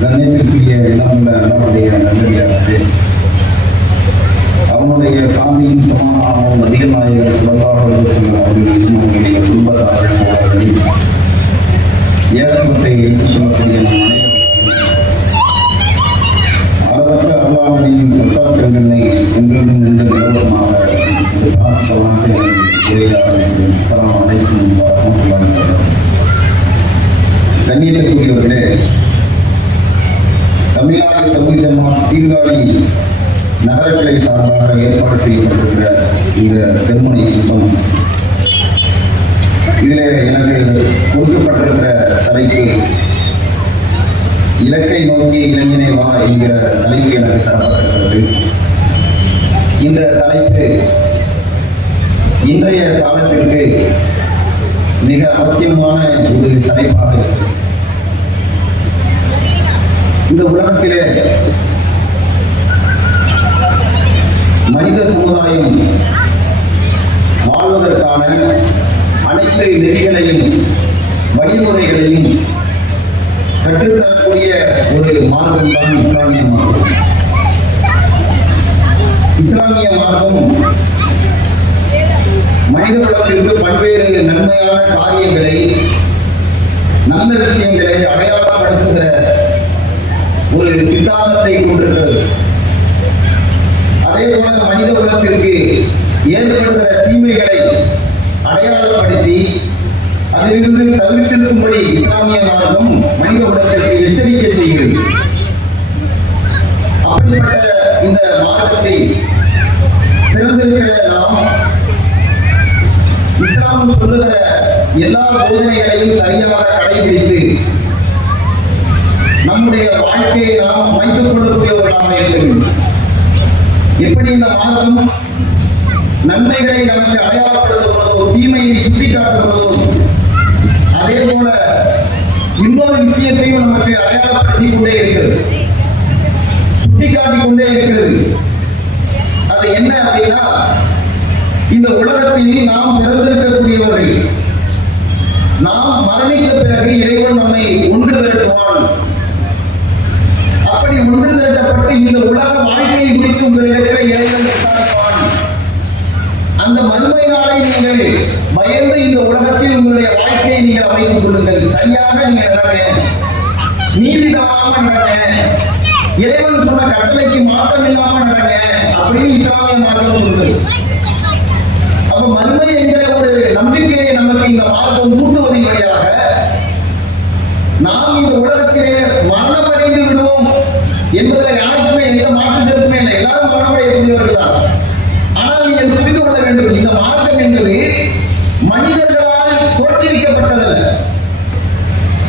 கண்ணியத்திற்குரிய இளமுள்ள அல்லாவுடைய நல்லடியார்களே, அவனுடைய சாந்தியும் சமாதானமும் அதிகநாயகர் ஸல்லல்லாஹு அலைஹி வஸல்லம் அவர்களின் அவருடைய குடும்பத்தார்கள் ஏகம்பத்தை எடுத்து சொல்லக்கூடிய அளவற்ற அல்லாஹ்வின் கட்டாற்றங்களை என்றும் இந்த நிறுவனமாக கண்ணியத்திற்குரியவர்களே, தமிழ்நாடு தமிழ் ஜமாத் சீர்காழி நகரங்களை சார்பாக ஏற்பாடு செய்யப்பட்டிருக்கிற இந்த திருமண யுத்தம், இதில் எனக்கு கொடுக்கப்பட்டிருக்கிற தலைப்பு இலக்கை நோக்கி இளைஞனை வா என்கிற தலைப்பு எனக்கு தரப்பட்டிருக்கிறது. இந்த தலைப்பு இன்றைய காலத்திற்கு மிக அவசியமான ஒரு தலைப்பாக இருக்கிறது. இந்த உலகத்திலே மனித சமுதாயம் வாழ்வதற்கான அனைத்து நெறிகளையும் வழிமுறைகளையும் கற்றுத்தரக்கூடிய ஒரு மார்க்கம் தான் இஸ்லாமிய மார்க்கம். இஸ்லாமிய மார்க்கம் மனித குலத்திற்கு பல்வேறு நன்மையான காரியங்களை, நல்ல விஷயங்களை அடையாளப்படுத்துகிற ஒரு சித்தாந்தத்தை கொண்டிருக்கிறது. அதே போல மனித குலத்திற்கு ஏற்படுகிற தீமைகளை அடையாளப்படுத்தி அதிலிருந்து தவிர்த்திருக்கும்படி இஸ்லாமிய மார்க்கம் மனித குலத்திற்கு எச்சரிக்கை செய்கிறது. அப்படிப்பட்ட இந்த மார்க்கத்தை பிறந்திருக்கிற நாம் இஸ்லாம் சொல்லுகிற எல்லா போதனைகளையும் சரியாக கடைபிடித்து நம்முடைய வாழ்க்கையை நாம் வைத்துக் கொள்ளக்கூடியவர்களாக இருக்கிறது. எப்படி இந்த மார்க்கம் நன்மைகளை நமக்கு அடையாளப்படுத்துவதோ, தீமையை சுட்டிக்காட்டுவதோ, அதே போல இன்னொரு விஷயத்தையும் நமக்கு அடையாளப்படுத்திக் கொண்டே இருக்கிறது, சுட்டிக்காட்டிக் கொண்டே இருக்கிறது. அது என்ன அப்படின்னா, இந்த உலகத்தில் நாம் பிறந்திருக்கக்கூடியவர்கள், நாம் மரணித்த பிறகு இறைவன் நம்மை ஒன்று திரட்டுவான். அப்படி ஒன்று திரட்டப்பட்டு இந்த உலக வாழ்க்கையை குறித்து உங்களிடத்தில் இறைவன் விசாரிப்பான். அந்த மறுமை நாளை நீங்கள் பயந்து இந்த உலகத்தில் உங்களுடைய வாழ்க்கையை நீங்கள் அமைத்துக் கொள்ளுங்கள். சரியாக நீங்க நடங்க, நீதி தவறாம நடங்க, இறைவன் சொன்ன கட்டளைக்கு மாற்றம் இல்லாம நடங்க அப்படின்னு இஸ்லாமிய மார்க்கம் சொல்லுங்கள். அப்ப மறுமை என்கிற ஒரு நம்பிக்கையை நமக்கு இந்த மார்க்கம் ஊட்டுவதன் வழியாக நாம் இந்த உலகத்திலே மரணமடைந்து விடுவோம் என்பதில் யாருக்குமே எந்த மாற்று கருத்துமே இல்லை. எல்லாரும் மரணமடையக்கூடியவர்கள் தான். ஆனால் நீங்கள் புரிந்து கொள்ள வேண்டும், இந்த மார்க்கம் என்பது மனிதர்களால் தோற்றுவிக்கப்பட்டதல்ல.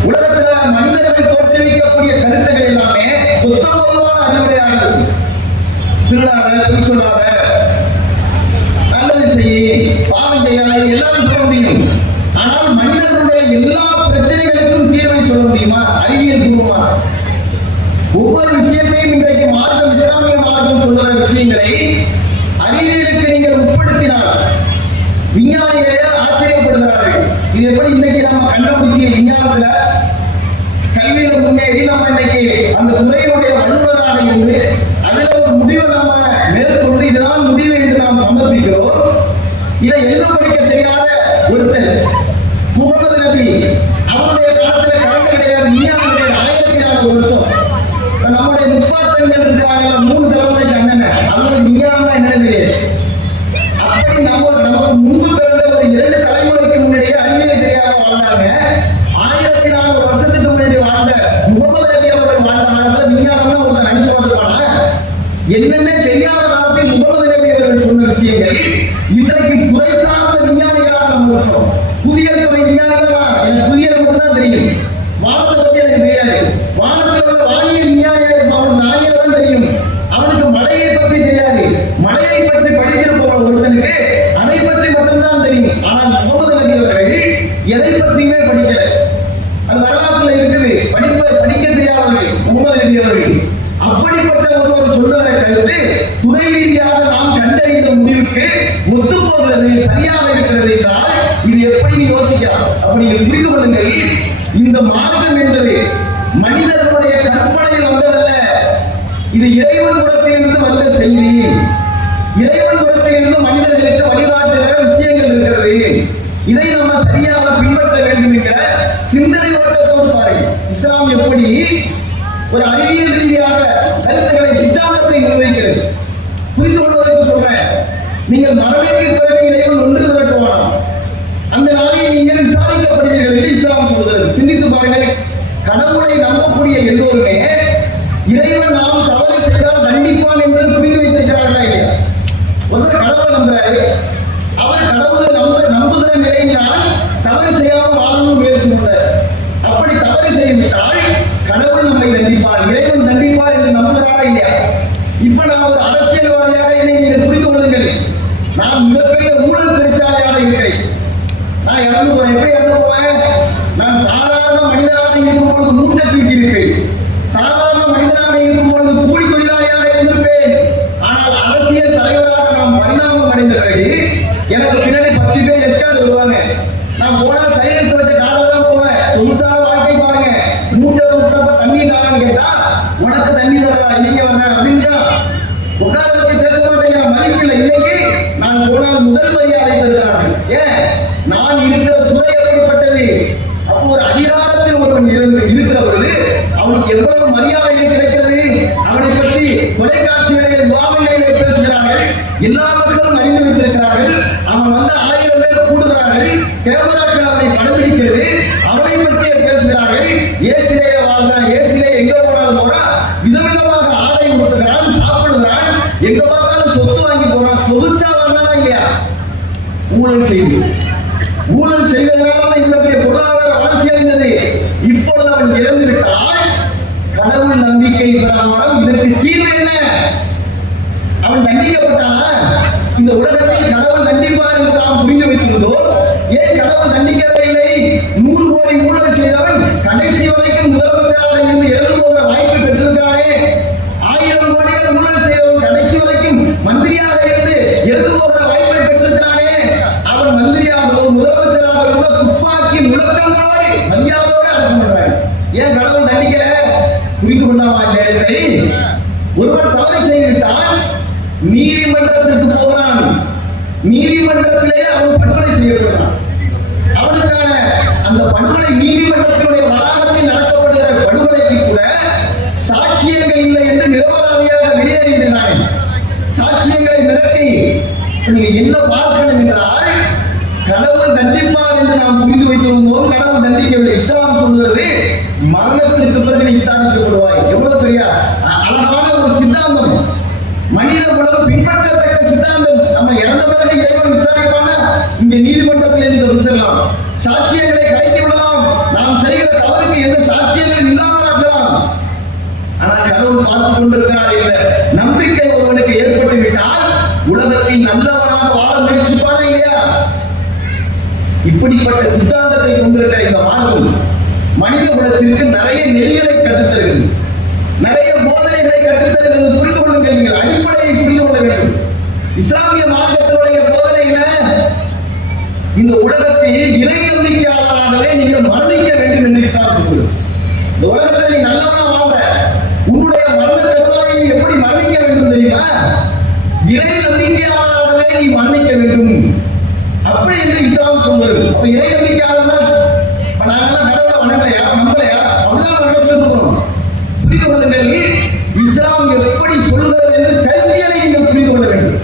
உலகத்துல மனிதர்கள் தோற்றுவிக்கக்கூடிய கருத்துக்கள் எல்லாமே பொதுவான அறிவுரையாக இருக்கும். திருடாத, பொய் சொல்லாத, நல்லது செய்ய, பாவம் செய்யாத, எல்லாரும் சொல்ல முடியும். ஆனால் மனிதர்களுடைய எல்லா பிரச்சனைகளுக்கும் தீர்வை சொல்ல முடியுமா? அறிவியல் பூர்வமா ஒவ்வொரு விஷயத்தையும் இன்றைக்கு மார்க்கம், இஸ்லாமிய மார்க்கம் சொல்லுற விஷயங்களை அறிவியலுக்கு நீங்கள் உட்படுத்தினால் விஞ்ஞானிகளே ஆச்சரியப்படுகிறார்கள். இது எப்படி இன்னைக்கு நம்ம கண்டுபிடிச்சிய விஞ்ஞானத்துல கல்வியில முன்னேறி நம்ம இன்னைக்கு அந்த துறையுடைய வல்லுநராக இருந்து அதுல ஒரு முடிவை நம்ம மேற்கொண்டு இதுதான் முடிவு என்று நாம் சமர்ப்பிக்கிறோம். இதை எழுத படிக்க தெரியாத ஒருத்தர் முகமது நபி, அவருடைய காலத்துல கலந்து கிடையாது, விஞ்ஞானம் கிடையாது, 1400 வருஷம். நம்முடைய முப்பாட்டங்கள் இருக்கிறாங்கல்ல, 3 தலைமுறைக்கு அண்ணன், அவங்களுக்கு விஞ்ஞானம் என்னன்னு தெரியாது. அப்படி நமக்கு முன்பு பிறந்த ஒரு 2 தலைமுறைக்கு முன்னாடியே அறிவியலை தெரியாம வாழ்ந்தாங்க. 1400 வருஷத்துக்கு முன்னாடி வாழ்ந்த முகமது நபி அவர்கள் வாழ்ந்த காலத்துல விஞ்ஞானம்னா ஒருத்தர் நினைச்சு பார்த்துருப்பாங்க. என்னென்ன செய்யாத காலத்தில் முகமது நபி அவர்கள் சொன்ன விஷயங்கள் இன்றைக்கு துறை சார்ந்த விஞ்ஞானிகளாக நம்ம இருக்கோம். புவியியல் துறை விஞ்ஞானிகளா, எனக்கு புவியியல் மட்டும் தான் தெரியும், வானத்தை பத்தி எனக்கு தெரியாது. வானத்தில் உள்ள வானியல் விஞ்ஞானிகள் அவனுக்கு ஆங்கிலம் தான் தெரியும், அவனுக்கு மலையை பற்றி தெரியாது. மலையை பற்றி படித்திருப்பவன் ஒருத்தனுக்கு அதை பற்றி மட்டும்தான் தெரியும். ஆனால் முகமது நபி அவர்கள் எதை பற்றியுமே படிக்கல. அது வரலாற்றுல இருக்குது, படிக்க தெரியாதவர்கள் முகமது நபி அவர்கள். அப்படிப்பட்ட ஒருவர் சொல்லுகிற கருத்து துறை ரீதியாக நாம் கண்டறிந்த முடிவுக்கு ஒத்து போகிறது, சரியாக இருக்கிறது என்றால் இது எப்படி யோசிக்கலாம்? அப்படி புரிந்து கொள்ளுங்கள். இந்த மார்க்கம் என்பது மனிதர்களுடைய கற்பனையில் வந்ததல்ல. இது இறைவன் புறத்திலிருந்து வந்த செய்தி. இறைவன் புறத்திலிருந்து மனிதர்களுக்கு வழிகாட்டுகிற விஷயங்கள் இருக்கிறது. இதை நம்ம சரியாக பின்பற்ற வேண்டும் என்கிற சிந்தனை ஓட்டத்தோடு பாருங்கள். இஸ்லாம் எப்படி ஒரு அறிவியல் ரீதியாக கருத்துக்களை சித்தாந்தத்தை முன்வைக்கிறது. புரிந்து கொள்வதற்கு சொல்றேன். நீங்கள் மரணத்திற்கு பிறகு இறைவன் ஒன்று திரட்டுவானா, அந்த நாளில் நீங்கள் விசாரிக்கப்படுவீர்கள் என்று இஸ்லாம் சொல்கிறது. சிந்தித்து பாருங்கள். கடவுளை நம்பக்கூடிய எல்லோருமே இறைவன் நாம் தவறு செய்தால் தண்டிப்பான் என்று புரிந்து வைத்திருக்கிறார்களா இல்லையா? ஒருவர் கடவுளை நம்புறாரு, அவர் கடவுளை நம்புகிற நிலையினால் தவறு செய்யாமல் வாழணும் முயற்சி பண்றாரு. அப்படி தவறு செய்துவிட்டால் கடவுள் நம்மை தண்டிப்பார், இறைவன் தண்டிப்பார் என்று நம்புகிறாரா இல்லையா? இப்ப நான் ஒரு அரசியல்வாதியாக என்னை நீங்கள் புரிந்து கொள்ளுங்கள். நான் மிகப்பெரிய ஊழல் பெருச்சாலையாக இருக்கிறேன். நான் இறந்து போறேன். எப்படி இறந்து போவேன்? நான் சாதாரண மனிதனாக இருக்கும் பொழுது மூட்டை தூக்கி இருப்பேன். சாதாரண மனிதனாக இருக்கும் பொழுது கூலி தொழிலாளியாக இருந்திருப்பேன். ஆனால் அரசியல் தலைவராக நாம் பரிணாமம் அடைந்த பிறகு எனக்கு பின்னாடி 10 பேர் எஸ்கார்ட் வருவாங்க. நான் போனா சைலன்ஸ் வச்ச காரில் தான் போவேன். சொகுசான வாழ்க்கை பாருங்க. மூட்டை விட்டப்ப தண்ணி தாரான்னு கேட்டா உனக்கு தண்ணி தரா இன்னைக்கு வந்தேன் அப்படின்னா உட்கார வச்சு பேச மாட்டேங்கிற மதிப்பில்லை. இன்னைக்கு நான் போனால் முதல் மரியாதை தருகிறார்கள். ஏன்? நான் இருக்கிற துறை எப்படிப்பட்டது? அப்போ ஒரு அதிகாரத்தில் ஒருவன் இருக்கிற பொழுது அவனுக்கு எவ்வளவு மரியாதை கிடைக்கிறது? அவனை பற்றி தொலைக்காட்சிகளில் வானொலிகளில் பேசுகிறார்கள். எல்லா மக்களும் அறிந்து வைத்திருக்கிறார்கள். அவன் வந்து 1000 பேர் கூடுகிறார்கள். கேமராக்கள் அவனை கண்டுபிடிக்கிறது. அவனை பற்றியே பேசுகிறார்கள். ஏசிலேயே வாழ்கிறான், ஏசிலே எங்க போனாலும் போறான், விதவிதமாக ஆடை கொடுத்துக்கிறான், சாப்பிடுகிறான், எங்க பார்த்தாலும் சொத்து வாங்கி போறான். சொகுசா வாங்கினா இல்லையா? ஊழல் செய்து ஊழல் செய்ததனால இவ்வளவு பெரிய பொருளாதார வளர்ச்சி அடைந்தது. இப்பொழுது அவன் இறந்து விட்டால் கடவுள் நம்பிக்கை பிரகாரம் இதற்கு தீர்வு என்ன? அவன் தண்டிக்கப்பட்டானா? இந்த உலகத்தில் கடவுள் தண்டிப்பார் என்று நாம் புரிந்து வைத்திருந்தோம். ஏன் கடவுள் தண்டிக்கவே இல்லை? 100 கோடி ஊழல் செய்தவன் கடைசி வரைக்கும் முதலமைச்சராக இருந்து இறந்து போகிற வாய்ப்பு பெற்றிருக்கிறானே. 1000 கோடிகள் ஊழல் செய்தவன் கடைசி வரைக்கும் மந்திரியாக இருந்து இறந்து போகிற வாய்ப்பை பெற்றிருக்கிறானே. அவன் மந்திரியாகவோ முதலமைச்சராக இருந்த துப்பாக்கி முழக்கங்களோடு மரியாதையோடு அடக்கம் பண்றாங்க. ஏன் கடவுள் தண்டிக்கல? புரிந்து கொண்டாமா நேரத்தை? ஒருவன் தவறு செய்துவிட்டால் நீதிமன்றத்திற்கு போகிறான். நீதிமன்றத்திலே அவன் படுகொலை செய்யப்படுகிறான். அவனுக்கான அந்த படுகொலை நீதிமன்றத்தினுடைய வளாகத்தில் நடத்தப்படுகிற படுகொலைக்கு கூட சாட்சியங்கள் இல்லை என்று நிரபராதியாக வெளியேறினானே. சாட்சியங்களை மிரட்டி நீங்க என்ன பார்க்கணும் என்றால் கடவுள் தண்டிப்பார் என்று நாம் புரிந்து வைத்திருந்தோம். கடவுள் தண்டிக்கவில்லை. இஸ்லாம் சொல்கிறது மரணத்திற்கு பிறகு நீ விசாரிக்கப்படுவாய். எவ்வளவு பெரிய அழகான ஒரு சித்தாந்தம், மனித குலம் பின்பற்றத்தக்க சித்தாந்தம். நம்ம இறந்த பிறகு இறைவன் விசாரிப்பான இங்க நீதிமன்றத்தில் இருந்து வச்சிடலாம், சாட்சியங்களை கலைத்து விடலாம், நாம் செய்கிற தவறுக்கு எந்த சாட்சியங்கள் இல்லாமல் ஆக்கலாம். ஆனால் கடவுள் பார்த்துக் கொண்டிருக்கிறார் என்ற நம்பிக்கை ஒருவனுக்கு ஏற்பட்டு விட்டால் உலகத்தில் நல்லவனாக வாழ முயற்சிப்பானே இல்லையா? இப்படிப்பட்ட சித்தாந்தத்தை கொண்டிருக்கிற இந்த மார்க்கம் மனித குலத்திற்கு நிறைய நெறிகளை கற்றுத்தருகிறது, நிறைய போதனைகளை கற்றுத்தருகிறது. புரிந்து கொள்ளுங்கள். நீங்கள் அடிப்படையை புரிந்து கொள்ள வேண்டும். இஸ்லாமிய மார்க்கத்தினுடைய போதனைகளை இந்த உலகத்தில் இறை நம்பிக்கையாளராகவே நீங்கள் மரணிக்க வேண்டும் என்று இஸ்லாம் சொல்கிறது. இந்த உலகத்தில் நீ நல்லவனா வாழ்ற, உன்னுடைய மரண தருவாயில் எப்படி மரணிக்க வேண்டும் தெரியுமா? இறை நம்பிக்கையாளராகவே நீ மரணிக்க வேண்டும் அப்படி என்று இஸ்லாம் சொல்கிறது. அப்ப இறை நம்பிக்கையாளர் நாங்கெல்லாம் கடவுளை வணங்கலையா, நம்பலையா? அப்படிதான் நினைச்சிருக்கிறோம். புரிந்து கொள்ளுங்கள். இஸ்லாம் எப்படி சொல்கிறது என்று கருத்தியலை நீங்கள் புரிந்து கொள்ள வேண்டும்.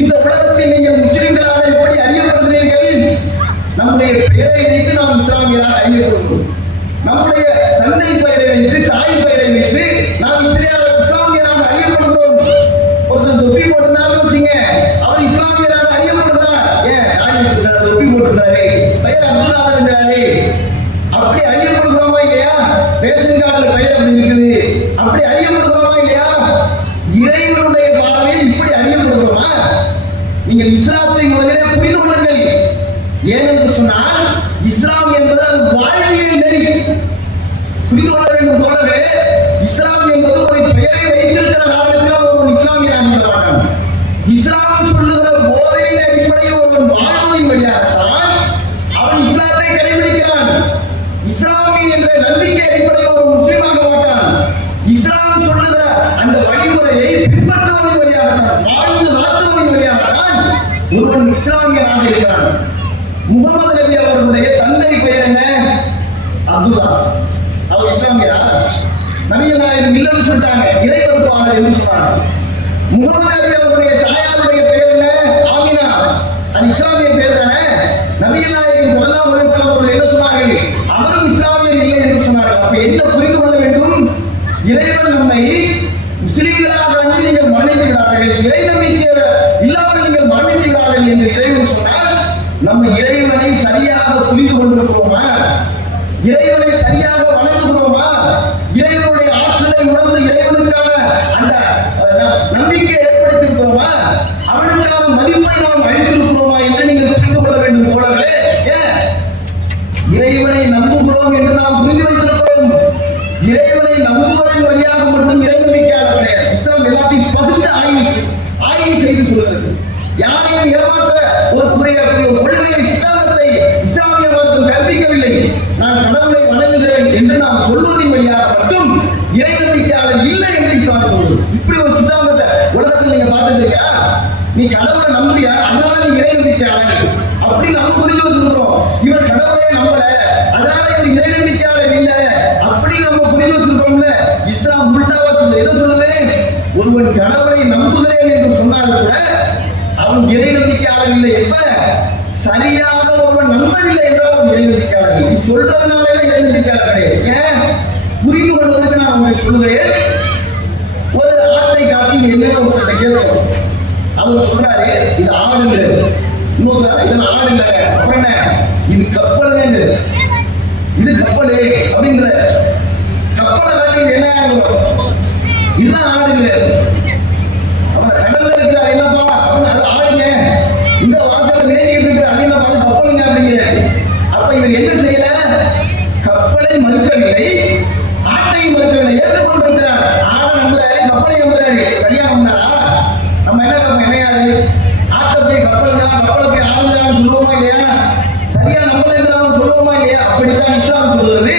இந்த உலகத்தில் நீங்கள் முஸ்லிம்களாக எப்படி அறியப்படுகிறீர்கள்? நம்முடைய பெயரை வைத்து நாம் இஸ்லாமியராக அறியப்படுகிறோம். நம்முடைய தந்தை பெயரை வைத்து, தாய் பெயரை வைத்து நாம் இஸ்லாமியராக அறியப்படுகிறோம். ஒருத்தர் தொப்பி போட்டிருந்தாலும் வச்சுங்க, அவர் இஸ்லாமியராக அறியப்படுகிறார். ஏன் தொப்பி போட்டிருந்தாரு, பெயர் அப்துல்லாஹ் என்றாரு. அப்படி அறியப்படுகிறோமா இல்லையா? ரேஷன் கார்டுல பெயர் அப்படி இருக்குது. அப்படி அறியப்படுகிறோமா இல்லையா? இறைவனுடைய பார்வையில் இப்படி அறியப்படுகிறோமா? நீங்கள் இஸ்லாத்தை முதலிலே புரிந்து கொள்ளுங்கள். ஏனென்று சொன்னால் இஸ்லாம் என்பது அது வாழ்வியல் நெறி. புரிந்து கொள்ள வேண்டும் தோழர்களே. இஸ்லாம் என்பது ஒரு பெயரை வைத்திருக்கிற காரணத்தினால் ஒரு இஸ்லாமியராக மாட்டான். இஸ்லாம் சொல்லுகிற போதனையின் அடிப்படையில் ஒருவன் வாழ்வதின் வழியாகத்தான் அவன் இஸ்லாத்தை கடைபிடிக்கிறான். இஸ்லாமிய என்ற நம்பிக்கை அடிப்படையில் ஒரு முஸ்லீமாக மாட்டான். இஸ்லாம் சொல்லுகிற அந்த வழிமுறையை பின்பற்றுவதன் வழியாகத்தான், வாழ்ந்து நடத்துவதன் வழியாகத்தான் ஒருவன் இஸ்லாமியனாக இருக்கிறான். முகமது நபி அவர்களுடைய தந்தை பெயர் என்ன? அப்துல்லா. அவர் இஸ்லாமியரா? நபிகள் நாயகம் இல்லைன்னு சொல்லிட்டாங்க, இறைவருத்துவாளர் என்று சொன்னாங்க. முகமது நபி அவருடைய தாயாருடைய பெயர் என்ன? ஆமினா. அது இஸ்லாமிய பெயர் தானே. நபிகள் நாயகம் ஸல்லல்லாஹு அலைஹி வஸல்லம் அவர்கள் என்ன சொன்னார்கள்? அவரும் இஸ்லாமியர் இல்லை என்று சொன்னார்கள். அப்ப என்ன புரிந்து கொள்ள வேண்டும்? இறைவன் நம்மை முஸ்லிம்களாக வந்து நீங்கள் மரணிக்கிறார்கள், இறை நம்பிக்கை இல்லாமல் நீங்கள் மரணிக்கிறார்கள் என்று இறைவன் சொன்னால், நம்ம இறைவனை சரியாக புரிந்து கொண்டிருக்கிறோமா? இறைவனை சரியாக வணங்குகிறோமா? இறைவனுடைய ஆற்றலை உணர்ந்து இறைவனுக்கான அந்த நம்பிக்கை ஏற்படுத்தியிருக்கிறோமா? அவனுக்கான மதிப்பை நாம் அளித்திருக்கிறோமா என்று நீங்கள் புரிந்து கொள்ள வேண்டும் தோழர்களே. இறைவனை நம்புகிறோம் என்று நாம் புரிந்து வைத்திருக்கிறோம். இறைவனை நம்புவதன் வழியாக மட்டும் இறை நம்பிக்கையாளர் கிடையாது. இஸ்லாம் எல்லாத்தையும் பகுத்து ஆய்வு செய்து சொல்கிறது. யாரையும் ஏமாற்ற ஒரு கொள்கையை சித்தாந்தத்தை இஸ்லாமிய மார்க்கம் கற்பிக்கவில்லை. நான் கடவுளை வணங்குகிறேன் என்று நாம் சொல்வதன் வழியாக மட்டும் இறை நம்பிக்கையாளர் இல்லை என்று இஸ்லாம் சொல்லுது. இப்படி ஒரு சித்தாந்தத்தை உலகத்தில் நீங்க பார்த்துருக்கீங்களா? நீ கடவுளை நம்பியா, அதனால நீ இறை நம்பிக்கையாளர் அப்படி நம்ம புரிஞ்சு வச்சிருக்கிறோம். இவன் கடவுளை நம்பல, அதனால இவன் இறை நம்பிக்கையாளர் இல்லை அப்படி நம்ம புரிஞ்சு வச்சிருக்கிறோம்ல. இஸ்லாம் உல்டாவா சொல்லுது. என்ன சொல்லுது? ஒருவன் கடவுளை நம்புகிறேன் என்று சொன்னால் கூட அவன் இறை நம்பிக்கையாளர் இல்லை. எப்ப சரியாக ஒருவன் நம்பவில்லை என்றால் அவன் இறை நம்பிக்கையாளர். நீ சொல்றதுனால இறை நம்பிக்கையாளர் கிடையாது. ஏன் புரிந்து கொள்வதற்கு நான் உங்களை சொல்லுவேன். ஒரு ஆட்டை காட்டி என்னென்ன உங்கள்கிட்ட கேட்கணும். அவர் சொல்றாரு, இது ஆடுங்க, இன்னொரு இதெல்லாம் ஆடுங்க, அப்புறம் என்ன இது கப்பல், இது கப்பல் அப்படிங்கிற கப்பலை காட்டி என்ன இதுதான் ஆடுங்க. கடல்ல இருக்கிற என்னப்பா அது ஆடுங்க, இந்த வாசல மேலிட்டு இருக்கிற அது என்ன பார்த்து கப்பலுங்க அப்படிங்கிற. அப்ப இவர் என்ன செய்யல? கப்பலை மறுக்கவில்லை, ஆட்டையும் மறுக்கவில்லை, ஏற்றுக்கொண்டிருக்கிறார். ஆடை நம்புறாரு, கப்பலை நம்புறாரு. சரியா நம்பினாரா? நம்ம என்ன என்னையாது ஆட்டை போய் கப்பல் கப்பலை போய் ஆளுங்களான்னு சொல்லுவோமா இல்லையா? சரியா நம்பலைங்கிறான்னு சொல்லுவோமா இல்லையா? அப்படித்தான் இஸ்லாம் சொல்றது.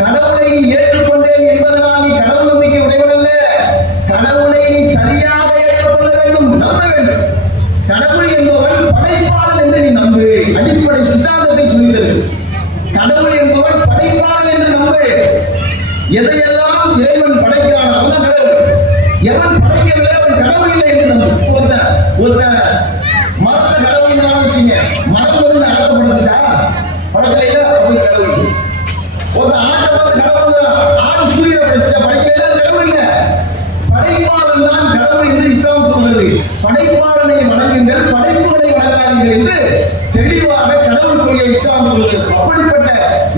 கடவுளை ஏற்றுக்கொண்டேன் என்பதனால் நீ கடவுள் நம்பிக்கை உடையவன் அல்ல. கடவுளை நீ சரியாக ஏற்றுக்கொள்ள வேண்டும், நம்ப வேண்டும். கடவுள் என்பவன் படைப்பாளன் என்று நீ நம்பு. அடிப்படை சித்தாந்தத்தை சொல்கிறது. கடவுள் என்பவன் படைப்பாளன் என்று நம்பு. எதையெல்லாம் இறைவன் படைக்கிறான் அவன் கடவுள். எவன் படைக்கவில்லை அவன் கடவுள் இல்லை என்று நம்பு. ஒரு மரத்தை கடவுள் வச்சுங்க, மரம் வந்து அகப்படுத்துச்சா? படத்துல கடவுள். ஒரு ஆட்டை பார்த்து கடவுள் தான், ஆடு சூரியனை படைச்சா? படைக்கல, கடவுள் இல்லை. படைப்பாளன் தான் கடவுள் என்று இஸ்லாம் சொல்கிறது. படைப்பாளனை வணங்குங்கள், படைப்புகளை வணங்காதீர்கள் என்று தெளிவாக கடவுள் கொள்கை இஸ்லாம் சொல்கிறது. அப்படிப்பட்ட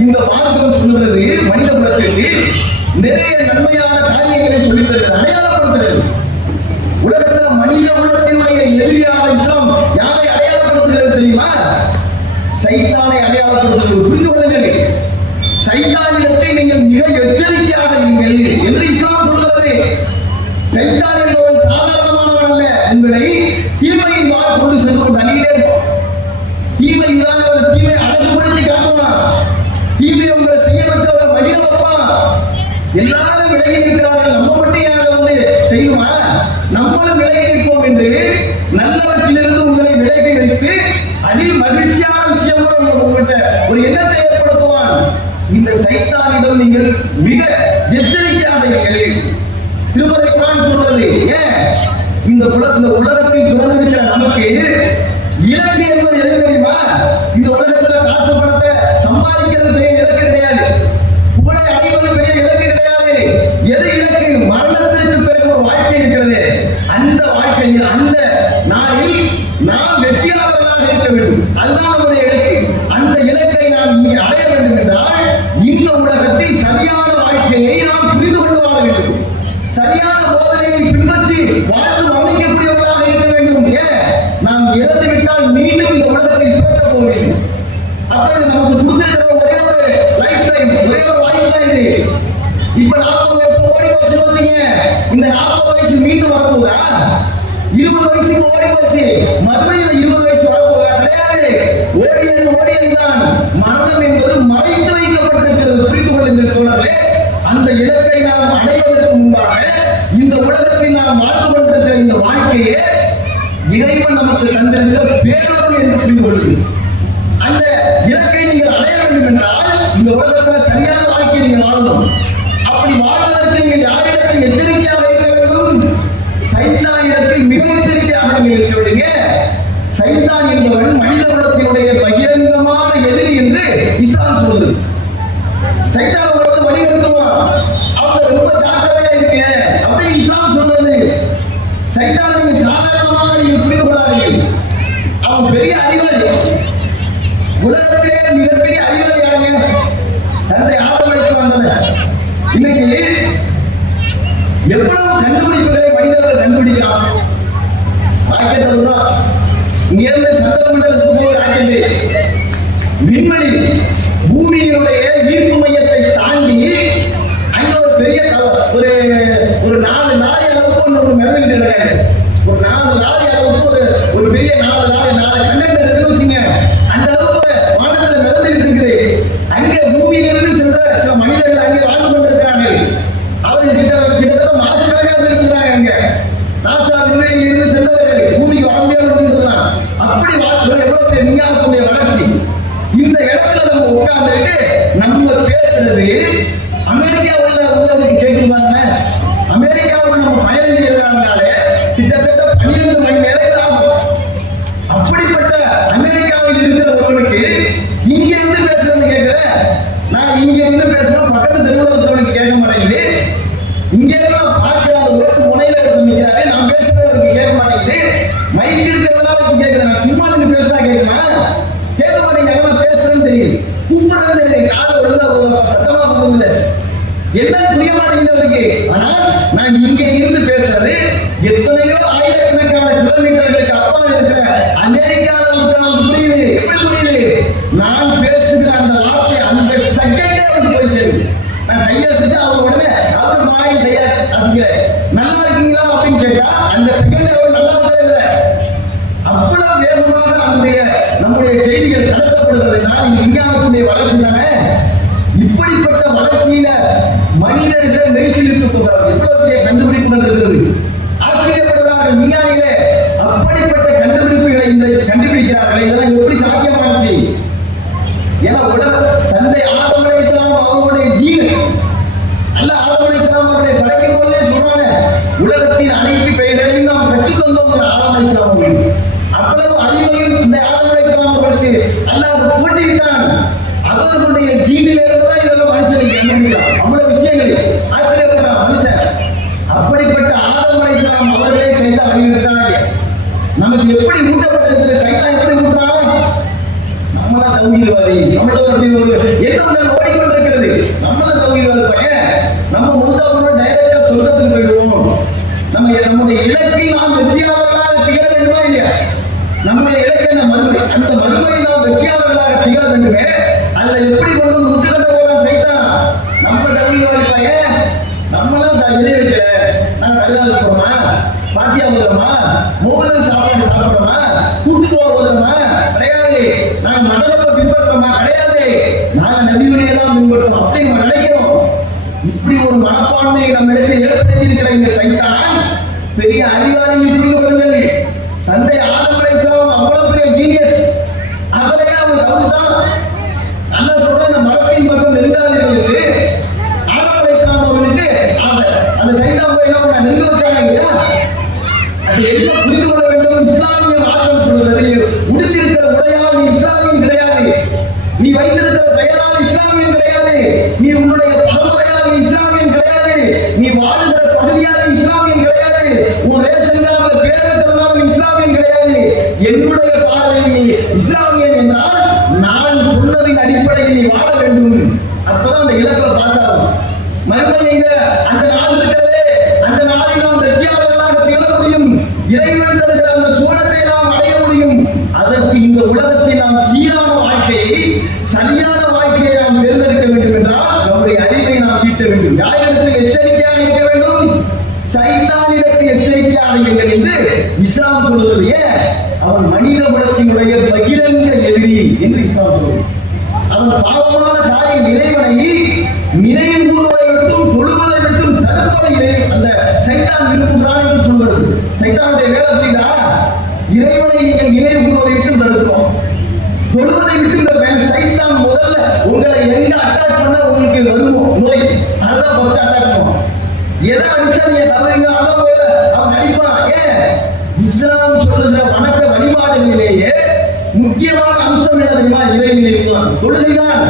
இந்த மார்க்கம் சொல்கிறது மனித குலத்திற்கு நிறைய நன்மையான காரியங்களை சொல்லித் தருகிறது, அடையாளப்படுத்துகிறது. உலகத்தில் மனித குலத்தினுடைய எதிரியாக இஸ்லாம் யாரை அடையாளப்படுத்துகிறது தெரியுமா? சைத்தானை அடையாளப்படுத்துகிறது. புரிந்து கொள்ளுங்கள், சைத்தானிடத்தை நீங்கள் மிக எச்சரிக்கையாக இருங்கள் என்று இஸ்லாம் சொல்கிறது. சைத்தான் என்பவன் சாதாரணமானவன் அல்ல என்பதை தீமையின் வாள் கொண்டு சென்று தனியிலே தீமை இல்லாத தீமை அழகுபடுத்தி காட்டுவான். தீமை உங்களை செய்ய வச்சவரை மகிழ வைப்பான். எல்லாரும் விலகி இருக்கிறார்கள், நம்ம மட்டும் யாரும் வந்து செய்யுமா? நம்மளும் விலகி இருப்போம் என்று நல்லவற்றிலிருந்து உங்களை விலகி வைத்து அதில் மகிழ்ச்சியான விஷயம் உங்கள்கிட்ட ஒரு எண்ணத்தை ஏற்படுத்துவான். இந்த சைத்தானிடம் நீங்கள் மிக எச்சரிக்கையாக இருங்கள். திருமறை குர்ஆன் சொல்றது. ஏன் இந்த உலகத்தில் பிறந்திருக்கிற நமக்கு இலக்கு என்பது எது தெரியுமா? இந்த உலகத்துல காசு பணத்தை சம்பாதிக்கிறது பெரிய இலக்கு கிடையாது, புகழை அடைவது பெரிய இலக்கு கிடையாது. எது இலக்கு? மரணத்திற்கு பிறகு ஒரு வாழ்க்கை இருக்கிறது. அந்த வாழ்க்கையில் அந்த நாளில் நாம் வெற்றியாளர்களாக இருக்க வேண்டும். அதுதான் நம்முடைய இலக்கு. அந்த இலக்கை நாம் அடைய வேண்டும் என்றால் இந்த உலகத்தில் சரியான வாழ்க்கையை நாம் புரிந்து கொண்டு வாழ வேண்டும். சரியான போதனையை பின்பற்றி வாழ்ந்து மன்னிக்கக்கூடியவர்களாக இருக்க வேண்டும். ஏன்? நாம் இறந்து விட்டால் மீண்டும் இந்த உலகத்தில் பிறக்க போக வேண்டும். அப்ப இது நமக்கு கொடுத்திருக்கிற ஒரே ஒரு லைஃப் டைம், ஒரே ஒரு வாய்ப்பு தான் இது. இப்ப 40 வயசு ஓடி போச்சு வச்சுங்க, இந்த 40 வயசு மீண்டும் வரப்போதா? 20 வயசுக்கு ஓடி போச்சு, மறுபடியும் 20 வயசு வரப்போதா? கிடையாது. ஓடியது தான். மரணம் என்பது மறைத்து வைக்கப்பட்டிருக்கிறது. புரிந்து கொள்ளுங்கள் தோழர்களே. அந்த இலக்கை நாம் அடைவதற்கு முன்பாக இந்த உலகத்தில் நாம் வாழ்ந்து கொண்டிருக்கிற இந்த வாழ்க்கையே இறைவன் நமக்கு தந்திருக்கிற பேரொரு என்று புரிந்து கொள்ளுங்கள். அந்த இலக்கை நீங்கள் அடைய வேண்டும் என்றால் இந்த உலகத்தில் சரியான வாழ்க்கையை நீங்கள் வாழணும். அப்படி வாழ்வதற்கு நீங்கள் யாரிடத்தில் எச்சரிக்கையாக இருக்க வேண்டும்? சைத்தானிடத்தில் மிக எச்சரிக்கையாக நீங்கள் இருக்க வேண்டுங்க. சைத்தான் என்பவன் மனித குலத்தினுடைய பகிரங்கமான எதிரி என்று இஸ்லாம் சொல்லுது. சைத்தான் அவர்களுக்கு வழிநடத்துவான், அவங்க ரொம்ப ஜாக்கிரதையா இருக்க அப்படின்னு இஸ்லாம் சொல்றது. சைத்தான் நீங்க சாதாரணமாக நீங்க புரிந்து கொள்ளாதீர்கள். அவன் பெரிய அறிவாளி, உலகத்திலே மிகப்பெரிய அறிவாளி யாருங்க? தந்தை ஆதம் அலைஹிஸ்ஸலாம். இன்னைக்கு எவ்வளவு கண்டுபிடிப்புகளை மனிதர்கள் கண்டுபிடிக்கிறான். ராக்கெட் வருவான், இங்க இருந்து சந்திர மண்டலத்துக்கு போய் ராக்கெட், விண்வெளி பூமியினுடைய ஈர்ப்பு மையத்தை தாண்டி அங்க ஒரு பெரிய ஒரு 4 லாரி அளவுக்கு ஒன்று மிதந்துட்டு இருக்காங்க. ஒரு 4 லாரி அளவுக்கு ஒரு பெரிய 4 கண்டெய்னர் இருக்குன்னு வச்சுங்க. அந்த அளவுக்கு வானத்துல மிதந்துட்டு இருக்குது. அங்கே பூமியிலிருந்து சென்ற சில மனிதர்கள் அங்கே வாழ்ந்து கொண்டிருக்கிறார்கள். அவர்கள் கிட்டத்தட்ட மாசக்கணக்காக இருக்கிறாங்க. அங்க நாசா விண்வெளியில் இருந்து சென்றவர்கள் பூமிக்கு வர முடியாது. அப்படி எவ்வளவு பெரிய விஞ்ஞானத்துடைய வளர்ச்சி. இந்த இடத்துல நம்ம உட்கார்ந்துட்டு நம்ம பேசுறது அமெரிக்காவில் உள்ளவருக்கு கேட்குவாங்க. அமெரிக்காவில் நம்ம பயணம் செய்யறதுனால கிட்டத்தட்ட 12 மணி நேரம் ஆகும். அப்படிப்பட்ட அமெரிக்காவில் இருக்கிற ஒருவனுக்கு இங்க இருந்து பேசுறது கேட்கிற, நான் இங்க இருந்து பேசுறேன், பக்கத்து தெருவில் இருக்கிறவனுக்கு கேட்க மாட்டேங்குது. இங்க இருந்து பார்க்கிறாத ஒரு முனையில நிற்கிறாரு, நான் பேசுறவருக்கு கேட்க மாட்டேங்குது. மைக் இருக்கிறதுனால கேட்கிறேன், நான் சும்மா நீங்க பேசுறா கேட்குமா? கேட்க மாட்டேங்க. பேசுறேன்னு தெரியுது, கூப்பிடுறது தெரியுது, காலை ஒழுங்கா சத்தமா போகுது, என்ன புரிய மாட்டேங்கிறவருக்கு. ஆனால் நான் இங்கே இருந்து பேசுறது எத்தனையோ ஆயிரக்கணக்கான கிலோமீட்டர்களுக்கு அப்பால் இருக்கிற அமெரிக்காவுக்கு புரியுது. எப்படி புரியுது? நான் பேசுகிற அந்த வார்த்தை அந்த செகண்டே அவருக்கு போய் சேருது. நான் கையை செஞ்சு அவர் உடனே அவர் மாறி கையை அசைக்கிறேன், நல்லா இருக்கீங்களா அப்படின்னு கேட்டா அந்த செகண்டே அவர் நல்லா இருக்கவே. அவ்வளவு வேகமாக நம்முடைய செய்திகள் கடத்தப்படுவதனால் விஞ்ஞானத்துடைய வளர்ச்சி தானே. இப்படிப்பட்ட வளர்ச்சியில மனிதர்கள் மெய்சிலிருந்து போகிறார்கள். எவ்வளவு பெரிய கண்டுபிடிப்புகள் இருக்கிறது, ஆச்சரியப்படுகிறார்கள் விஞ்ஞானிகளே. அப்படிப்பட்ட கண்டுபிடிப்புகளை கண்டுபிடிக்கிறார்கள். இதெல்லாம் எப்படி சாத்தியமாச்சு? ஏன்னா தந்தை ஆதம் அலைஹிஸ்ஸலாம் அவருடைய ஜீவன் அல்ல. ஆதம் அலைஹிஸ்ஸலாம் அவருடைய படைக்கும் போதே சொல்றாங்க, உலகத்தின் அனைத்து பெயர்களையும் நாம் கற்றுக் கொண்டோம் ஆதம் அலைஹிஸ்ஸலாம் அவர்கள். அவ்வளவு அறிவையும் இந்த ஆதம் அலைஹிஸ்ஸலாம் அவர்களுக்கு அல்லாஹ் போட்டிவிட்டான். அவர்களுடைய ஜீனிலிருந்து தான் இதெல்லாம் மனுஷனை கண்டுபிடிக்கலாம். அவ்வளவு விஷயங்கள் ஆச்சரியப்படுறான் மனுஷன். அப்படிப்பட்ட ஆதம் அலைஹிஸ்ஸலாம் அவர்களே சைத்தான் வழிவிட்டாங்க. நமக்கு எப்படி ஊட்டப்பட்டிருக்கிற சைத்தான் எப்படி ஊட்டுறான்? நம்மளாம் தௌஹீத்வாதி, நம்மளோட ஒரு எண்ணம் ஓடிக்கொண்டிருக்கிறது. நம்மளாம் தௌஹீத்வாதி பையன், நம்ம முழுதாக டைரக்டா சொர்க்கத்துக்கு போயிடுவோம். நம்முடைய இலக்கில் நாம் வெற்றியாளர்களாக திகழ வேண்டுமா இல்லையா? நம்முடைய இலக்கிய மறுமை, அந்த மறுமையில் நாம் வெற்றியாளர்களாக திகழ வேண்டுமே. அதுல எப்படி கொண்டு வந்து முட்டுக்கட்ட போறான் சைத்தான்? நம்ம தௌஹீத்வாதி பையன், நம்மளாம் இணை வைக்கல, நான் கருதாது போறோமா, பாத்தியா ஓதுறோமா, மூலம் சாப்பாடு சாப்பிடுறோமா, கூட்டுப்போக ஓதுறோமா? கிடையாது. நாங்க மதத்தை பின்பற்றோமா? கிடையாது. நாங்க நபியுடைய தான் பின்பற்றோம் அப்படி நம்ம நினைக்கிறோம். இப்படி ஒரு மனப்பான்மை நம்ம இடத்தில் ஏற்படுத்தி இருக்கிற இந்த சைத்தான் பெரிய அறிவாளி புரிந்து கொள்ளுங்கள். தந்தை ஆதம் அலைஹிஸ்ஸலாம் அவ்வளவு பெரிய ஜீனியஸ். அவரையே அவர் கவுதான் நல்லா சொல்ற இந்த மரத்தின் பக்கம் நெருங்காதவர்களுக்கு ஆதம் அலைஹிஸ்ஸலாம் அவர்களுக்கு அந்த சைத்தான் போய் என்ன பண்ண நெருங்க வச்சாங்க இல்லையா? அது எதுக்கு புரிந்து கொள்ள வேண்டும்? இஸ்லாமிய மார்க்கம் சொல்வது, உடுத்திருக்கிற உடையால் நீ இஸ்லாமியன் கிடையாது, நீ வைத்திருக்கிற பெயரால் இஸ்லாமியன் கிடையாது, நீ உன்னுடைய பரம்பரையால் நீ இஸ்லாமியன் கிடையாது, நீ வாழ்கிற பகுதியால் இஸ்லாமியன் கிடையாது, உன் ரேஷன் கார்டுல பேர் இருக்கிறதுனால நீ இஸ்லாமியன் கிடையாது. என்னுடைய பார்வையில் நீ இஸ்லாமியன் என்றால் நான் சொன்னதின் அடிப்படையில் நீ வாழ வேண்டும். அப்பதான் அந்த இலக்கில் பாஸ் ஆகும். மறுமையில அந்த நாள் இருக்கிறது, அந்த நாளில் நாம் வெற்றியாளர்களாக திகழ முடியும். இறைவன் தருகிற அந்த சூழலை நாம் அடைய முடியும். அதற்கு இந்த உலகத்தில் நாம் சீரான வாழ்க்கையை, சரியான வாழ்க்கையை நாம் தேர்ந்தெடுக்க வேண்டும் என்றால் நம்முடைய அறிவை நாம் தீட்ட வேண்டும். யாரிடத்தில் எச்சரிக்கையாக இருக்க வேண்டும்? சைத்தானிடத்தில் எச்சரிக்கையாக இருங்கள் என்று இஸ்லாம் சொல்வதையே அவன் மனித குலத்தினுடைய பகிரங்க எதிரி என்று இஸ்லாம் சொல்வது. அவன் பாவமான காரியம் இறைவனை நினைவு கூறுவதை விட்டும் தொழுவதை விட்டும் தடுப்பதை அந்த சைத்தான் விரும்புகிறான் என்று சொல்வது. சைத்தானுடைய வேலை அப்படின்னா இறைவனை நீங்கள் நினைவு கூறுவதை விட்டும் தடுக்கிறோம், தொழுவதை விட்டு சைத்தான் முதல்ல உங்களை எங்க அட்டாக் பண்ண உங்களுக்கு வருமோ நோய், அதுதான் ஃபர்ஸ்ட் அட்டாக் பண்ணும். எதை அடிச்சா நீங்க தவறீங்க அதான் போல அவன் அடிப்பான். ஏன்? இஸ்லாம் சொல்லுகிற வணக்க வழிபாடுகளிலேயே முக்கியமான அம்சம் என்ன தெரியுமா? இறைவன் தொழுகைதான்.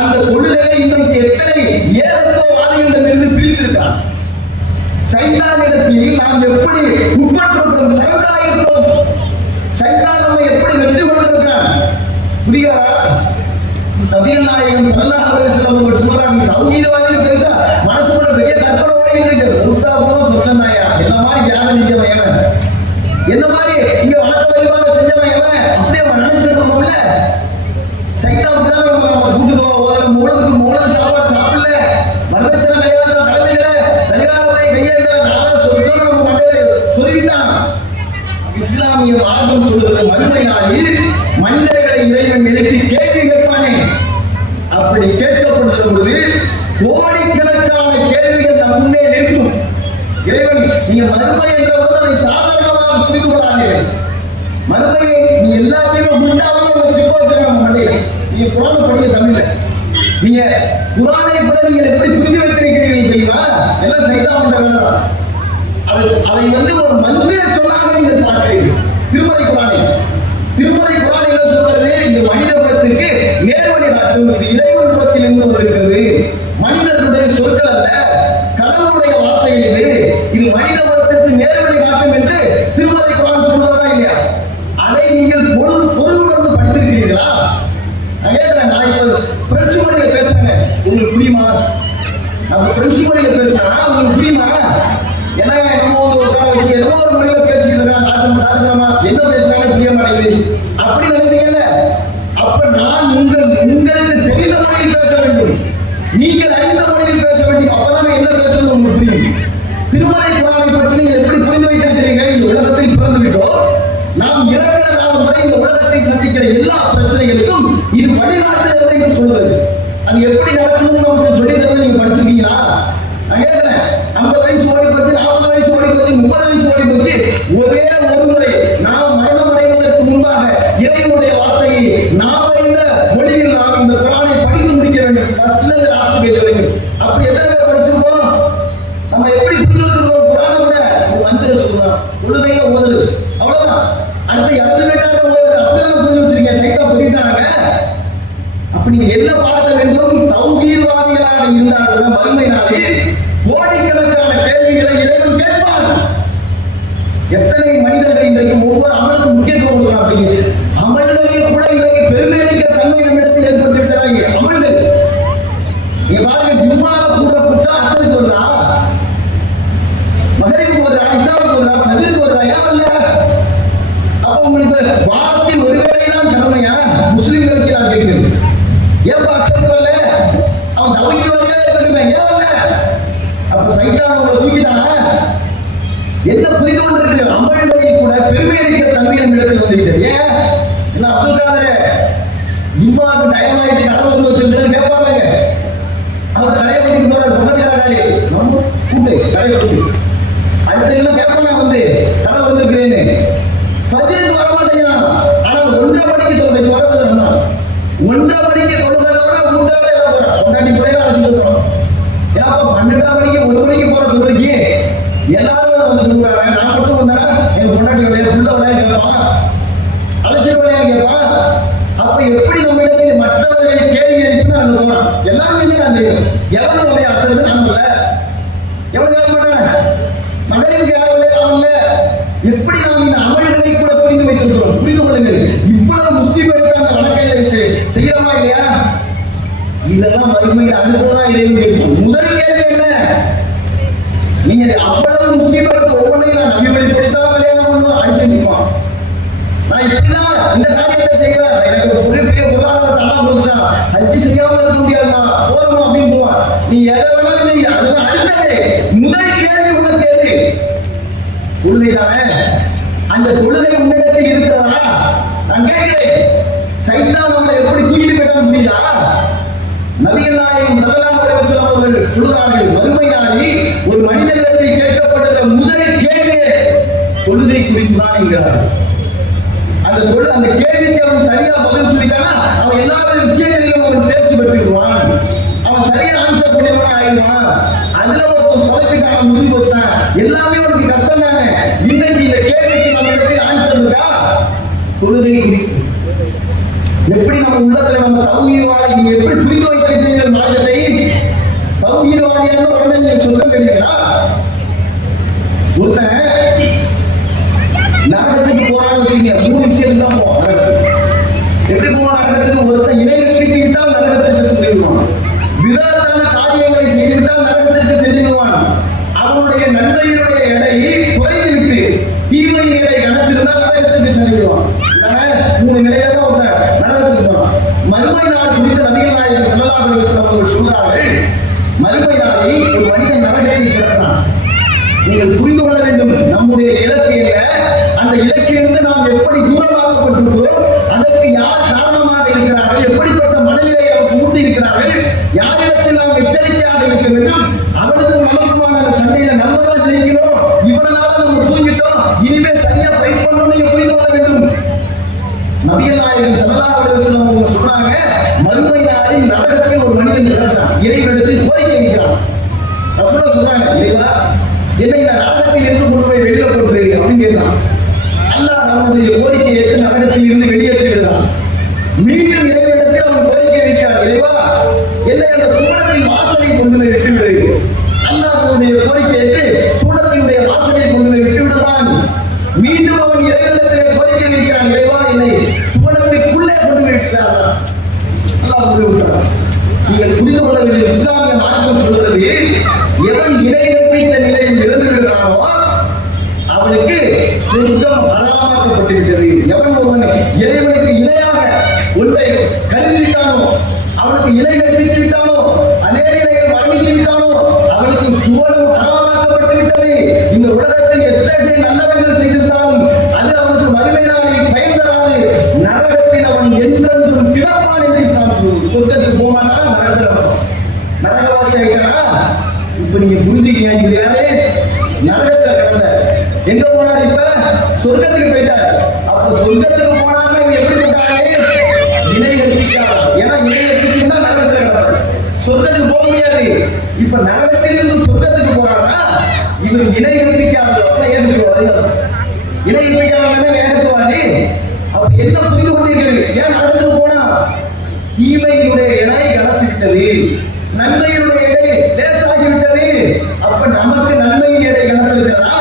அந்த தொழுகையை இன்றைக்கு எத்தனை ஏகத்துவவாதிகளிடமிருந்து பிரித்திருக்கிறான். சைத்தானிடத்தில் நாம் எப்படி உட்பட்டிருக்கிறோம், சைத்தானிருக்கிறோம், சைத்தான் நம்ம எப்படி வெற்றி கொண்டிருக்கிறான் புரியாதா? நபிகள் நாயகம் ஸல்லல்லாஹு அலைஹி வஸல்லம் அவர்கள் சொல்றாங்க, தௌஹீத்வாதிகள் பெருசா மனசுக்குள்ள பெரிய கற்பனை இருக்கு, முத்தா போன சொன்னாயா என்ன மாதிரி தியாகம் செஞ்சவன் எவன், என்ன மாதிரி இங்க வணக்க வழிபாடு செஞ்சவன் எவன், அப்படியே நினைச்சிட்டு இருக்கோம்ல. சைத்தானுக்கு தான் நம்ம கூட்டுக்கோ மூலத்துக்கு சாப்பாடு சாப்பிடல, வரதட்சணை கையாள கலந்துகளை தனியாளரை கையாள நான் சொல்லிட்டு நம்ம மண்டையில சொல்லிவிட்டான். இஸ்லாமிய மார்க்கம் சொல்லுவது மறுமை நாளில் மனிதர்களை இறைவன் எழுப்பி கேள்வி கேட்பானே. அப்படி கேட்கப்படுகிற பொழுது கோடிக்கணக்கான கேள்விகள் நம் முன்னே நிற்கும். இறைவன் நீங்க மறுமை என்றபோது அதை சாதாரணமாக புரிந்து கொள்ளாதீர்கள். மறுமையை நீ எல்லாத்தையுமே உண்டாவதும் வச்சுக்கோ வச்சிருக்காங்க மண்டையில. நீங்க குரான் படிக்க தமிழ்ல நீங்க குரானை கூட நீங்கள் எப்படி புரிந்து வைத்திருக்கிறீர்கள் தெரியுமா? எல்லாம் சைத்தான் பண்றாங்க. அதை ஒரு மந்திர சொல்லாம நீங்கள் பார்க்கிறீர்கள். திருமறை குரானை என்ன சொல்றது? இந்த மனித குலத்திற்கு நேர்வழி காட்டும், இது இறைவன் புறத்தில் இருந்து இருக்கிறது, மனிதர்களுடைய சொற்கள் அல்ல, கடவுளுடைய வார்த்தைகள் இது மனித குலத்திற்கு நேர்வழி காட்டும் என்று திருமறை குரான் சொல்றதா இல்லையா? அதை நீங்கள் பொருள் வந்து படித்திருக்கிறீர்களா? நான் இப்ப பிரெஞ்சு மொழியில பேசுறேன், உங்களுக்கு புரியுமா? நம்ம பிரெஞ்சு மொழியில பேசுறேன், உங்களுக்கு புரியுமா? என்ன என்னமோ வச்சு ஏதோ ஒரு மொழியில பேசிட்டு என்ன பேசுறாங்க புரிய மாட்டேங்குது அப்படி நினைக்கிறீங்கல்ல. அப்ப நான் உங்களுக்கு தெரிந்த மொழியில் பேச வேண்டும், நீங்கள் அறிந்த மொழியில் பேச வேண்டும். அப்பதான் என்ன பேசுறது உங்களுக்கு புரியும். திருமலை குரானை பற்றி நீங்கள் எப்படி புரிந்து வைத்திருக்கிறீர்கள்? இந்த உலகத்தில் பிறந்து விட்டோம், நாம் இறக்கிற நாள் வரை இந்த உலகத்தை சந்திக்கிற எல்லா பிரச்சனைகளுக்கும் இது வழிகாட்டுகிறது என்று சொல்வது. அது எப்படி நடக்கணும்னு நமக்கு சொல்லி தரது நீங்க படிச்சிருக்கீங்களா? நான் கேட்கிறேன், 50 வயசு ஓடி போச்சு, 40 வயசு ஓடி போச்சு, 30 வயசு ஓடி போச்சு, ஒரே ஒரு முறை நாம் மரணம் அடைவதற்கு முன்பாக இறைவனுடைய வார்த்தையை நாம் அறிந்த மொழியில் நாம் இந்த குரானை படித்து முடிக்க வேண்டும். ஃபர்ஸ்ட்ல இருந்து லாஸ்ட் பேஜ் வரைக்கும். அப்படி எத்தனை பேர் படிச்சிருக்கோம்? நம்ம எப்படி புரிஞ்சு வச்சிருக்கோம்? குரானை விட ஒரு மந்திரம் சொல்றான், தொழுகையில ஓதுது, அவ்வளவுதான். அடுத்து இறந்து கேட்டாங்க ஓதுது, அப்படிதான் புரிஞ்சு வச்சிருக்கீங்க. சைத்தா சொல்லிட்டாங்க. அப்ப நீங்க என்ன பார்க்க வேண்டும்? தௌஹீத்வாதிகளாக இருந்தார்கள் மறுமை நாளில் கோடிக்கணக்கான கேள்விகளை இறைவன் கேட்பான். எத்தனை மனிதர்கள் இன்றைக்கு ஒவ்வொரு அமலுக்கு முக்கியத்துவம் கொடுக்கிறாங்க. அமல்களில் கூட இன்றைக்கு பெருமையடிக்கிற தன்மை நம்மிடத்தில் ஏற்பட்டிருக்கிறாங்க. அமல்கள் நீங்க பாருங்க, ஜும்மால கூட போட்டா அசலுக்கு வருதா, மகரிக்கு வருதா, இசாவுக்கு வருதா, ஃபஜ்ருக்கு வருதா, ஏன் இல்ல? அப்ப உங்களுக்கு வாரத்தில் ஒரு வேளைதான் கடமையா? முஸ்லிம்களுக்கு நான் கேட்கிறேன், ஏன் அசலுக்கு வரல? அவன் தௌஹீத்வாதியா இருக்கணுமே, ஏன் வரல? அப்ப சைத்தான் உங்களை தூக்கிட்டானா? என்ன புரிந்து கொண்டிருக்கிற அமல்களில் கூட பெருமை அளிக்கிற தன்மை நம்மிடத்தில் வந்துவிட்டது. ஏன்? என்ன அப்துல் காதர் ஜிம்மாவுக்கு டைம் ஆயிட்டு கடை வந்து வச்சிருக்கேன்னு கேட்பாங்க. அவர் கடையை பண்ணிட்டு போறாரு, பக்கத்துக்காரே நம்ம கூட்டு கடையை கூட்டு அடுத்த எல்லாம் கேட்பாங்க, வந்து கடை வந்திருக்கிறேன்னு. ஃபஜ்ருக்கு வர மாட்டேங்கிறான், ஆனால் 1:30 மணிக்கு தொழுகைக்கு வரது. 1:30 மணிக்கு தொழுகிறவரை மூன்றாவது எல்லாம் போறான், கொண்டாடி பிள்ளைகளை அழைச்சிட்டு இருக்கிறோம். ஏப்பா 12 மணிக்கு 1 மணிக்கு போற தொழுகைக்கு எல்லாரும் வந்து தூங்குறாங்க, நான் மட்டும் வந்தா என் பொண்டாட்டி விளையா உள்ள விளையா கேட்பான், அழைச்சிட்டு விளையா கேட்பான். அப்ப எப்படி நம்ம இடத்தில் மற்றவர்களை கேள்வி எழுப்பினா அங்க போறான். எல்லாரும் அந்த எவனும் விளையா அசல் நானும்ல, எவ்வளவு கேட்க மாட்டானே, மகனுக்கு யாரும் விளையாடல. எப்படி நாம் இந்த அமல்களை கூட புரிந்து வைத்திருக்கிறோம்? புரிந்து கொள்ளுங்கள், இவ்வளவு முஸ்லிம்களுக்கு அந்த வணக்கங்களை செய்யறமா இல்லையா? இதெல்லாம் மறுமையில் அடுத்ததான் இறைவன் கேட்கும். முதல் கேள்வி என்ன? நீங்க அவ்வளவு முஸ்லிம்களுக்கு ஒவ்வொன்றையும் நான் நபி வழி படித்தான் கல்யாணம் பண்ணுவோம், அடிச்சு நிற்பான். நான் இப்படிதான் இந்த காரியத்தை செய்வேன், எனக்கு ஒரு பெரிய பொருளாதார தள்ளா கொடுத்தான், அச்சு செய்யாம இருக்க முடியாதுமா, போறோம் அப்படின்னு போவான். நீ எதை வேணாலும் நீ அதெல்லாம் அடுத்தது முதல் கேள்வி உனக்கு எது? தொழுகைதானே? அந்த தொழுகை உன்னிடத்தில் இருக்கிறதா? நான் கேட்கிறேன். சைத்தான் நம்மளை எப்படி தூக்கிட்டு போயிட்டான்னு முடியுதா? நபிகள் நாயகம் ஸல்லல்லாஹு அலைஹி வஸல்லம் அவர்கள் சொல்கிறார்கள், மறுமை நாளில் ஒரு மனிதனிடத்தில் கேட்கப்படுகிற முதல் கேள்வி தொழுகை குறித்து தான் என்கிறார்கள். அந்த கேள்விக்கு அவன் சரியா பதில் சொல்லிட்டானா அவன் எல்லா விஷயங்களிலும் அவன் தேர்ச்சி பெற்றுவான். அவன் சரியான ஆன்சர் பண்ணிடுவான் ஆயிடுவான். அதுல ஒரு சொலப்பிட்டான முடிவு வச்சான். எல்லாமே உனக்கு கஷ்டம் தானே. இன்னைக்கு இந்த கேள்விக்கு நம்ம எப்படி ஆன்சர் இருக்கா? தொழுகை குறித்து எப்படி நம்ம உள்ளத்துல நம்ம தௌஹீத்வாதி நீங்க எப்படி புரிந்து வைத்திருக்கிறீர்கள் மார்க்கத்தை? தௌஹீத்வாதியான உடனே நீங்க சொல்ல வேண்டியதா? ஒருத்தன் நரகத்துக்கு போறான்னு வச்சுங்க, 3 விஷயம் தான் போவான் நரகத்துக்கு. எப்படி போவான் நரகத்துக்கு? ஒருத்தன் இணை கற்பித்துவிட்டால் நரகத்துக்கு சென்றுவிடுவான். விதத்தான காரியங்களை செய்துவிட்டால் நரகத்திற்கு சென்றுவிடுவான். அவனுடைய நன்மையினுடைய எடையை குறைத்து விட்டு தீமையின் எடை கணத்திருந்தால் நரகத்திற்கு சென்றுவிடுவான். 3 நிலையில தான் ஒருத்தன் நரகத்துக்கு போறான். மறுமை நாள் குறித்து நபிகள் நாயகம் ஸல்லல்லாஹு அலைஹி வஸல்லம் அவர்கள் சொல்றார்கள், மறுமை நாளில் ஒரு மனிதன் நரகத்தில் கிடக்கிறான். நீங்கள் புரிந்து கொள்ள வேண்டும், நம்முடைய இலக்கு என்ன, அந்த இலக்கிலிருந்து நாம் எப்படி தூரமாக்கப்பட்டிருக்கிறோம், அதற்கு யார் காரணமாக இருக்கிறார்கள், எப்படிப்பட்ட மனநிலை அவர் ஊட்டி இருக்கிறார்கள், யாரிடத்தில் நாம் எச்சரிக்கையாக இருக்க வேண்டும், அவனுக்கும் நமக்குமான அந்த சண்டையில நம்ம தான் ஜெயிக்கிறோம், இவ்வளவு நாள் நம்ம தூங்கிட்டோம், இனிமே சரியா ஃபைட் பண்ணணும்னு புரிந்து கொள்ள வேண்டும். நபிகள் நாயகம் ஸல்லல்லாஹு அலைஹி வஸல்லம் அவங்க சொல்றாங்க, மறுமை நாளில் நரகத்தில் ஒரு மனிதன் இருக்கிறான், இறைவனிடத்தில் கோரிக்கை வைக்கிறான். ரசூலுல்லாஹ் சொல்றாங்க, இறைவா என்னை இந்த நரகத்தில் இருந்து கொண்டு போய் வெளியில போட்டு அப்படின்னு கேட்கிறான். அல்லாஹ் நம்முடைய கோரிக்கையை ஏற்று நரகத்தில் இருந்து வெளியேற்றி விடுறான். மீண்டும் இறைவனிடத்தில் அவன் கோரிக்கை வைக்கிறான், இறைவா என்னை அந்த சூழலின் வாசலை கொண்டு போய் விட்டு விடு. அல்லாஹ் அவனுடைய கோரிக்கை ஏற்று சூழலினுடைய வாசலை கொண்டு போய் விட்டு விடுறான். மீண்டும் அவன் இறைவனிடத்தில் கோரிக்கை வைக்கிறான், இறைவா என்னை சூழலுக்குள்ளே கொண்டு போய் விட்டான். அல்லாஹ் கொண்டு விட்டான். நீங்கள் புரிந்து கொள்ள வேண்டிய இஸ்லாமிய மார்க்கம் சொல்லுறது, எவன் இணை கற்பித்த நிலையில் இருந்து விடுகிறானோ அவனுக்கு சொர்க்கம் ஹராமாக்கப்பட்டிருக்கிறது. எவன் ஒருவன் இறைவனுக்கு இணையாக ஒன்றை கல்வி விட்டானோ, அவனுக்கு இணை கற்பித்து விட்டானோ, அதே நிலையில் மரணித்து விட்டானோ அவனுக்கு சுவனம் ஹராமாக்கப்பட்டு விட்டது. இந்த உலகத்தில் எத்தனை நல்லவர்கள் செய்திருந்தாலும் அது அவனுக்கு மறுமை நாளில் பயன் தராது. நரகத்தில் அவன் என்றென்றும் கிடப்பான் என்று சொர்க்கத்துக்கு போமாட்டான், நரகவாசி ஆயிட்டானா? இப்ப நீங்க புரிஞ்சுக்கீங்க, நரகத்தை கடந்த எங்க போனாரு? இப்ப சொர்க்கத்துக்கு போயிட்டாரு. அப்ப சொர்க்கத்துக்கு போனாருன்னா இவங்க எப்படி போட்டாரு? இணை கற்பிச்சாங்க. ஏன்னா இணை கற்பிச்சுதான் நரகத்துல கிடந்தாரு, சொர்க்கத்துக்கு போக முடியாது. இப்ப நரகத்திலிருந்து சொர்க்கத்துக்கு போனாருன்னா இவர் இணை கற்பிக்காத ஏற்றுக்குவாரு. இணை கற்பிக்காத ஏற்றுக்குவாரு. அப்ப என்ன புரிந்து கொண்டிருக்கிறது? ஏன் நரகத்துக்கு போனா? தீமையினுடைய இணை கலத்து விட்டது, நன்மையினுடைய எடை லேசாகிவிட்டது. அப்ப நமக்கு நன்மையின் எடை கணக்கிருக்கிறதா?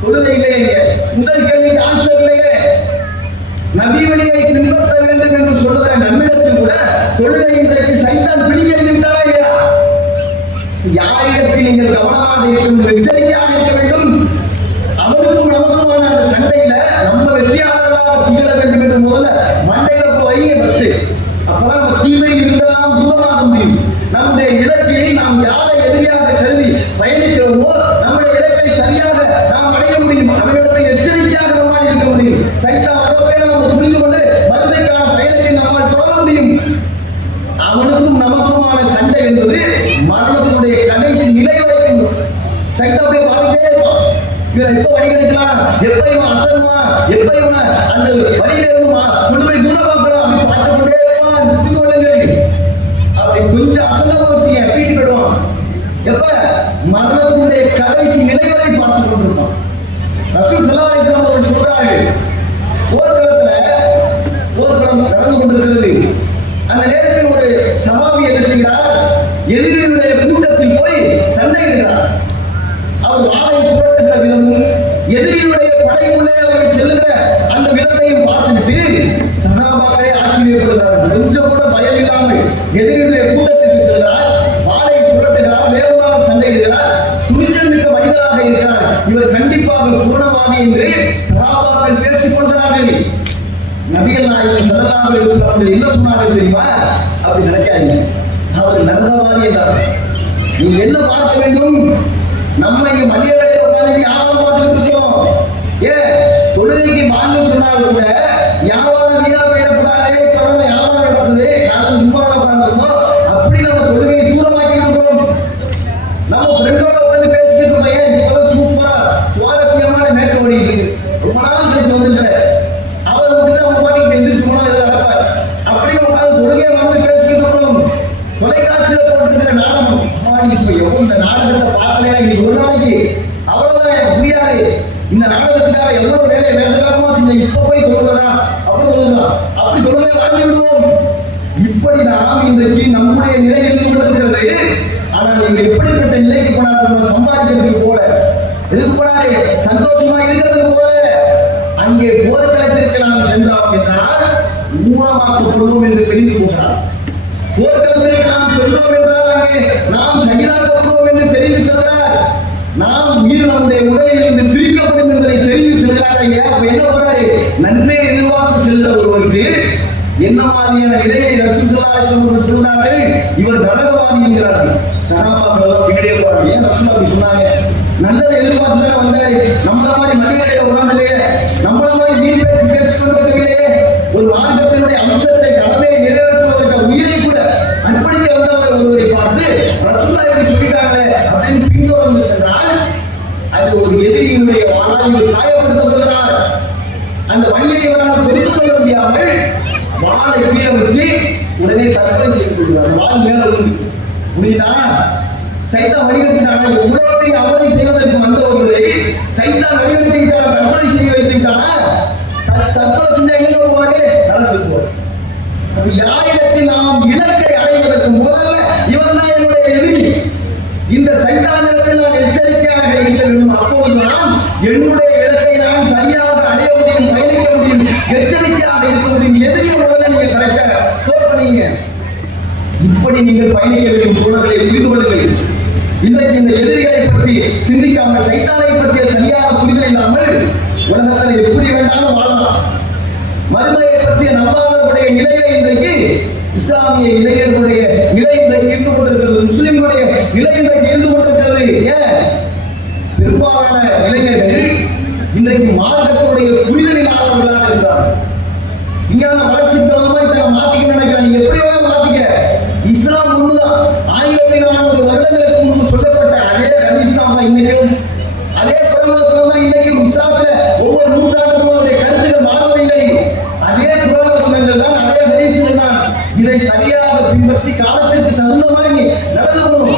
தொழுகை இல்லையே. முதல் கேள்விக்கு ஆன்சர் இல்லையே. நபி வழியை பின்பற்ற வேண்டும் என்று சொல்லுகிற நம்மிடத்தில் கூட தொழுகை இன்றைக்கு சைத்தான் பிடிக்கிறது விட்டாரா இல்லையா? யாரிடத்தில் நீங்கள் கவனமாக இருக்க வேண்டும், எச்சரிக்கையாக இருக்க வேண்டும். அவனுக்கும் நமக்குமான அந்த சண்டையில நம்ம வெற்றியாளர்களாக திகழ வேண்டும் என்று முதல்ல மண்டையில வைங்க ஃபர்ஸ்ட். அப்பதான் நம்ம தீமை இருந்தெல்லாம் தூரமாக முடியும். நம்முடைய இலக்கையை நாம் யாரை எதிரியாக கருதி பயணிக்கிறோமோ நம்முடைய இலக்கை சரியாக நாம் அடைய முடியும். அவர்களிடத்தை எச்சரிக்கையாக நம்மால் இருக்க முடியும். சைத்தான் வரப்பை நம்ம புரிந்து கொண்டு மறுமைக்கான பயணத்தை நம்மால் தொடர முடியும். அவனுக்கும் நமக்குமான சண்டை என்பது மரணத்தினுடைய கடைசி நிலை வரைக்கும் சைத்தாவை பார்த்துட்டே இருப்பான். இவன் எப்ப வழி கிடைக்கலாம், எப்ப இவன் அசருமா, எப்ப இவனை அந்த வழியில இருக்குமா கொண்டு போய் தூரமாக்கலாம் அப்படின்னு பார்த்து கொண்டே இருப்பான். புரிந்து கொள்ளுங்கள், அப்படி கொஞ்சம் அசலமா வச்சுங்க பீட்டி போயிடுவான். எப்ப மரணத்தினுடைய கடைசி நிலை வரை பார்த்து கொண்டிருப்பான். ரசூல் ஸல்லல்லாஹு அலைஹி வஸல்லம் அவர்கள் சொல்றார்கள், போர்க்களம் நடந்து கொண்டிருக்கிறது. அந்த நேரத்தில் ஒரு சஹாபி என்ன செய்கிறார்? எதிரிகளுடைய கூட்டத்தில் போய் சண்டையிடுகிறார். அவர் வாளை சுழற்றுகிற விதமும் எதிரியுடைய படைக்குள்ளே அவர்கள் செல்லுகிற அந்த விதத்தையும் பார்த்துவிட்டு சஹாபாக்களே ஆச்சரியப்படுகிறார்கள். கொஞ்சம் கூட பயம் இல்லாமல் எதிரியுடைய கூட்டத்திற்கு செல்கிறார், வாளை சுழற்றுகிறார், வேகமாக சண்டையிடுகிறார், துணிச்சல் மிக்க மனிதராக இருக்கிறார். இவர் கண்டிப்பாக சுவனவாதி என்று சஹாபாக்கள் பேசிக் கொள்கிறார்கள். நபிகள் நாயகம் ஸல்லல்லாஹு அலைஹி வஸல்லம் என்ன சொன்னார்கள் தெரியுமா? அப்படி நினைக்காதீங்க, அவர் நரகவாதி என்றார். நீங்க என்ன பார்க்க வேண்டும்? நம்ம இங்க மதிய வேலையில உட்கார்ந்து வியாபாரம் பார்த்துட்டு இருக்கோம். தொழுகைக்கு வாங்க சொன்னா கூட வியாபாரம் வீணா போயிடக்கூடாது. அதே தொடர்ந்து வியாபாரம் நடக்குது, நாங்கள் நிம்மதியாக உட்கார்ந்துருக்கோம். அப்படி நம்ம தொழுகையை தூரமாக்கி இருக்கிறோம். நம்ம ஃப்ரெண்டோட உட்காந்து பேசிட்டு இருக்கோம், ஏன் இப்போ சூப்பரா சுவாரஸ்யமான மேற்கு ஓடிட்டு இருக்கு, ரொம்ப நாள் கழிச்சு வந்துருக்கிறேன், அவரை விட்டு அவங்க பாட்டிக்கு எந்திரிச்சு போனா இதில் நடப்பார். அப்படி உட்காந்து தொழுகையை வந்து பேசிட்டு இருக்கிறோம். தொலைக்காட்சியில் போட்டுருக்கிற நாடகம் இப்போ எவ்வளோ இந்த நாடகத்தை பார்க்கலையா இன்னைக்கு ஒரு நாளைக்கு அவ்வளவுதான் எனக்கு புரியாது. இந்த நாடகத்துக்காக எவ்வளவு வேலை வேகமா செஞ்ச இப்ப போய் சொல்றதா அப்படி சொல்லுதான், அப்படி சொல்ல வாழ்ந்து விடுவோம். இப்படி நாம் இன்றைக்கு நம்முடைய நிலை இருந்து கொண்டிருக்கிறது. ஆனால் நீங்க எப்படிப்பட்ட நிலைக்கு போனாலும் சம்பாதிக்கிறதுக்கு போல எதுக்கு போனாலே சந்தோஷமா இருக்கிறது போல அங்கே போர்க்களத்திற்கு நாம் சென்றோம் என்றால் ஊனமாக்கப்படுவோம் என்று தெரிந்து கொண்டார். போர்க்களத்திற்கு நாம் சென்றோம் என்றால் அங்கே நாம் சகிதாக்கப்படுவோம் என்று தெரிந்து சென்றார். நாம் உயிர் நம்முடைய உடலில் இருந்து பிரிக்கப்படும் என்பதை தெரிந்து செல்கிறார். அப்ப என்ன பண்றாரு? நன்மை எதிர்பார்த்து செல்ல ஒருவருக்கு என்ன மாதிரியான நிலையை ரசூலுல்லாஹி சொல்றார்கள், இவர் நரகவாதி என்கிறார்கள். சஹாபாக்கள் பின்னாடியே போறாங்க. ஏன் ரசூலுல்லாஹி சொன்னாங்க? நல்லதை எதிர்பார்த்து தான் வந்தாரு. நம்மள மாதிரி மனிதர்களை உணர்ந்தலையே, நம்மள மாதிரி வீண் பேச்சு பேசிக்கொண்டிருக்கவில்லையே, ஒரு மார்க்கத்தினுடைய அம்சத்தை கடமையை நிறைவேற்றுவதற்கு உயிரை கூட அர்ப்பணிக்க வந்தவர் ஒருவரை பார்த்து ரசூலுல்லாஹி சொல்லிட்டாங்களே அப்படின்னு பின்தொடர்ந்து சென்றால் அது ஒரு எதிரியினுடைய வாழை காயப்படுத்தப்படுகிறார். அந்த வழியை இவரால் தெரிந்து கொள்ள முடியாமல் வாழை கீழே வச்சு உடனே தற்கொலை செய்து கொள்கிறார். வாழ் மேல முடியுதா? சைத்தான் வழிகட்டிட்டானா? எவ்வளவு பெரிய அவளை செய்வதற்கு வந்த ஒருவரை சைத்தான் வழிகட்டிட்டான, தற்கொலை செய்ய வைத்துட்டானா? தற்கொலை செஞ்சா எங்க போவாரு? நடந்து போவார். யாரிடத்தில் நாம் இலக்கை அடைவதற்கு முதல்ல இவன் தான் என்னுடைய எதிரி. இந்த சைத்தானிடத்தில் நான் எச்சரிக்கையாக இருக்க வேண்டும். அப்போது நான் என்னுடைய இலக்கை நான் சரியாக அடைய முடியும், பயணிக்க முடியும், எச்சரிக்கையாக இருக்க முடியும். எதிரியை முதல்ல நீங்க கரெக்டா ஸ்கோர் பண்ணீங்க. இப்படி நீங்கள் பயணிக்க வேண்டும். தோழர்களை புரிந்து கொள்ளுங்கள். இன்றைக்கு இந்த எதிரிகளை பற்றி சிந்திக்காமல், சைத்தானை பற்றிய சரியான புரிதல் இல்லாமல் உலகத்தில் எப்படி வேண்டாலும் வாழலாம். மறுமையை பற்றிய நம்பாதவருடைய நிலையை இன்றைக்கு இஸ்லாமிய இளைஞர்களுடைய நிலை இன்றைக்கு இருந்து கொண்டிருக்கிறது. முஸ்லிம்களுடைய நிலை இன்றைக்கு இருந்து கொண்டிருக்கிறது. ஏன்? பெரும்பாலான இளைஞர்கள் இன்றைக்கு மார்க்கத்தினுடைய புரிதல் இல்லாதவர்களாக இருக்கிறார்கள். விஞ்ஞான வளர்ச்சிக்கு தகுந்த மாதிரி தன்னை மாத்திக்க நினைக்கிறாங்க. நீங்க எப்படி வேணாலும் மாத்திக்க. இஸ்லாம் முன்னுதான் 1400 வருடங்களுக்கு முன்பு சொல்லப்பட்ட அதே ஹதீஸ் தான் இன்னைக்கும், அதே குர்ஆன் தான் இன்னைக்கும். இஸ்லாத்துல ஒவ்வொரு நூற்றாண்டுக்கும் அவருடைய கருத்துக்கள் மாறுவதில்லை. அதே குர்ஆன் வசனங்கள் தான், அதே ஹதீஸ்கள் தான். இதை சரியாக பின்பற்றி காலத்திற்கு தகுந்த மாதிரி நடந்துக்கணும்.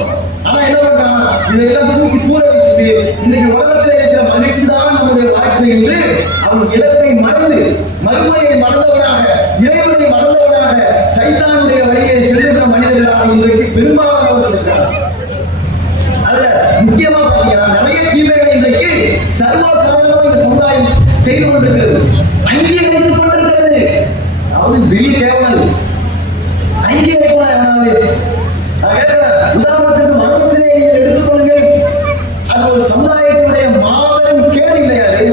ஆனா என்ன பண்றான்? இதையெல்லாம் தூக்கி தூர வச்சுட்டு இன்னைக்கு உலகத்தில் இருக்கிற மகிழ்ச்சி தான் நம்முடைய வாழ்க்கை என்று அவன் இலக்கை மறந்து, மறுமையை மறந்தவனாக, இறைவனை மறந்தவனாக, சைத்தானுடைய வழியை செல்லுகிற மனிதர்களாக இன்றைக்கு பெரும்பாலானவர்கள் இருக்கிறார். அதுல முக்கியமா பாத்தீங்கன்னா நிறைய தீமைகளை இன்றைக்கு சர்வசாதாரணமாக இந்த சமுதாயம் செய்து கொண்டிருக்கிறது, அங்கீகரித்துக் கொண்டிருக்கிறது. அதாவது வெளி தேவனது அங்கீகரிக்கலாம். உதாரணத்துக்கு வரதட்சணையை எடுத்துக்கொள்ளுங்கள். அது ஒரு சமுதாயத்தினுடைய மாபெரும் கேடு இல்லையாது.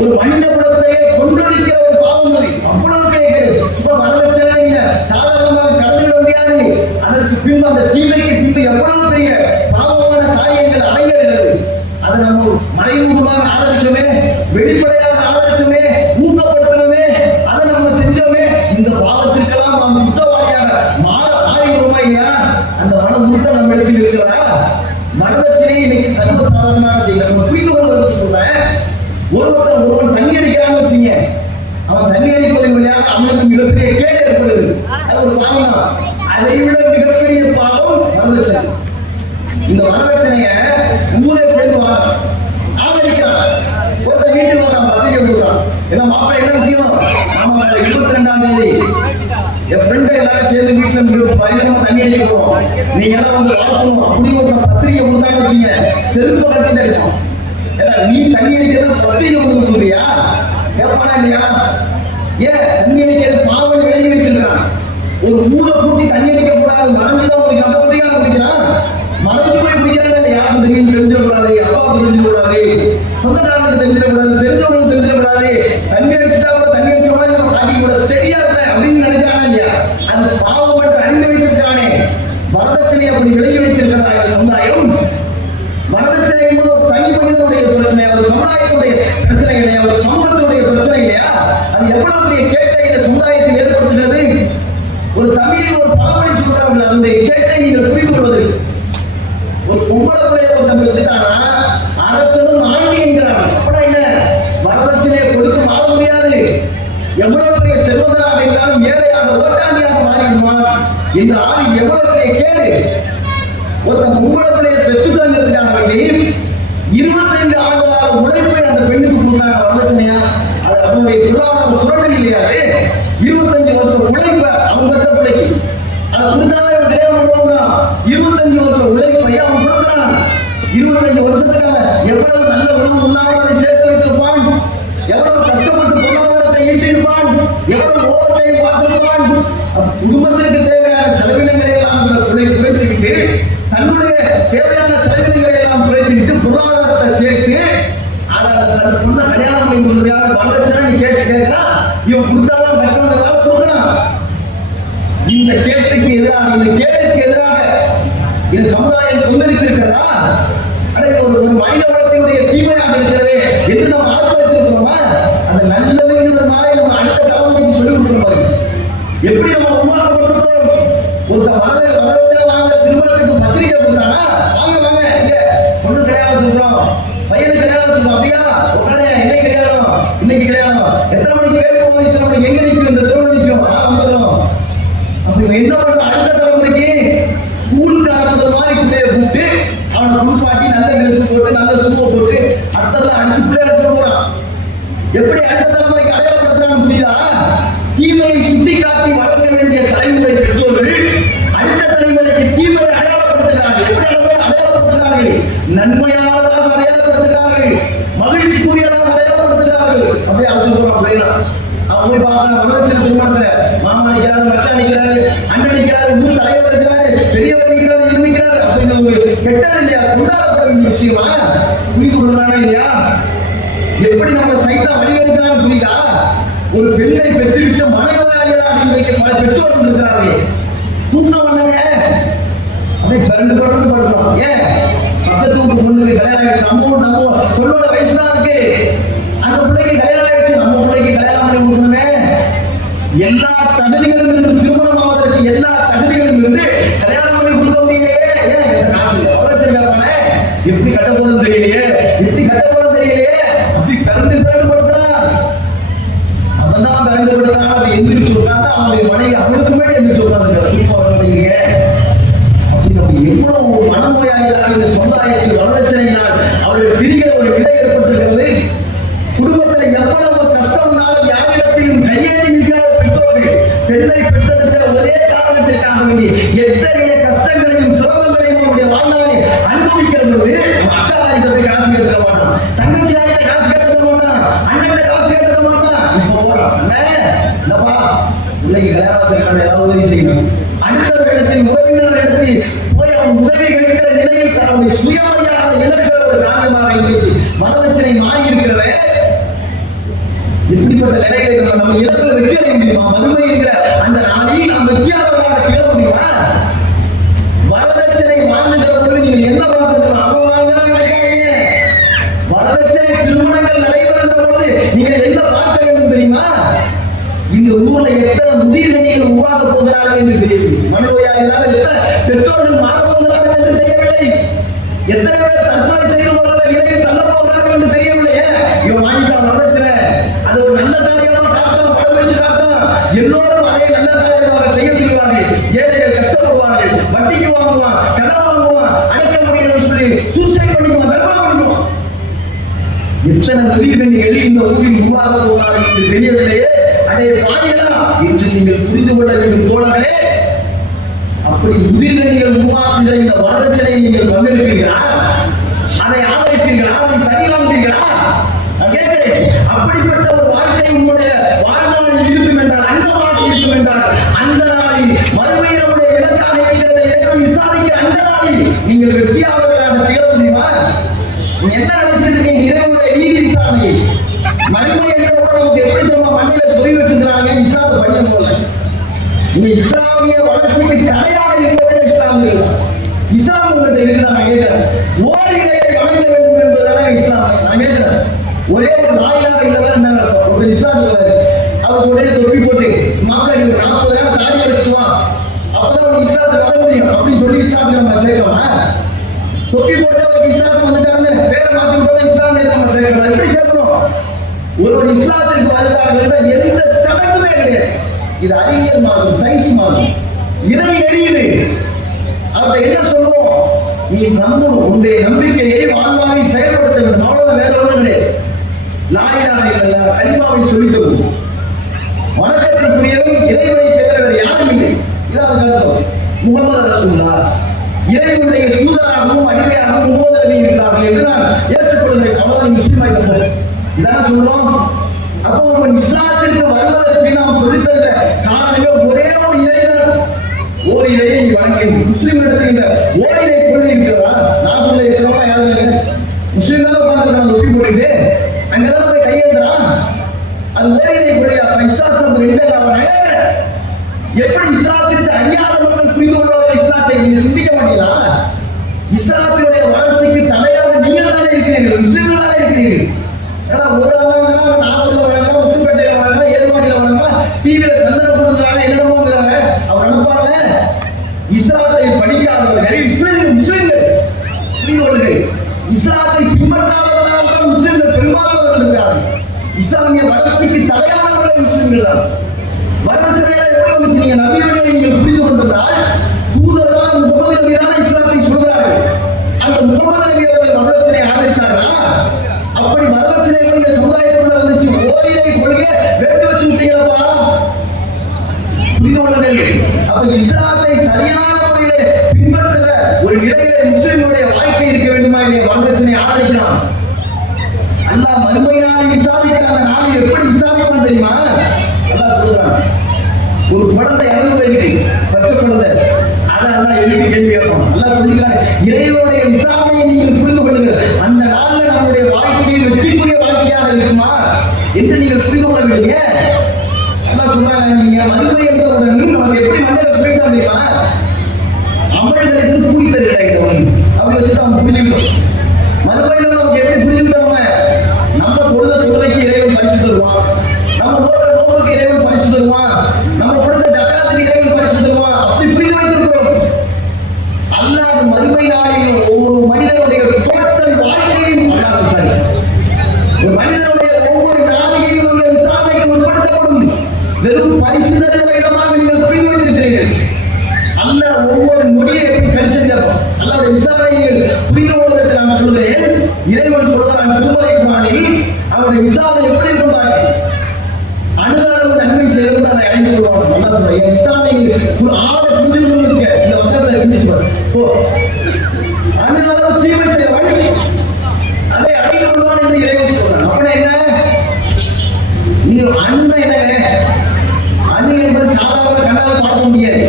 ஒரு மனித குலத்தையே கொன்றொழிக்கிற ஒரு பாவம் அது. அவ்வளவு கேடு. சும்மா வரதட்சணை இல்ல, சாதாரணமாக கடந்துவிட முடியாது. அதற்கு பின்பு அந்த தீமைக்கு பின்பு எவ்வளவு பெரிய பாவமான காரியங்கள் அடங்குகிறது. அதை நம்ம மறைமுகமாக ஆதரிச்சோமே, வெளிப்படையாக ஆதரிச்சோமே, ஊக்கப்படுத்தணுமே, அதை நம்ம செஞ்சோமே, இந்த பாவத்திற்கெல்லாம் நாம் குற்றவாளியாக மாறிடுவோமா இல்லையா? அந்த மன முட்ட நம்ம இடத்தில் இருக்கிறதா? வரதட்சணை இன்னைக்கு சர்வசாதாரணமாக செய்யணும். புரிந்து கொள்வதற்கு சொல்றேன். ஒருவன் தண்ணி அடிக்கிறான்னு வச்சுங்க, அவன் தண்ணி அடிப்பதன் வழியாக அவனுக்கு மிகப்பெரிய கேடு ஏற்படுது. அது ஒரு பாவம் தான். அதை விட மிகப்பெரிய பாவம் வரதட்சணை. இந்த வரதட்சணைய ஊரே சேர்ந்து ஆதரிக்கிறான். ஒருத்தர் வீட்டுக்கு வரான், பத்திரிகை கொடுக்குறான். ஏன்னா மாப்பிள்ளை என்ன விஷயம்? ஆமா, 22ஆம் தேதி என் ஃப்ரெண்டை எல்லாரும் சேர்ந்து வீட்டுல இருந்து பயங்கரமா தண்ணி அடிக்க போறோம், நீங்க எல்லாம் வந்து பார்க்கணும் அப்படின்னு ஒரு பத்திரிகை கொடுத்தாங்க வச்சுங்க, செருப்பு கட்டில இருக்கும். ஏன்னா நீ தண்ணி அடிக்கிறது பத்திரிகை கொடுக்குறியா? கேட்பானா இல்லையா? ஏன் தண்ணி அடிக்கிறது பாவம் விளைவி வைக்கிறான். ஒரு ஊரை கூட்டி தண்ணி அடிக்க கூடாது, மறைஞ்சுதான் உங்களுக்கு அந்த பத்திரிகை பிடிக்கிறான். மறைஞ்சு போய் பிடிக்கிறாங்க. யாரும் தெரியும் தெரிஞ்சிடக்கூடாது, அப்பாவுக்கு தெரிஞ்சிடக்கூடாது, சொந்தக்காரங்களுக்கு தெரிஞ்சிடக்கூடாது, தெரிஞ்சவங்களுக்கு தெரிஞ்சிடக்கூடாது. தண்ணி அடிச்சுட்டா கூட தண்ணி அடிச்ச மாதிரி நம்ம காட்டி கூட ஸ்டெடியா இருக்க அப்படின்னு நினைக்கிறாங்க இல்லையா? அந்த பாவம் மட்டும் அறிந்து வைத்திருக்கிறானே. வரதட்சணை அப்படி விலகி வைத்திருக்கிறதா இந்த சமுதாயம்? வரதட்சணை என்பது ஒரு தனி மனிதனுடைய பிரச்சனை, ஒரு சமுதாயத்துடைய பிரச்சனை இல்லையா? ஒரு சமூகத்தினுடைய பிரச்சனை இல்லையா? அது எவ்வளவு பெரிய கேட்டை இந்த சமுதாயத்தில் ஏற்படுத்தி ஒரு தமிழில் ஒரு பழமொழி சொல்றாங்க, அந்த கேட்டை நீங்கள் புரிந்து கொள்வதற்கு. ஒரு பொம்பளை பிள்ளைய ஒருத்தன் பெற்றுட்டானா அரசனும் ஆண்டி என்கிறாங்க. அப்படா இல்ல, வரதட்சணையை கொடுத்து வாழ முடியாது, எவ்வளவு பெரிய செல்வந்தராக இருந்தாலும் ஏழையாக ஓட்டாண்டியாக மாறிவிடுவான் என்ற ஆள் எவ்வளவு பெரிய கேடு. ஒருத்தன் பொம்பளை பிள்ளைய பெற்றுட்டாங்கிறதுக்காக வேண்டி 25 ஆண்டுகால உழைப்பை அந்த பெண்ணுக்கு கொடுத்தாங்க வரதட்சணையா. அது அவனுடைய பொருளாதார சுரண்டல் இல்லையா? 25 வருஷம் உழைப்ப அவங்க பெற்ற பிள்ளைக்கு அதை கொடுத்தாலே கல்யாணம் பண்ணுவாங்க. 25 வருஷம் உழைப்பை அவன் கொடுக்கிறான். 25 வருஷத்துக்காக எவ்வளவு நல்ல உணவு உண்ணாமல் சேர்த்து வைத்திருப்பான், எவ்வளவு கஷ்டப்பட்டு பொருளாதாரத்தை ஈட்டிருப்பான், எவ்வளவு ஓரத்தை பார்த்திருப்பான். குடும்பத்திற்கு தேவையான செலவினங்களை எல்லாம் குறைத்துவிட்டு, தன்னுடைய தேவையான செலவினங்களை எல்லாம் குறைத்துவிட்டு பொருளாதாரத்தை சேர்த்து அதை பொண்ணை கல்யாணம் பண்ணி கொடுக்குறாங்க. வரதட்சணை கேட்கிறா, இவன் கொடுத்தாலும் கட்டணம் கொடுக்குறான். இந்த கேட்டுக்கு எதிராக, இந்த கேட்டுக்கு எதிராக இந்த சமுதாயம் கொண்டிருக்கிறதா? ஒரு மனித வளத்தினுடைய தீமையாக இருக்கிறது என்று நம்ம ஆர்ப்பாட்டிருக்கிறோமா? அந்த நல்லதுங்கிறது மாதிரி நம்ம அடுத்த தலைமுறைக்கு சொல்லிக் கொடுக்கிறோம். எப்படி நம்ம உருவாக்கப்பட்டிருக்கிறோம்? ஒரு வரதட்சணை வாங்க திருமணத்துக்கு பத்திரிகை கொடுத்தானா, வாங்க வாங்க இங்க பொண்ணு கல்யாணம் சொல்றோம், பையனுக்கு கல்யாணம் சொல்றோம். அப்படியா உடனே இன்னைக்கு கல்யாணம், இன்னைக்கு கல்யாணம், எத்தனை மணிக்கு வேணும், இத்தனை மணிக்கு எங்க நிற்கும், இந்த திருமணம் நிற்கும், வந்துடும். அப்படி என்ன பண்ற? அடுத்த தலைமுறைக்கு ஸ்கூலுக்கு அனுப்புறது மாதிரி பிள்ளைய கூப்பிட்டு அவனை குளிப்பாட்டி நல்ல ட்ரெஸ் போட்டு நல்ல சூப்பை போட்டு அத்தெல்லாம் அடிச்சு பிள்ளை அடிச்சு போறான். எப்படி அடுத்த தலைமுறைக்கு அடையாளப்படுத்துறான்னு புரியுதா? தீமையை சுட்டி காட்டி வளர்க்க வேண்டிய தலைமுறை பெற்றோர்கள் அடுத்த தலைமுறைக்கு தீமையை அடையாளப்படுத்துகிறார்கள். எப்படி அடையாளப்படுத்துகிறார்கள்? நன்மையானதாக அடையாளப்படுத்துகிறார்கள், மகிழ்ச்சிக்குரியதாக அடையாளப்படுத்துகிறார்கள். அப்படியே அழைச்சு போறான் அப்படின்னா அவன் போய் பார்க்கறான். வரதட்சணை திருமணத்துல மாமா நிற்கிறாரு, மச்சான் நிற்கிறாரு, அண்ணன் நிற்கிறாரு, ஊர் தலைவர் இருக்கிறாரு, பெரியவர் நிற்கிறாரு, இது நிற்கிறாரு அப்படின்னு ஒரு கெட்டது இல்லையா, கொண்டாடப்பட வேண்டிய விஷயமா புரிந்து கொள்றானா இல்லையா? எப்படி நம்ம சைட்டா வழிவெடுக்கிறான்னு புரியுதா? ஒரு பெண்ணை பெற்றுவிட்டு மனநோயாளிகளாக இன்றைக்கு பல பெற்றோர்கள் இருக்கிறார்கள். தூக்கம் வந்தங்க அதை பிறந்து தொடர்ந்து படுறோம். ஏன் பக்கத்து வீட்டு பொண்ணுக்கு கல்யாணம் ஆயிடுச்சு, நம்ம பொண்ணோட வயசுதான் இருக்கு, அந்த பிள்ளைக்கு கல்யாணம் ஆயிடுச்சு, நம்ம பிள்ளைக்கு கல்யாணம் பண்ணி கொடுக்கணுமே. எல்லா தகுதிகளும் இருந்து திருமணம் ஆவதற்கு எல்லா தகுதிகளும் இருந்து கல்யாணம் பண்ணி கொடுக்க முடியலையே. ஏன் காசு வரச்சிருக்காங்க, எப்படி கட்ட போறது தெரியலையே, எப்படி கட்ட போறது தெரியலையே, அப்படி பிறந்து படுத்துறான். அவன் தான் பிறந்து படுத்துறான். அப்படி எந்திரிச்சு உட்காந்து அவனுடைய மனைவி அவனுக்கு முன்னாடி எந்திரிச்சு உட்காந்துங்க. அப்படி நம்ம எவ்வளவு மனநோயாளிகளாக இந்த சமுதாயத்தில் வரதட்சணையினால் அவருடைய பிரிகிற ஒரு நிலை ஏற்பட்டிருக்கிறது. குடும்பத்தில் எவ்வளவு கஷ்டம்னாலும் யாரிடத்திலும் கையேறி நிற்காத பெற்றோர்கள் பெண்ணை பெற்றெடுக்கிற ஒரே காரணத்திற்காக வேண்டி எத்தகைய கஷ்டங்களையும் சிரமங்களையும் அவருடைய வாழ்நாளில் அனுபவிக்கிற போது அக்கா போய் காசு கேட்க மாட்டான், தங்கச்சி காசு கேட்க மாட்டான், அண்ணன் காசு கேட்க மாட்டான். இப்ப போறான், இல்லப்பா பிள்ளைக்கு கல்யாணம் ஏதாவது உதவி செய்யணும். அடுத்த இடத்தில் உறவினர் இடத்தில் போய் அவன் உதவி கிடைக்கிற நிலையில் தன்னுடைய சுயமரியாதை இழக்கிற ஒரு காரணமாக இன்றைக்கு வரதட்சணை மாறி இருக்கிறது. இப்படிப்பட்ட நிலையை நம்ம இலக்கிற வெற்றி அடைய முடியுமா? வறுமை என்கிற அந்த நாளில் நாம் வெற்றியாளர்களாக திகழ முடியுமா? வரதட்சணை வாழ்ந்துகிற போது நீங்க என்ன பார்க்கணும்? அவன் வாங்கினா கிடைக்காதீங்க. வரதட்சணை திருமணங்கள் நடைபெறுகிற போது நீங்க எங்க பார்க்க வேண்டும் தெரியுமா? இந்த ஊர்ல எத்தனை முதிர்கணிகள் உருவாக போகிறார்கள் என்று தெரியவில்லை. மனநோயாளிகளாக எத்தனை பெற்றோர்கள் மாறப் போகிறார்கள் என்று தெரியவில்லை. எத்தனை பேர் தற்கொலை செய்து கொள்கிற நிலையில் தள்ள போகிறார்கள் என்று தெரியவில்லையே. இவன் வாங்கிட்டான் வரதட்சணை, அது ஒரு நல்ல காரியமாக காட்டணும், படம் வச்சு காட்டணும். எல்லோரும் அதே நல்ல காரியமாக செய்ய முடிவார்கள். ஏழைகள் கஷ்டப்படுவார்கள், வட்டிக்கு வாங்குவான், கடன் வாங்குவான், அடைக்க முடியலன்னு சொல்லி சூசைட் பண்ணிக்குவான், தற்கொலை பண்ணிக்குவான். எத்தனை முதிர்கணிகள் இந்த ஊரில் உருவாக போகிறார்கள் என்று தெரியவில்லையே. அடைய பாதிகளா என்று நீங்கள் புரிந்து கொள்ள வேண்டும் தோழர்களே. அப்படி முதிர்கணிகள் உருவாக்குகிற இந்த வரதட்சணையை நீங்கள் பங்கெடுப்பீர்களா? அதை ஆதரிப்பீர்களா? அதை சரிவாங்குவீர்களா? நான் கேட்கிறேன். அப்படிப்பட்ட ஒரு வாழ்க்கை உங்களுடைய வாழ்நாளில் இருக்கும் என்றால், அங்கமாக இருக்கும் என்றால், அந்த நாளில் மறுமையில் நம்முடைய இலக்காக இருக்கிறதை இறைவன் விசாரிக்கிற அந்த நாளில் நீங்கள் வெற்றியாளர்களாக திகழ முடியுமா? என்ன நினைச்சிட்டு இருக்கீங்க? இறைவனுடைய நீதி விசாரணை மறுமை என்ற நமக்கு எப்படி நம்ம மண்ணில சொல்லி வச்சிருக்கிறாங்க. இஸ்லாத்தை படிக்கணும் போல நீங்க இஸ்லாமிய வளர்ச்சிக்கு தடையாக இருக்கிற இஸ்லாமியர்கள் இஸ்லாம் உங்கள்கிட்ட இருக்கிறாங்க. ஓரிகளை வணங்க வேண்டும் என்பதான இஸ்லாம். நான் கேட்கிறேன், ஒரே ஒரு நாயிலாக இல்லவரை என்ன நடக்கும்? ஒரு இஸ்லாத்துக்கு அவருக்கு உடனே தொப்பி போட்டு மாப்பிள்ளை 40 தாடி வச்சுக்குவான், முடியும் அப்படின்னு சொல்லி இஸ்லாமிய நம்ம சேர்க்கலாம். தொப்பி போட்டவருக்கு இஸ்லாத்துக்கு வந்துட்டாங்கன்னு பேரை மாற்றி விட்டோம் இஸ்லாமிய நம்ம சேர்க்கலாம். எப்படி சேர்க்கணும்? ஒரு இஸ்லாத்திற்கு வருகிறார்கள் எந்த சடங்குமே கிடையாது. இது அறிவியல் மாறும், சயின்ஸ் மாறும், இறை எரியுது. அதை என்ன சொல்றோம்? நீ நம்பணும், உன்னுடைய நம்பிக்கையை வாழ்வானை செயல்படுத்த வேண்டும். அவ்வளவு வேற ஒன்றும் கிடையாது. லா இலாஹ இல்லல்லாஹ் கலிமாவை சொல்லிக் கொள்ளும். வணக்கத்திற்குரியவன் இறைவனை தவிர வேறு யாரும் இல்லை. இதான் கருத்து. முகமது ரசூலுல்லாஹ் இறைவனுடைய தூதராகவும் அடிமையாகவும் முகமது இருக்கிறார்கள் என்று நான் ஏற்றுக்கொள்கிறேன். அவ்வளவு முஸ்லீமாய் போகிறேன். இதான சொல்றோம். அப்போ ஒரு இஸ்லாத்திற்கு வருவதற்கு நாம் சொல்லித்தர காரணமே ஒரே ஒரு இறைவன். ஓர் இறையை வணங்கி முஸ்லீம் இடத்துல இந்த ஓரிரை கொள்கை இருக்கிறதா? நாட்டுல இருக்கிறவங்க யாரும் இல்லை. முஸ்லீம் தான் உட்கார்ந்து ஒப்பி போட்டு அங்கதான் போய் கையெழுத்துறான். அது ஓரிரை கொள்கையா? இஸ்லாத்திற்கு ரெண்டு அவன் எப்படி இஸ்லாத்திற்கு அறியாத மக்கள் புரிந்து கொள்வார்கள் இஸ்லாத்தை? நீங்க சிந்திக்க மாட்டீங்களா? இஸ்லாத்தினுடைய வளர்ச்சிக்கு தடையாக நீங்கள் தானே இருக்கிறீர்கள், முஸ்லீம்களாக இருக்கிறீர்கள். ஏன்னா ஒரு ஆளாக நாகூர்ல வராங்க, முத்துப்பேட்டையில வராங்க, ஏர்வாடியில வராங்க, டிவியில சந்தன கொடுக்குறாங்க, என்னென்னமோங்கிறாங்க. அவர் நினைப்பாங்க இஸ்லாத்தை படிக்காதவர்கள் முஸ்லிம்கள் புரிந்து கொள்ளுங்கள். இஸ்லாத்தை பின்பற்றாதவர்களாக முஸ்லிம்கள் பெரும்பாலானவர்கள் இருக்கிறார்கள். இஸ்லாமிய வளர்ச்சிக்கு தடையானவர்கள் முஸ்லிம்கள் தான். வளர்ச்சியை எப்படி வந்துச்சு? நீங்க நபியுடைய நீங்கள் புரிந்து கொண்டிருந்தால் தூதர்களான முகமது நபி தான் இஸ்லாத்தை சொல்கிறார்கள். அந்த முகமது நபி அவர்கள் வரலட்சணை ஆதரித்தார்களா? அப்படி வரலட்சணை இந்த சமுதாயத்துக்குள்ள வந்துச்சு. ஓரிரை கொள்கையை வேட்டு வச்சு விட்டீங்களப்பா. புரிந்து கொள்ளுங்கள். அப்ப இஸ்லாத்தை சரியான முறையிலே பின்பற்றுகிற ஒரு நிலையில முஸ்லிம்களுடைய வாழ்க்கை இருக்க வேண்டுமா? இல்லையா? வரலட்சணை ஆதரிக்கிறான். அல்லாஹ் மறுமையினாலே விசாரிக்கிற அந்த நாளில் எப்படி விசாரிப்பான் தெரியுமா? அல்லாஹ் சொல்றான், ஒரு குழந்தை இறந்து போயிருக்கு, பச்சை குழந்தை, அதான் எழுதி கேள்வி கேட்போம். அல்லாஹ் சொல்லிக்கிறான், இறைவனுடைய விசாரணையை நீங்கள் புரிந்து கொள்ளுங்கள். அந்த நாளில் நம்முடைய வாழ்க்கையை வெற்றிக்குரிய வாழ்க்கையாக இருக்குமா என்று நீங்கள் புரிந்து கொள்ளவில்லைங்க. அல்லாஹ் சொல்றாங்க, நீங்க மறுமை என்றவுடன் நமக்கு எப்படி மண்டையில சொல்லிட்டாங்க, அமல்களுக்கு கூலி தருகிறாங்க அப்படி வச்சுட்டு அவங்க புரிஞ்சுக்கணும். மறுமையில நமக்கு எப்படி புரிஞ்சுக்கிட்டவங்க? நம்ம தொழுகைக்கு இறைவன் பரிசு தருவான், நம்ம போட்ட நோம்புக்கு இறைவன் பரிசு தருவான், நம்ம கொடுத்த ஜகாத்துக்கு இறைவன் பரிசு தருவான். அப்படி புரிந்து வைத்திருக்கிறோம். அல்லாஹ் மறுமை நாளில் ஒவ்வொரு மனிதனுடைய டோட்டல் வாழ்க்கையும் அல்லாஹ் விசாரிக்கிறான். ஒரு மனிதனுடைய ஒவ்வொரு நாளையும் விசாரணைக்கு உட்படுத்தப்படும். வெறும் பரிசு தருகிற இடமாக நீங்கள் புரிந்து வைத்திருக்கிறீர்கள். அல்லாஹ் ஒவ்வொரு நொடியை எப்படி கழிச்சிருக்கிறோம். அல்லாஹ்வுடைய விசாரணைகள் புரிந்து கொள்வதற்கு நான் சொல்கிறேன். இறைவன் சொல்றான் திருமலை குர்ஆனில் அவருடைய விசாரணை எப்படி இருந்தாங்க? அணுகளவு நன்மை செய்வது அதை அடைந்து கொள்வாங்க. நல்லா சொல்றேன். விசாரணைகள் ஒரு ஆளை புரிஞ்சுக்கணும்னு வச்சுக்க, இந்த வசனத்தை சிந்திச்சு போ. அணுகளவு தீமை செய்யவன் அதை அடைந்து கொள்வான் என்று இறைவன் சொல்றான். அப்படின்னா என்ன? நீ அண்ணன் என்னங்க? அணு என்பது சாதாரண கண்ணால பார்க்க முடியாது.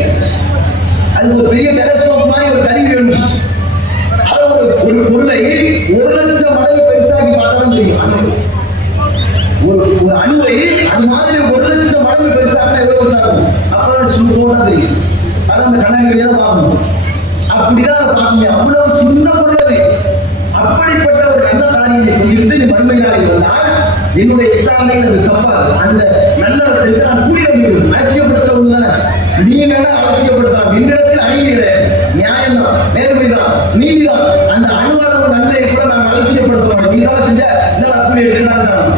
அது ஒரு பெரிய டெலஸ்கோப் மாதிரி ஒரு கருவி வேணும். அது ஒரு பொருளை 1,00,000 மடங்கு பெருசாக்கி பார்த்தாலும் தெரியும். ஒரு அணுவை அது மாதிரி 1,00,000 மடங்கு பெருசாக எவ்வளவு பெருசாகும்? அப்புறம் சின்ன தெரியும். அது அந்த கண்ணாடியிலே தான் பார்க்கணும். அப்படிதான் அதை பார்க்க முடியும். அவ்வளவு சின்ன பொருள் அது. அப்படிப்பட்ட ஒரு நல்ல காரியத்தை செய்து நீ மறுமை நாளில் வந்தால் என்னுடைய விசாரணையில் அது தப்பாது. அந்த நல்லவர்களுக்கு நான் கூடிய முடியும். அலட்சியப்படுத்துறது தானே. நீ வேணா அலட்சியப்படுத்தலாம். என்னிடத்தில் அணியிட நியாயம்தான், நேர்மைதான், நீதிதான். அந்த அணுவளவு நன்மையை கூட நான் அலட்சியப்படுத்த நீ தான் செஞ்ச அப்படி எடுத்துட்டான்.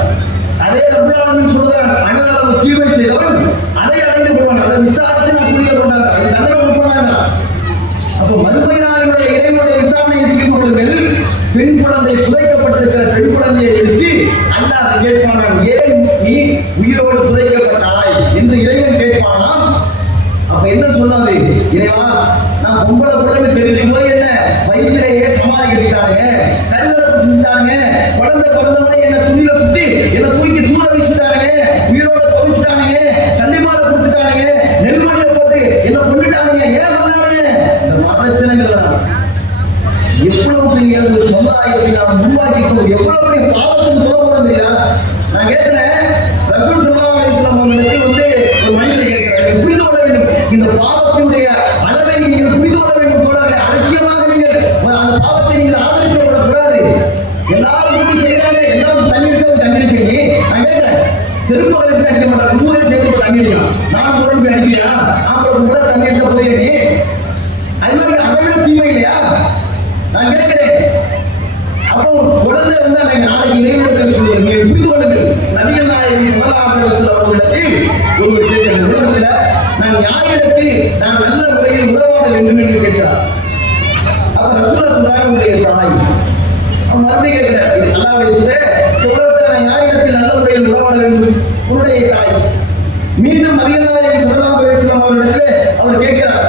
அதே ரப்பல் சொல்றான், அணுவளவு தீமை செய்தவன் அதை அடைந்து கொள்வான். அதை விசாரிச்சு நான் கூடிய கொண்டாங்க. அது தண்டனை கொடுப்பாங்க. அப்போ மறுமை நாளினுடைய இறைவனுடைய விசாரணையை தீர்த்து கொள்ளுங்கள். பெண் குழந்தை புதைக்கப்பட்டிருக்கிற பெண் குழந்தையை எடுத்து அல்லாஹ் கேட்பானான், ஏன் நீ உயிரோடு புதைக்கப்பட்டாய் என்று இறைவன் கேட்பானாம். அப்ப என்ன சொன்னாரு? இறைவா, நான் பொம்பளை பிள்ளைங்க தெரிஞ்சு போய் என்ன வயிற்றிலேயே சமாதி கட்டிட்டானுங்க, கருவரப்பு செஞ்சுட்டானுங்க, குழந்தை பிறந்தவனை என்ன துணியில சுத்தி என்ன தூக்கி தூர வீசிட்டானுங்க, உயிரோட துவைச்சிட்டானுங்க, கள்ளிமால கொடுத்துட்டானுங்க, நெல்மணியை போட்டு என்ன கொண்டுட்டானுங்க. ஏன் பண்ணானுங்க? இந்த மதச்சனங்கள் தான். எவ்வளவு பெரிய ஒரு சமுதாயத்தை நாம் உருவாக்கிக்கோ, எவ்வளவு பெரிய பாவத்துக்கு துறப்போம் இல்லையா? நான் கேட்கிறேன், ரசூல் ஸல்லல்லாஹு அலைஹி வஸல்லம் அவர்களுக்கு ஒரு மனிதன் கேட்கிறார், புரிந்து கொள்ள வேண்டும் இந்த பாவத்தினுடைய அளவை நீங்கள் புரிந்து கொள்ள வேண்டும். தோழர்களே, அலட்சியமாக நீங்கள் அந்த பாவத்தை நீங்கள் ஆதரிக்க விடக்கூடாது. எல்லாரும் கூட்டி செய்யறாங்க, எல்லாரும் தண்ணி அடிச்சாலும் தண்ணி அடிப்பீங்க. நான் கேட்கிறேன், செருப்பு வளர்ப்பு அடிக்க மாட்டாங்க, ஊரே சேர்த்து தண்ணி அடிக்கலாம். நான் போய் அடிக்கிறியா? அப்புறம் கூட தண்ணி அடிச்சா போய் அப்போ ஒரு குழந்தை வந்து நாளைக்கு இறைவனத்தில் சொல்லுவார். நீங்கள் புரிந்து கொள்ளுங்கள், நபிகள் நாயகம் ஸல்லல்லாஹு அலைஹி வஸல்லம் அவர்களிடத்தில் ஒரு உலகத்தில் நான் யாரிடத்தில் நான் நல்ல முறையில் உறவாட வேண்டும் என்று கேட்டார். அப்ப ரசூலுல்லாஹ் சொல்றாங்க, உங்களுடைய தாய். அவன் மறுபடியும் கேட்கிறார், அல்லாஹ்வுடைய தூதரே, உலகத்தில் நான் யாரிடத்தில் நல்ல முறையில் உறவாட வேண்டும்? உன்னுடைய தாய். மீண்டும் நபிகள் நாயகம் ஸல்லல்லாஹு அலைஹி வஸல்லம் அவர்களிடத்தில் அவர் கேட்கிறார்,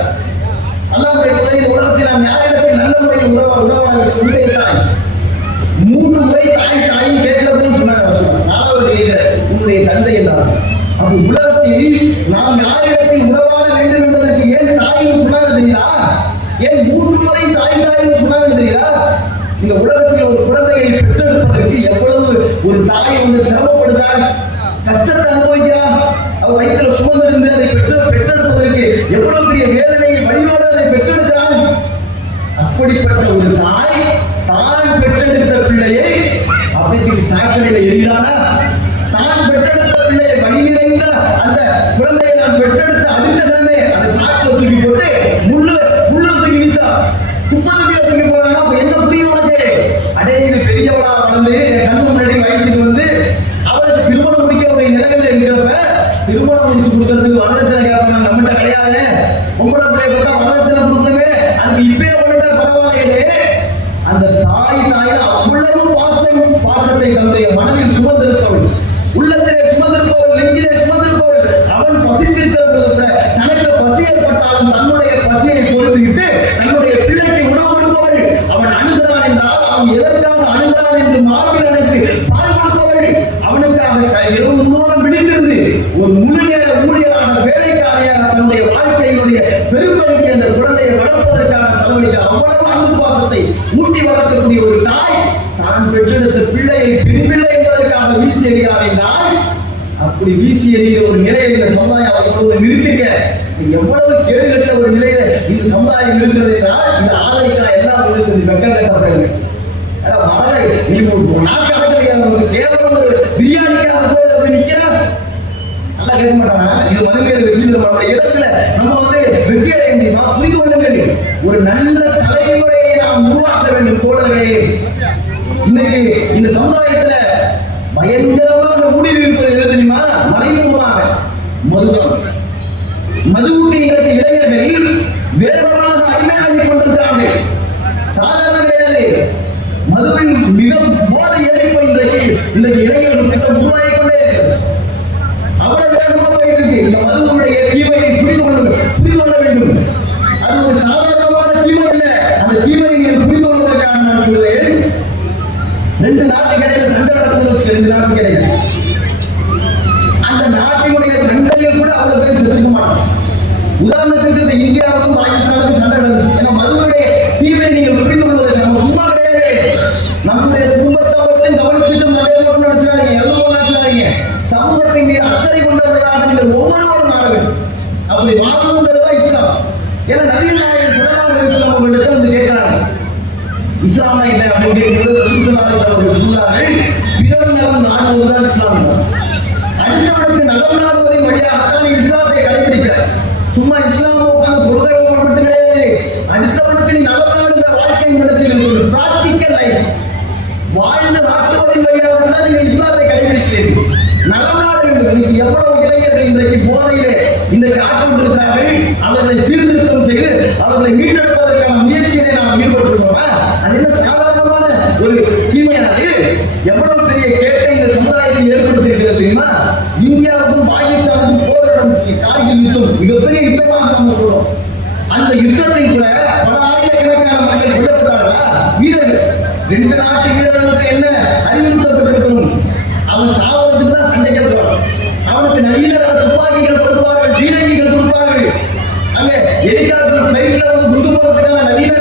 அல்லாஹ்வுடைய தூதரே, உலகத்தில் நான் யாரிடத்தில் நல்ல முறையில் உறவாட வேண்டும்? உன்னுடைய தாய். 3 முறை தாய் தாயும் கேட்கிறதுன்னு சொன்னாங்க ரசூலுல்லாஹ். 4வது கேட்கிறார், உன்னுடைய தந்தை என்றார். அப்ப உலகத்தில் நாம் யாரிடத்தில் உறவாட வேண்டும் என்பதற்கு ஏன் தாயின்னு சொன்னாங்க தெரியுதா? ஏன் 3 முறை தாய் தாயின்னு சொன்னாங்க தெரியுதா? இந்த உலகத்தில் ஒரு குழந்தையை பெற்றெடுப்பதற்கு எவ்வளவு ஒரு தாய் வந்து சிரமப்படுகிறாள், கஷ்டத்தை அனுபவிக்கிறார். அவர் வயிற்றில் சுமந்திருந்து அதை பெற்றெடுப்பதற்கு எவ்வளவு பெரிய வேதனையை வழியோடு அதை பெற்றெடுக்கிறாள். அப்படிப்பட்ட ஒரு தாய் தான் பெற்றெடுத்த பிள்ளையை அப்பைக்கு சாக்கடையில் எரிகிறானா? தான் பெற்றெடுத்த பிள்ளையை வழி நிறைந்த அந்த குழந்தையை நான் பெற்றெடுத்த அடுத்த நிலைமை அதை சாக்கில் தூக்கி போட்டு முள்ளு தூக்கி வீசா துப்பாக்கியில தூக்கி போறாங்கன்னா என்ன புரியும் உனக்கு? அடையில பெரியவளா வளர்ந்து கண்ணு முன்னாடி வயசுக்கு வந்து அவளுக்கு திருமணம் முடிக்க ஒரு நிலையில இருக்கிறப்ப திருமணம் முடிச்சு கொடுக்கறதுக்கு வரதட்சணை கேட்பாங்க. நம்மகிட்ட கிடையாது. உங்களோட பிள்ளைய பார்த்தா வரதட்சணை கொடுக்கவே அதுக்கு இப்பயே பண்ணிட்டா பரவாயில்லையே. அந்த தாயில அவ்வளவு பாசத்தை தன்னுடைய மனதில் சுமந்திருப்பவள், உள்ளத்திலே சுமந்திருப்பவள், நெஞ்சிலே சுமந்திருப்பவள். அவன் பசித்திருக்கிற தனக்கு பசி ஏற்பட்டாலும் தன்னுடைய பசியை பொறுத்துக்கிட்டு தன்னுடைய பிள்ளைக்கு உணவு கொடுப்பவள். அவன் அழுகிறான் என்றால் அவன் எதற்காக அழுகிறான் என்று மார்பில் அணைத்து பால் கொடுப்பவள். அவனுக்காக இரவு முழுவதும் பிடித்திருந்து ஒரு முழு நேர ஊழியராக வேலைக்காரியாக தன்னுடைய வாழ்க்கையினுடைய பெரும்படிக்கு அந்த குழந்தையை வளர்ப்பதற்காக செலவழிக்க அவ்வளவு அன்பு பாசத்தை ஊட்டி வளர்க்கக்கூடிய ஒரு தாய் தான் பெற்றெடுத்த பிள்ளையை பெண் பிள்ளை என்பதற்காக வீசி எறிகிறார் என்றால், அப்படி வீசி எறிகிற ஒரு நிலையில் இந்த சமுதாயம் அவர்களோடு நிறுத்திக்க எவ்வளவு கேடுகட்ட ஒரு நிலையில இந்த சமுதாயம் இருக்கிறது என்றால் இந்த ஆதரிக்கலாம் எல்லாம் ஒரு சொல்லி வெக்கம் கட்டப்படுது. மகளை நீ நாட்கள் கேவலம் ஒரு பிரியாணிக்காக போய் அப்படி நிக்கிறான். நல்லா கேட்க மாட்டானா? இது வருகிற வெற்றி இலக்குல நம்ம வந்து வெற்றி அடைய முடியுமா? புரிந்து கொள்ளுங்கள், ஒரு நல்ல தலைமுறையை நாம் உருவாக்க வேண்டும் தோழர்களே. இன்னைக்கு இந்த சமுதாயத்துல பயங்கரமான முடிவு இருப்பது எது தெரியுமா? மறைமுகமாக மதுதான். மதுவுக்கு இன்றைக்கு இளைஞர்கள் வேகமாக அடிமையாகி கொண்டிருக்கிறார்கள். சாதாரண கிடையாது. மதுவின் மிக போதை ஏறிப்போய் இன்றைக்கு இளைஞர்கள் திட்டம் உருவாகி கொண்டே இருக்கிறது. அவ்வளவு வேகமாக போயிட்டு இருக்கு. இந்த மதுவுடைய தீமையை புரிந்து கொள்ள வேண்டும். அது ஒரு சாதாரணமான தீமை இல்லை. அந்த தீமையை நீங்கள் புரிந்து கொள்வதற்காக நான் சொல்றேன். 2 நாட்டுக்கு இடையில சண்டை நடக்கும். 2 நாட்டுக்கு இடையில அந்த நாட்டினுடைய சண்டையில் கூட அவ்வளவு பேர் செத்துக்க மாட்டோம். உதாரணத்துக்கு இந்த இந்தியாவுக்கும் பாகிஸ்தானுக்கும் சண்டை நடந்துச்சு. ஏன்னா மதுவுடைய தீமை நீங்கள் புரிந்து கொள்வதற்கு நம்ம சும்மா கிடையாது. நம்முடைய குடும்பத்தவர்களையும் கவனிச்சுட்டு நடைமுறை நினைச்சாங்க, எல்லாம் நினைச்சாங்க. சமூகத்தின் மீது அக்கறை கொண்டவர்களாக நீங்கள் ஒவ்வொருவரும் மாற வேண்டும். அப்படி மாறணுங்கிறதா இஸ்லாம். ஏன்னா நபிகள் நாயகம் ஸல்லல்லாஹு அலைஹி வஸல்லம் அவர்களிடத்தில் வந்து கேட்கிறாங்க, இஸ்லாமா என்ன அப்படின்னு ரசூல் ஸல்லல்லாஹு அலைஹி வஸல்லம் சொல்றாங்க, பிறர் நலம் நாடுவதுதான் இஸ்லாம். அடுத்தவனுக்கு நலம் நாடுவதை வழியாகத்தான் இஸ்லாத்தை கடைபிடிக்கிறார். சும்மா இஸ்லாம உட்கார்ந்து பொருட்கள் மட்டும் கிடையாது. அடுத்தவனுக்கு நீ நலம் நாடுகிற வாழ்க்கை நடத்தி பிராக்டிக்கல் லைஃப் வாழ்ந்து நாட்டுவதின் வழியாகத்தான் நீங்கள் இஸ்லாத்தை கடைபிடிக்கிறீர்கள். நலம் நாடு வேண்டும். இன்னைக்கு எவ்வளவு இளைஞர்கள் இன்றைக்கு போதையிலே இன்றைக்கு ஆட்கொண்டிருக்கிறார்கள். அவர்களை சீர்திருத்தம் செய்து அவர்களை மீட்டெடுப்பதற்கான முயற்சிகளை நாம் ஈடுபட்டிருக்கோமா? அது என்ன சாதாரணமான ஒரு தீமையானது? எவ்வளவு பெரிய கேட்டை இந்த சமுதாயத்தில் ஏற்படுத்தியிருக்கிறது தெரியுமா? இந்தியாவுக்கும் பாகிஸ்தானுக்கும் போர் நடந்துச்சு. கார்கில் யுத்தம் மிகப்பெரிய யுத்தமாக நம்ம சொல்றோம். அந்த யுத்தத்தில் கூட பல ஆயிரக்கணக்கான மக்கள் கொல்லப்பட்டார்களா? வீரர்கள். 2 நாட்டு வீரர்களுக்கு என்ன அறிவுறுத்தப்பட்டிருக்கணும்? அவன் சாவதற்கு தான் சண்டைக்கு வருவான். அவனுக்கு நவீன துப்பாக்கிகள் கொடுப்பார்கள், பீரங்கிகள் கொடுப்பார்கள். அங்க ஹெலிகாப்டர் பிளைட்ல வந்து குண்டு போறதுக்கான நவீன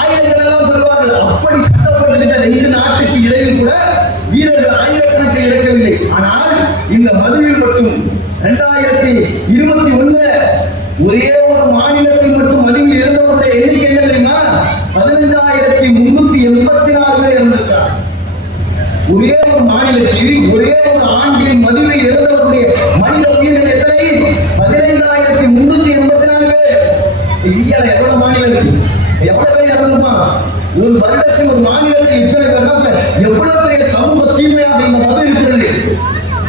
ஆயுதங்கள் எல்லாம் தருவார்கள். அப்படி சட்டப்பட்டுக்கிட்ட 2 நாட்டுக்கு இடையில் கூட வீரர்கள் ஆயிரக்கணக்கில் இறக்கவில்லை. ஆனால் இந்த மதுவில் மட்டும் 2021 ஒரே ஒரு மாநிலத்தில் மட்டும் மதுவில் இறந்தவருடைய எண்ணிக்கை என்ன தெரியுமா? 15,384 பேர் இருந்திருக்கிறார். ஒரே ஒரு மாநிலத்தில் ஒரே ஒரு ஆண்டில் மதுவில் இறந்தவருடைய மனித உயிர்கள் எத்தனை? 15,384 பேர். இந்தியாவில் எவ்வளவு மாநிலம் இருக்கு? எவ்வளவு பேர் இறந்துருப்பான். ஒரு வருடத்தில் ஒரு மாநிலத்தில் இத்தனை பேர் எவ்வளவு பெரிய சமூக தீமையாக இந்த மது இருக்கிறது.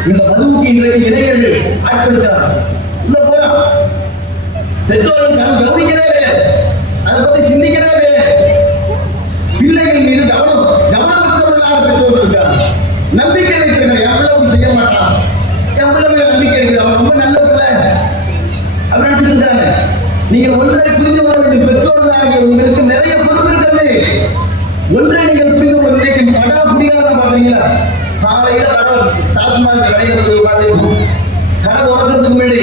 இந்த மதுவுக்கு இன்றைக்கு இளைஞர்கள் ஆட்படுத்துறாங்க. உள்ள போறான் பெற்றோர்கள் கவனிக்கிறே கிடையாது, அதை பத்தி சிந்திக்கிறே கிடையாது. பிள்ளைகள் மீது கவனமற்றவர்களாக பெற்றோர்கள் இருக்காங்க. நம்பிக்கை வைக்கிறாங்க, என் பிள்ளை செய்ய மாட்டான், என் பிள்ளை மேல நம்பிக்கை இருக்குது, அவன் ரொம்ப நல்ல பிள்ளை அப்படின்னு நினைச்சிட்டு இருக்கிறாங்க. நீங்க ஒன்றை புரிந்து கொள்ள வேண்டும், பெற்றோர்களாக உங்களுக்கு நிறைய பொறுப்பு இருக்கிறது. ஒன்றை நீங்கள் புரிந்து கொள்ள வேண்டும். கடா புரியாத பாக்குறீங்களா? காலையில கடை டாஸ்மாக் கடைகளுக்கு உட்காந்துருக்கும். கடை தொடர்றதுக்கு முன்னாடி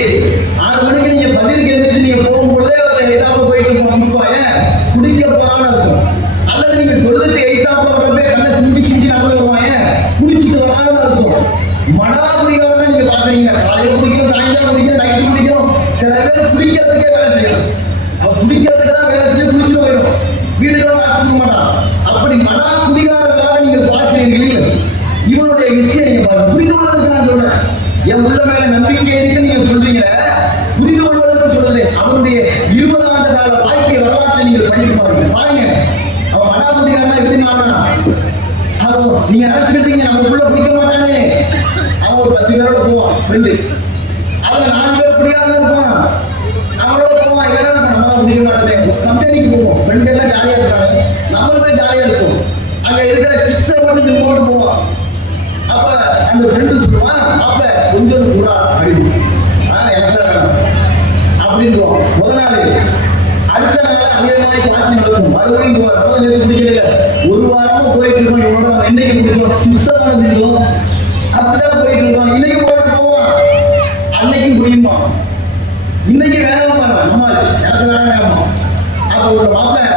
6 மணிக்கு நீங்க பதிலுக்கு எழுந்துட்டு நீங்க போகும்போதே எதாவது போயிட்டு குடிக்க போறான்னு இருக்கும். அல்லது நீங்க தொழுதுட்டு எய்தாப்புல வரப்பே கண்ணை சிந்தி நடந்து வருவாங்க, குடிச்சிட்டு வரான்னு இருக்கும். மடா குடிக்கிறவங்க நீங்க பாக்குறீங்க, காலையில குடிக்கணும், சாயங்காலம் குடிக்கணும், நைட்டு குடிக்கணும். சில பேர் குடிக்கிறதுக்கே வேலை செய்யலாம். அவன் குடிக்கிறதுக்கு தான் வேலை செஞ்சு குடிச்சுட்டு போயிடும், வீட்டுக்கெல்லாம் காசு கொடுக்க மாட்டான். அப்படி மடா குடிகாரர்களாக நீங்கள் பார்க்கிறீர்கள். இவனுடைய விஷயம் நீங்க பாருங்க, புரிந்து கொள்வதற்கு நான் சொல்றேன். என் உள்ள மேல நம்பிக்கை இருக்கு நீங்க சொல்றீங்க, புரிந்து கொள்வதற்கு சொல்றேன். அவனுடைய 20 ஆண்டு கால வாழ்க்கை வரலாற்றை நீங்கள் படித்து பாருங்க. பாருங்க அவன் மடா குடிகாரனா எப்படி மாறினான். அவன் நீங்க நினைச்சுக்கிட்டீங்க நமக்குள்ள பிடிக்க மாட்டானே, அவன் ஒரு 10 பேரோட போவான் ஃப்ரெண்டு, அவன் 4 பேர் குடிகாரனா இருப்பான், அவனோட போவான். இதெல்லாம் நம்மளால முடிய மாட்டேன். கம்பெனிக்கு போவோம், ஃப்ரெண்ட் எல்லாம் ஜாலியா இருக்காங்க, நம்மளுமே ஜாலியா இருக்கும். அங்க இருக்கிற சிப்ஸை மட்டும் போட்டு போவான். அப்ப அந்த ஃப்ரெண்டு சொல்லுவான், அப்ப கொஞ்சம் கூட அடிக்கும் அப்படின்றோம். முதல் நாள் அடுத்த நாள் அதே மாதிரி பார்த்து நடக்கும். மறுபடியும் குடிக்கல, ஒரு வாரமும் போயிட்டு இருக்கோம். இவனோட நம்ம இன்னைக்கு குடிச்சோம், சிப்ஸா நடந்துருந்தோம், அப்படிதான் போயிட்டு இருக்கோம். இன்னைக்கு போட்டு போவான், அன்னைக்கும் குடியுமா, இன்னைக்கு வேணாம் நம்மால் எனக்கு வேணாம். அப்ப ஒரு மாப்பிள்ள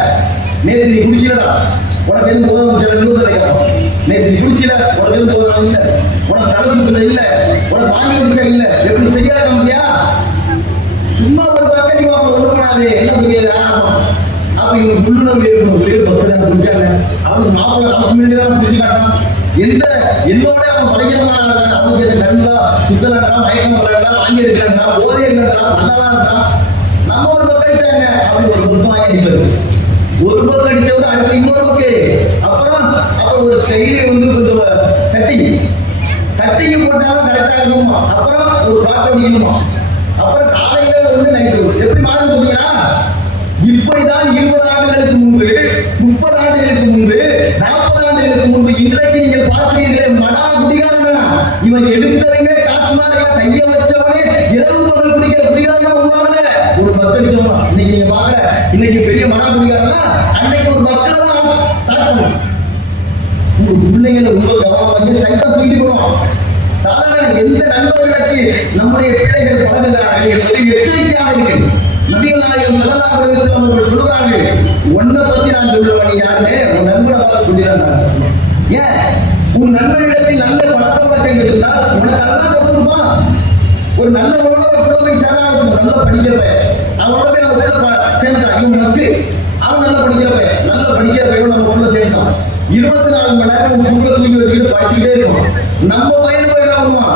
நேற்று நீ குடிச்சிடா, உனக்கு எதுவும் போதும் கிடைக்கும். நேற்று நீ குடிச்சிட, உனக்கு எதுவும் போதும் இல்லை, உனக்கு தலை சுத்தல இல்லை, உனக்கு வாங்கி குடிச்சா இல்லை, எப்படி செய்யாத முடியா? சும்மா ஒரு பக்கம் நீ வாங்க ஒண்ணு பண்ணாது, என்ன புரியாது. அப்ப இவங்க உள்ளுணர்வு இருக்கணும், பேர் பக்கம் குடிச்சாங்க. அவங்க மாப்பிள்ள நமக்கு முன்னாடிதான் குடிச்சு காட்டான். எந்த என்னோட அவன் படிக்கிறவங்க அவனுக்கு நல்லா சுத்தலாம், மயக்கம் பண்ணலாம், வாங்கி எடுக்கிறாங்க, போதே இருந்தா நல்லாதான் இருக்கான். நம்ம ஒரு பக்கம் அடிச்சாங்க, அப்படி ஒரு பக்கம் வாங்கி அடிப்பாரு. ஒரு பக்கம் அடிச்சவங்க அடுத்த இன்னொரு பக்கம். அப்புறம் ஒரு கையில கொஞ்சம் கட்டிங் போட்டாலும் கரெக்டா இருக்குமா. அப்புறம் ஒரு பாட்டு அடிக்கணுமா. அப்புறம் காலையில நைட்டு எப்படி மாறி சொன்னீங்கன்னா, இப்படிதான் 20 ஆண்டுகளுக்கு முன்பு, 30 ஆண்டுகளுக்கு முன்பு, 40 ஆண்டுகளுக்கு முன்பு. இன்றைக்கு நீங்கள் பார்க்கிறீர்களே மடா குடிகாரனா, இவன் எடுத்ததுமே டாஸ்மாக கைய வச்சவனே இரவு பகல் குடிக்கிற குடிகாரனா உருவாகல. ஒரு மக்கள் சொன்னா இன்னைக்கு நீங்க பாக்குற இன்னைக்கு பெரிய மடா குடிகாரனா, அன்னைக்கு ஒரு மக்கள் தான் ஸ்டார்ட் பண்ணும். உங்க பிள்ளைங்களை ரொம்ப கவனமாக சைக்கிள் தூக்கிட்டு போனோம். சாதாரண எந்த நண்பர்களுக்கு நம்முடைய பிள்ளைகள் பழகுகிறார்கள் என்பதை எச்சரிக்கையாக இருக்கு. நபிகள் நாயகம் ஸல்லல்லாஹு அலைஹி வஸல்லம் அவர்கள் சொல்றார்கள், உன்னை பத்தி நான் சொல்லுவேன், நீ யாருமே உன் நண்பனை பார்த்து சொல்லிடுறாங்க. ஏன் உன் நண்பனிடத்தில் நல்ல பழக்கவழக்கங்கள் இருந்தால் உனக்கு அதெல்லாம் கற்றுப்பான். ஒரு நல்ல உணவை புலமை சேரா வச்சு நல்லா படிக்கிறவன் அவனோட போய் நம்ம பேச சேர்ந்தான். இவனுக்கு அவன் நல்லா படிக்கிறவன் நம்ம உள்ள சேர்ந்தான். 24 மணி நேரம் புக்கை தூக்கி வச்சுக்கிட்டு படிச்சுக்கிட்டே இருக்கும். நம்ம பையன் போயிடாமா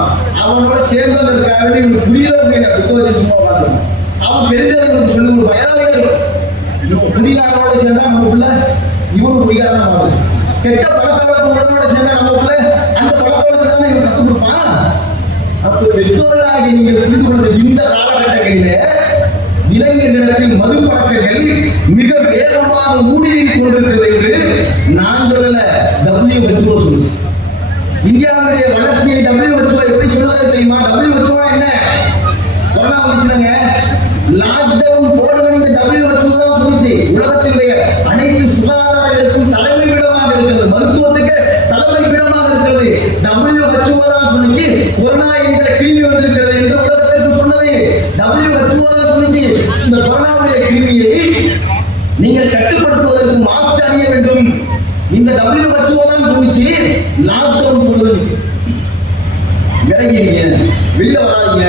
அவனோட சேர்ந்ததுக்காக இவனுக்கு புரியல அப்படின்னு புக்கை வச்சு சும்மா பார்த்துருவோம். அவன் தெரிஞ்சவங்களுக்கு சொல்லி கொடுப்பான். ஏதாவது குடிகாரனோட சேர்ந்தா நம்ம பிள்ளை இவனு குடிகாரனா மாறும். கெட்ட பழக்கவழக்கங்களோட சேர்ந்தா நம்ம பிள்ளை அந்த பழக்கவழக்கத்தை தான் இவன் கற்றுக் கொடுப்பான். அப்ப பெற்றோர்களாக நீங்கள் புரிந்து கொண்ட இந்த காலகட்டங்களிலே இளைஞர்களிடத்தில் மது பழக்கங்கள் மிக வேகமாக ஊடுருவிக் கொண்டிருக்கிறது என்று நான் சொல்லல, WHO சொல்லுது. இந்தியாவுடைய வளர்ச்சியை WHO எப்படி சொல்லுவது தெரியுமா? WHO என்ன? கொரோனா வந்துச்சுங்க, லாக்டவுன் போடுங்க, WHO தான் சொல்லுச்சு. உலகத்தினுடைய அனைத்து சுகாதாரங்களுக்கும் தலைமை பீடமாக இருக்கிறது, மருத்துவத்துக்கு தலைமை பீடமாக இருக்கிறது. WHO தான் சொல்லிச்சு கொரோனா என்ற கிருமி வந்திருக்கிறது என்று உலகத்திற்கு சொன்னது. WHO தான் சொல்லிச்சு இந்த கொரோனாவுடைய கிருமியை நீங்கள் கட்டுப்படுத்துவதற்கு மாஸ்க் அணிய வேண்டும். இந்த WHO தான் சொல்லிச்சு லாக்டவுன் போடுச்சு. விலகிங்க, வெளில வராதீங்க.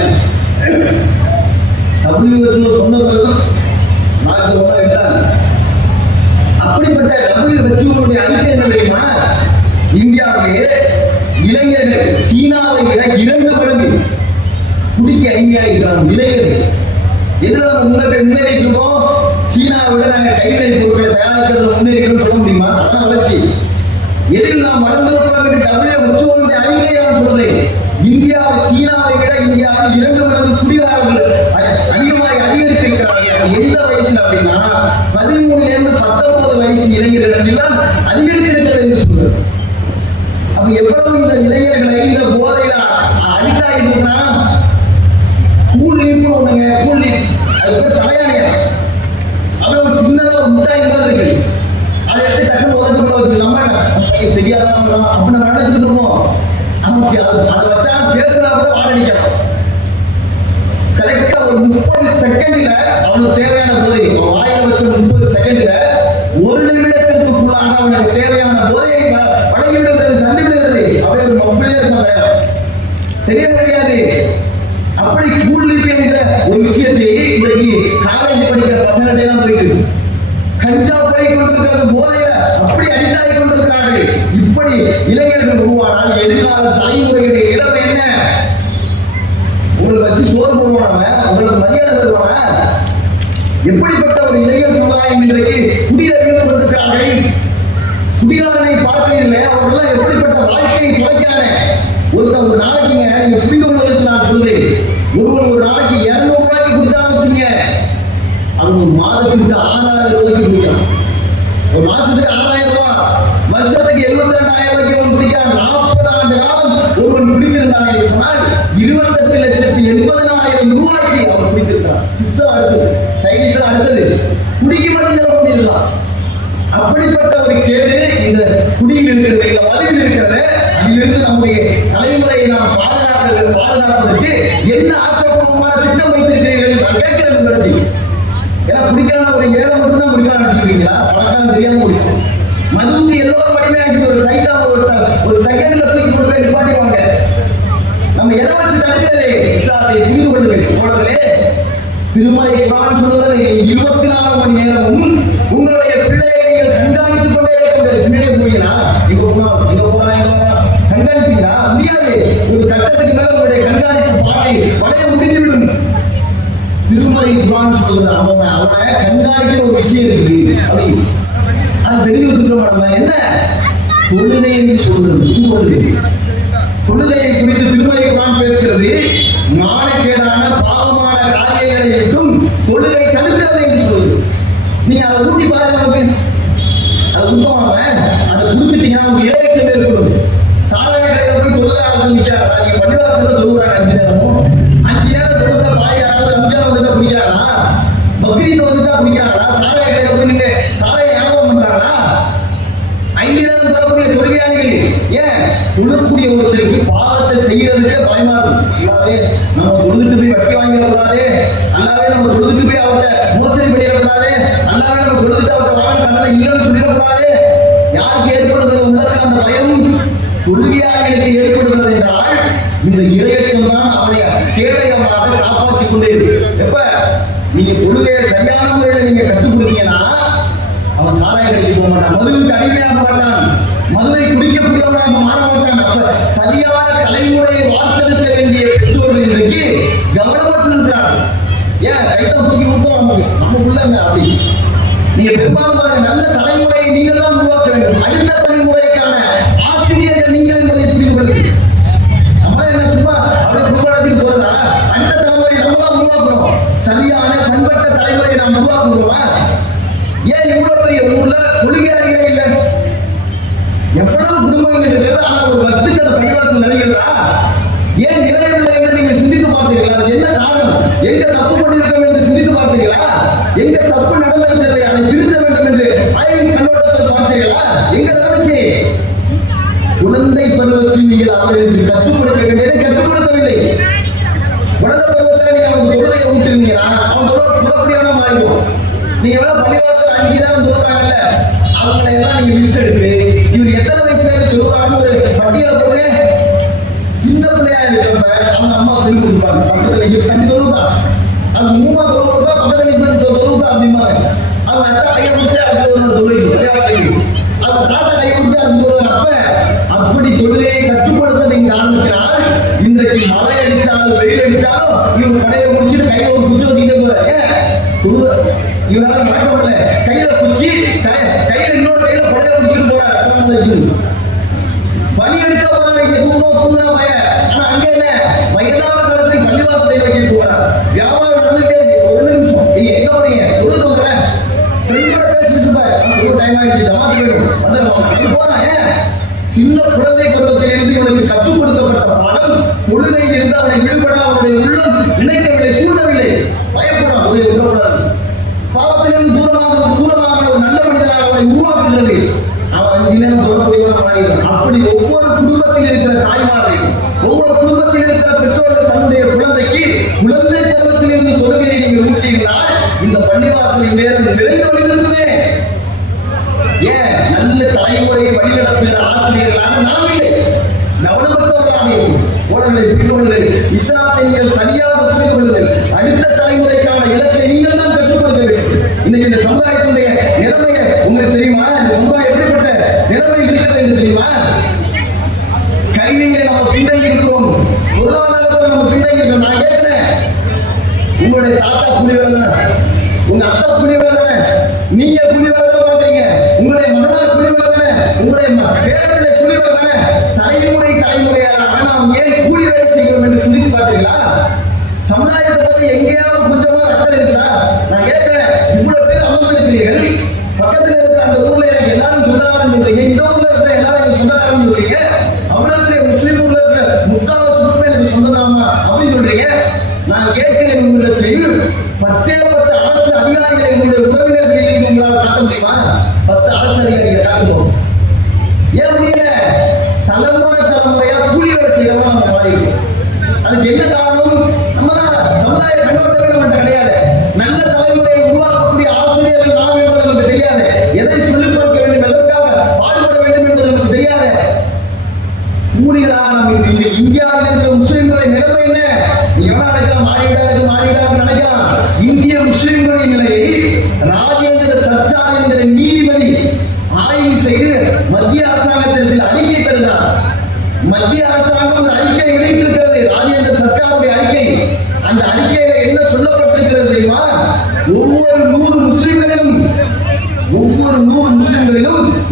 WHO சொன்ன பிறகு லாக்டவுன் எடுத்தாங்க. அப்படிப்பட்ட WHO அறிக்கை என்ன தெரியுமா? இந்தியாவிலே இளைஞர்கள் சீனாவை விட 2 மடங்கு குடிக்க அடிமையாக இருக்கிறாங்க இளைஞர்கள். எதிராக முன்னேறிட்டு இருக்கோம். சீனாவை விட நாங்கள் கைவினை பொருட்களை இருக்கிறது முன்னேறிக்கணும்னு சொல்ல முடியுமா? அதான் வளர்ச்சி. எதில் நாம் வளர்ந்திருக்கிறோம் என்று WHO அறிக்கையை நான் சொல்றேன். இந்தியா சீனாவை விட இந்தியாவில் 2 மடங்கு குடிகாரர்கள் அதிகமாக அதிகரித்திருக்கிறார்கள். எந்த வயசுல அப்படின்னா 13 இருந்து 19 வயசு இளைஞர்கள் எல்லாம் அதிகரித்திருக்கிறது என்று சொல்றது. அப்ப எவ்வளவு இந்த இளைஞர்களை இந்த போதையில அடிக்ட் ஆகிருக்குன்னா கூல் லீப்னு ஒண்ணுங்க, கூல் லீப் அது தலையாணியா அவன் ஒரு சின்னதா முட்டாய் மாதிரி இருக்கு. அதை எடுத்து டக்குனு உதவி நம்ம சரியா தான் அப்படின்னு நினைச்சுட்டு இருக்கோம். நமக்கு அதை வச்சா பேசுறா கூட வாழடிக்கலாம். கரெக்டா ஒரு 30 செகண்ட்ல அவனுக்கு தேவையான போதை வாயில வச்ச 30 செகண்ட்ல 1 நிமிடத்திற்குள்ளாக அவனுக்கு தேவையான போதையை வழங்கிவிடுவது, தந்துவிடுவது. அவை ஒரு மொபைலே இருக்க தெரிய முடியாது. அப்படி கூல் லீப் என்கிற ஒரு விஷயத்தை இன்றைக்கு காலேஜ் படிக்கிற பசங்கள்ட்ட எல்லாம் போயிட்டு கஞ்சா போய் கொண்டிருக்கிறது, போதையில அப்படி அடிக்ட் ஆகி கொண்டிருக்கிறார்கள். இப்படி இளைஞர்கள் உருவானால் எதிர்கால தலைமுறையுடைய இளவை என்ன? உங்களை வச்சு சோறு போடுவாங்க, உங்களுக்கு மரியாதை தருவாங்க. எப்படிப்பட்ட ஒரு இளைஞர் சமுதாயம் இன்றைக்கு குடியில வீழ்ந்து கொண்டிருக்கிறார்கள். குடிகாரனை பார்க்கிறீர்களே, அவர்கள் எப்படிப்பட்ட வாழ்க்கையை குறைக்கிறாங்க. ஒரு நாளைக்குங்க நீங்க புரிந்து கொள்வதற்கு நான் சொல்றேன், ஒருவன் ஒரு நாளைக்கு 200 ரூபாய்க்கு குடிச்சாலும் வச்சுங்க, அது ஒரு மாதத்துக்கு 6000 ரூபாய்க்கு குடிக்கலாம். ஒரு மாசத்துக்கு 6000 ரூபாய், வருஷத்துக்கு 72,000 ரூபாய்க்கு குடிக்கிறான். 40 ஆண்டு காலம் ஒருவன் குடித்திருந்தான் என்று சொன்னால் 28,80,000 ரூபாய்க்கு அவன் குடித்திருக்கிறான். சிப்ஸா அடுத்தது, சைடிஸா அடுத்தது, குடிக்க மாட்டேங்கிற பண்ணிடலாம். அப்படிப்பட்ட ஒரு கேடு இந்த குடியில் இருக்கிறது, இந்த மதுவில் இருக்கிறது. அதிலிருந்து நம்முடைய தலைமுறையை நாம் பாதுகாப்பதற்கு என்ன ஆக்கப்பூர்வமான திட்டம் வைத்திருக்கிறீர்கள்? நான் கேட்கிறேன் உங்களை. ஏன்னா குடிக்கிறான ஒரு ஏழை மட்டும் தான் குடிக்கலாம் நினைச்சிருக்கீங்களா? பணக்காரன் தெரியாம குடிக்கும். மதுவுக்கு எல்லோரும் அடிமையாக்கி ஒரு சைட்டா ஒரு செகண்ட்ல தூக்கி கொண்டு போய் நிப்பாட்டிடுவாங்க. நம்ம எதை வச்சு தடுக்கிறது? இஸ்லாத்தை புரிந்து கொள்ளுங்கள் தோழர்களே. திருமலை குர்ஆன் சொல்வது 24 மணி நேரமும் உங்களுடைய பிள்ளையை நீங்கள் கண்காணித்துக் கொண்டே இருக்கிறது. பின்னாடியே போவீங்களா? இங்க போனா கண்காணிப்பீங்களா? முடியாது. ஒரு கட்டத்துக்கு மேல உங்களுடைய கண்காணிப்பு பாதை வளைய முடிந்துவிடும். திருமலை குர்ஆன் சொல்வது அவனை கண்காணிக்கிற ஒரு விஷயம் இருக்கு. அது தெரிஞ்சு வச்சுக்கிறோம். என்ன தொழுகை என்று சொல்றது? தொழுகையை குறித்து திருமலை குர்ஆன் பேசுகிறது. மானக்கேடான பாவமான காரியங்களை விட்டும் தொழுகை தடுக்கிறது என்று சொல்லுது. நீங்க அதை ஊட்டி பாருங்க. அதை ஊட்டமாம அதை கொடுத்துட்டீங்கன்னா உங்களுக்கு இறைச்சல் ஏற்படும். சாராய கடையில போய் தொழுகிறார்கள் நிற்கிறாரா? நீங்க பள்ளிவாசல்ல தொழுகிறாங்க 5 நேரமும் 5 நேரம் தொழுகிற பாயாராவது ரம்ஜான் வந்துட்டா குடிக்கிறானா? பக்ரீத் வந்துட்டா குடிக்கிறானா? சாராய கடையில போய் நீங்க சாராய வியாபாரம் பண்றாங்களா? 5 நேரம் தொழக்கூடிய தொழுகையாளிகள் ஏன் தொழக்கூடிய ஒருத்தருக்கு பாவத்தை செய்யறதுக்கே பயமா இருக்கும். அல்லாவே நம்ம தொழுதுட்டு போய் வட்டி வாங்கிடக்கூடாது, அல்லாவே நம்ம தொழுதுட்டு போய் அவர்கிட்ட மோசடி பண்ணிடக்கூடாது, அல்லாவே நம்ம தொழுதுட்டு அவர்கிட்ட வாங்க பண்ணல இல்லைன்னு சொல்லிடக்கூடாது. யாருக்கு ஏற்படுகிறது உள்ளத்தில் அந்த பயம்? தொழுகையாளிகளுக்கு ஏற்படுகிறது என்றால் இந்த இறையச்சம் தான் அவனை கேடயமாக காப்பாற்றிக் கொண்டே இருக்கு. எப்ப நீங்க தொழுகையை சரியான முறையில் நீங்க கற்றுக் கொடுத்தீங்கன்னா அவன் சாராய கடைக்கு போக மாட்டான், மதுவுக்கு அடிமையாக மாட்டான், மதுவை குடிக்கக்கூடியவனாக மாற மாட்டான். அப்ப சரியான தலைமுறையை வார்த்தெடுக்க வேண்டிய பெற்றோர்கள் இன்றைக்கு கவனமற்று இருக்கிறார்கள். ஏன் சைட்டம் தூக்கி விட்டோம் நம்ம உள்ளங்க அப்படி. நீங்க பெரும்பாலும் நல்ல தலைமுறையை நீங்கள் தான் உருவாக்க வேண்டும். அடுத்த தலைமுறைக்கான ஆசிரியர்கள் நீங்கள் என்பதை புரிந்து கொள்ளுங்கள். நம்ம என்ன சும்மா அப்படியே குடும்பத்தில் போறதா? அடுத்த தலைமுறை நம்ம தான் உருவாக்கணும். சரியான பண்பட்ட தலைமுறையை நாம் உருவாக்குகிறோமா? ஏன் இவ்வளவு பெரிய ஊர்ல தொழுகையாளிகளே இல்லை? எவ்வளவு குடும்பங்கள் இருக்கிறது, ஆனா ஒரு பக்திக்கு அந்த பள்ளிவாசல் நினைக்கிறதா? ஏன் நிறையவில்லை என்று நீங்க சிந்தித்து பார்த்தீர்களா? அது என்ன காரணம்? எங்க தப்பு பண்ணியிருக்கோம் என்று சிந்தித்து பார்த்தீர்களா? எங்க தப்பு நடந்திருக்கிறது, அதை திருத்த வேண்டும் என்று ஆய்வின் கண்ணோட்டத்தில் பார்த்தீர்களா? எங்க நடந்துச்சு? குழந்தை பருவத்தில் நீங்கள் அவர்களுக்கு கற்றுக் கொடுக்க வேண்டியதை கற்றுக் கொடுக்கவில்லை. குழந்தை பருவத்தில் நீங்க அவங்க தொழுகையை விட்டுருந்தீங்கன்னா அவங்க புறப்படியாக மாறிடும். நீங்க எவ்வளவு பள்ளிவாசல் 5 நேரம் தொழுகிறாங்கல்ல, அவங்களை எல்லாம் நீங்க லிஸ்ட் எடுத்து இவர் எத்தனை வயசுல தொழுகிறான்னு ஒரு பட்டியலை போடுங்க. சின்ன பிள்ளையா இருக்கிறப்ப அவங்க அம்மா சொல்லி கொடுப்பாங்க, பக்கத்துல இங்க கண்டி தொழுதா, அவங்க 3 தொழுகிறப்ப பக்கத்துல தொழுதா அப்படிம்பாங்க. அவங்க அட்டா கையை பிடிச்சி அது தொழுகை பள்ளிவாசல், அவங்க தாத்தா கையை பிடிச்சி அது தொழுகிறப்ப அப்படி தொழுகையை கட்டுப்படுத்த நீங்க ஆரம்பிக்கிறால் இன்றைக்கு மழை அடிச்சாலும் வெயில் அடிச்சாலும் இவங்க கடையை முடிச்சுட்டு கையை ஒரு குச்சி வச்சுக்கிட்டே போறாங்க. இவரால் மறக்கவில்லை, கையில குச்சி கையில கொலையை பிடிச்சிட்டு போறாரு சிரமம் பணி அடிச்சா போறாரு இங்க தூங்குறா பையன். ஆனா அங்க என்ன வயதான காலத்தில் பள்ளிவாசலை வைக்கிட்டு போறாரு. வியாபாரம் நடந்துட்டே ஒரு நிமிஷம் நீங்க எங்க போறீங்க தொழுது ஃப்ரெண்டோட பேசிட்டு இருப்பாரு. டைம் ஆயிடுச்சு ஜமாத்து போயிடும் வந்துடுவாங்க போறான். சின்ன குழந்தை பருவத்திலிருந்து இவனுக்கு கற்றுக் கொடுக்கப்பட்ட பாடம் தொழுகையில் இருந்து அவனை விடுபட அவனுடைய உள்ளம் நினைக்கவில்லை, தூண்டவில்லை. பயப்படான் விடக்கூடாது. பாவத்திலிருந்து தூரமாக ஒரு நல்ல மனிதனாக அவனை உருவாக்குகிறது. அவன் 5 நேரம் தோற்றக்கூடியவன். அப்படி ஒவ்வொரு குடும்பத்தில் இருக்கிற தாய்மாரையும் ஒவ்வொரு குடும்பத்தில் இருக்கிற பெற்றோர்கள் தன்னுடைய குழந்தைக்கு குழந்தை பருவத்திலிருந்து தொழுகையை நீங்கள் ஊட்டியிருந்தால் இந்த பள்ளிவாசலின் நேரம் நிறைந்து கொண்டிருக்குமே. ஏன் நல்ல தலைமுறையை வழிநடத்துகிற ஆசிரியர்களாக நாம் இல்லை, கவனமற்றவர்களாக ஓடங்களை புரிந்து கொள்ளுங்கள். இஸ்லாத்தை நீங்கள் சரியாக புரிந்து கொள்ளுங்கள். அடுத்த தலைமுறைக்கான இலக்கை நீங்கள் தான் கற்றுக் கொடுக்க வேண்டும். இன்னைக்கு இந்த சமுதாயத்துடைய நிலைமையை உங்களுக்கு தெரியுமா? இந்த சமுதாயம் எப்படிப்பட்ட நிலைமை இருக்கிறது என்று தெரியுமா? கல்வியை நம்ம பின்தங்கி இருக்கிறோம், பொருளாதாரத்தில் நம்ம பின்தங்கி இருக்கிறோம். நான் கேட்கிறேன், உங்களுடைய தாத்தா புலிவர் தானே, உங்க அத்தா புலிவர் தானே, நீங்க புலிவர் தான் பாக்குறீங்க, உங்களுடைய மகனார் புலிவர் தானே, உங்களுடைய பேரப்பிள்ளை புலிவர் தானே. தலைமுறையாக நாம் ஏன் கூலி வேலை செய்கிறோம் என்று சிந்தித்து பார்த்தீங்களா? சமுதாயத்தை பத்தி எங்கேயாவது கொஞ்சமா அக்கறை இருக்குதா? நான் கேட்கிறேன், இவ்வளவு பேர் அமர்ந்திருக்கிறீர்கள், பக்கத்துல இருக்கிற அந்த ஊர்ல எனக்கு எல்லாரும் சொந்தக்காரன் சொல்றீங்க, இந்த ஊர்ல இருக்கிற எல்லாரும் எனக்கு சொந்தக்காரன் சொல்றீங்க, அவ்வளவு பெரிய முஸ்லீம் ஊர்ல இருக்கிற முக்காவாசி குடும்பம் எனக்கு சொந்ததாமா அப்படின்னு சொல்றீங்க. நான் கேட்கிறேன், உங்களிடத்தில் 10 அரசு அதிகாரிகளை உங்களுடைய உறவினர்கள் உங்களால் காட்ட முடியுமா? 10 அரசு அதிகாரிகளை காட்டுவோம். ஏன் முடியல? தலைமுறையா கூலி வேலை செய்யறவங்க நம்ம மாறிடுவோம். அதுக்கு என்ன காரணம்? நம்ம சமுதாய கண்ணோட்டமே நம்மகிட்ட கிடையாது. நல்ல தலைமுறையை உருவாக்கக்கூடிய ஆசிரியர்கள் நாம் என்பது நமக்கு தெரியாது. எதை சொல்லிக் கொடுக்க வேண்டும், எதற்காக பாடுபட வேண்டும் என்பது நமக்கு தெரியாது. கூலிகளாக நம்ம இந்தியாவில் இருக்கிற முஸ்லிம்களை நிலைமை என்ன? எவனா நினைக்கலாம் மாடிவிடாது நினைக்கலாம். இந்திய முஸ்லிம்களின் நிலையை ராஜேந்திர சர்ச்சார் என்கிற நீதிபதி ஆய்வு செய்து மத்திய அரசாங்கத்திற்கு அறிக்கை தருகிறார். மத்திய அரசாங்கம் ஒரு அறிக்கை வெளியிட்டிருக்கிறது, ராஜேந்திர சர்க்காருடைய அறிக்கை. அந்த அறிக்கையில என்ன சொல்லப்பட்டிருக்கிறது தெரியுமா? ஒவ்வொரு 100 முஸ்லிம்களிலும்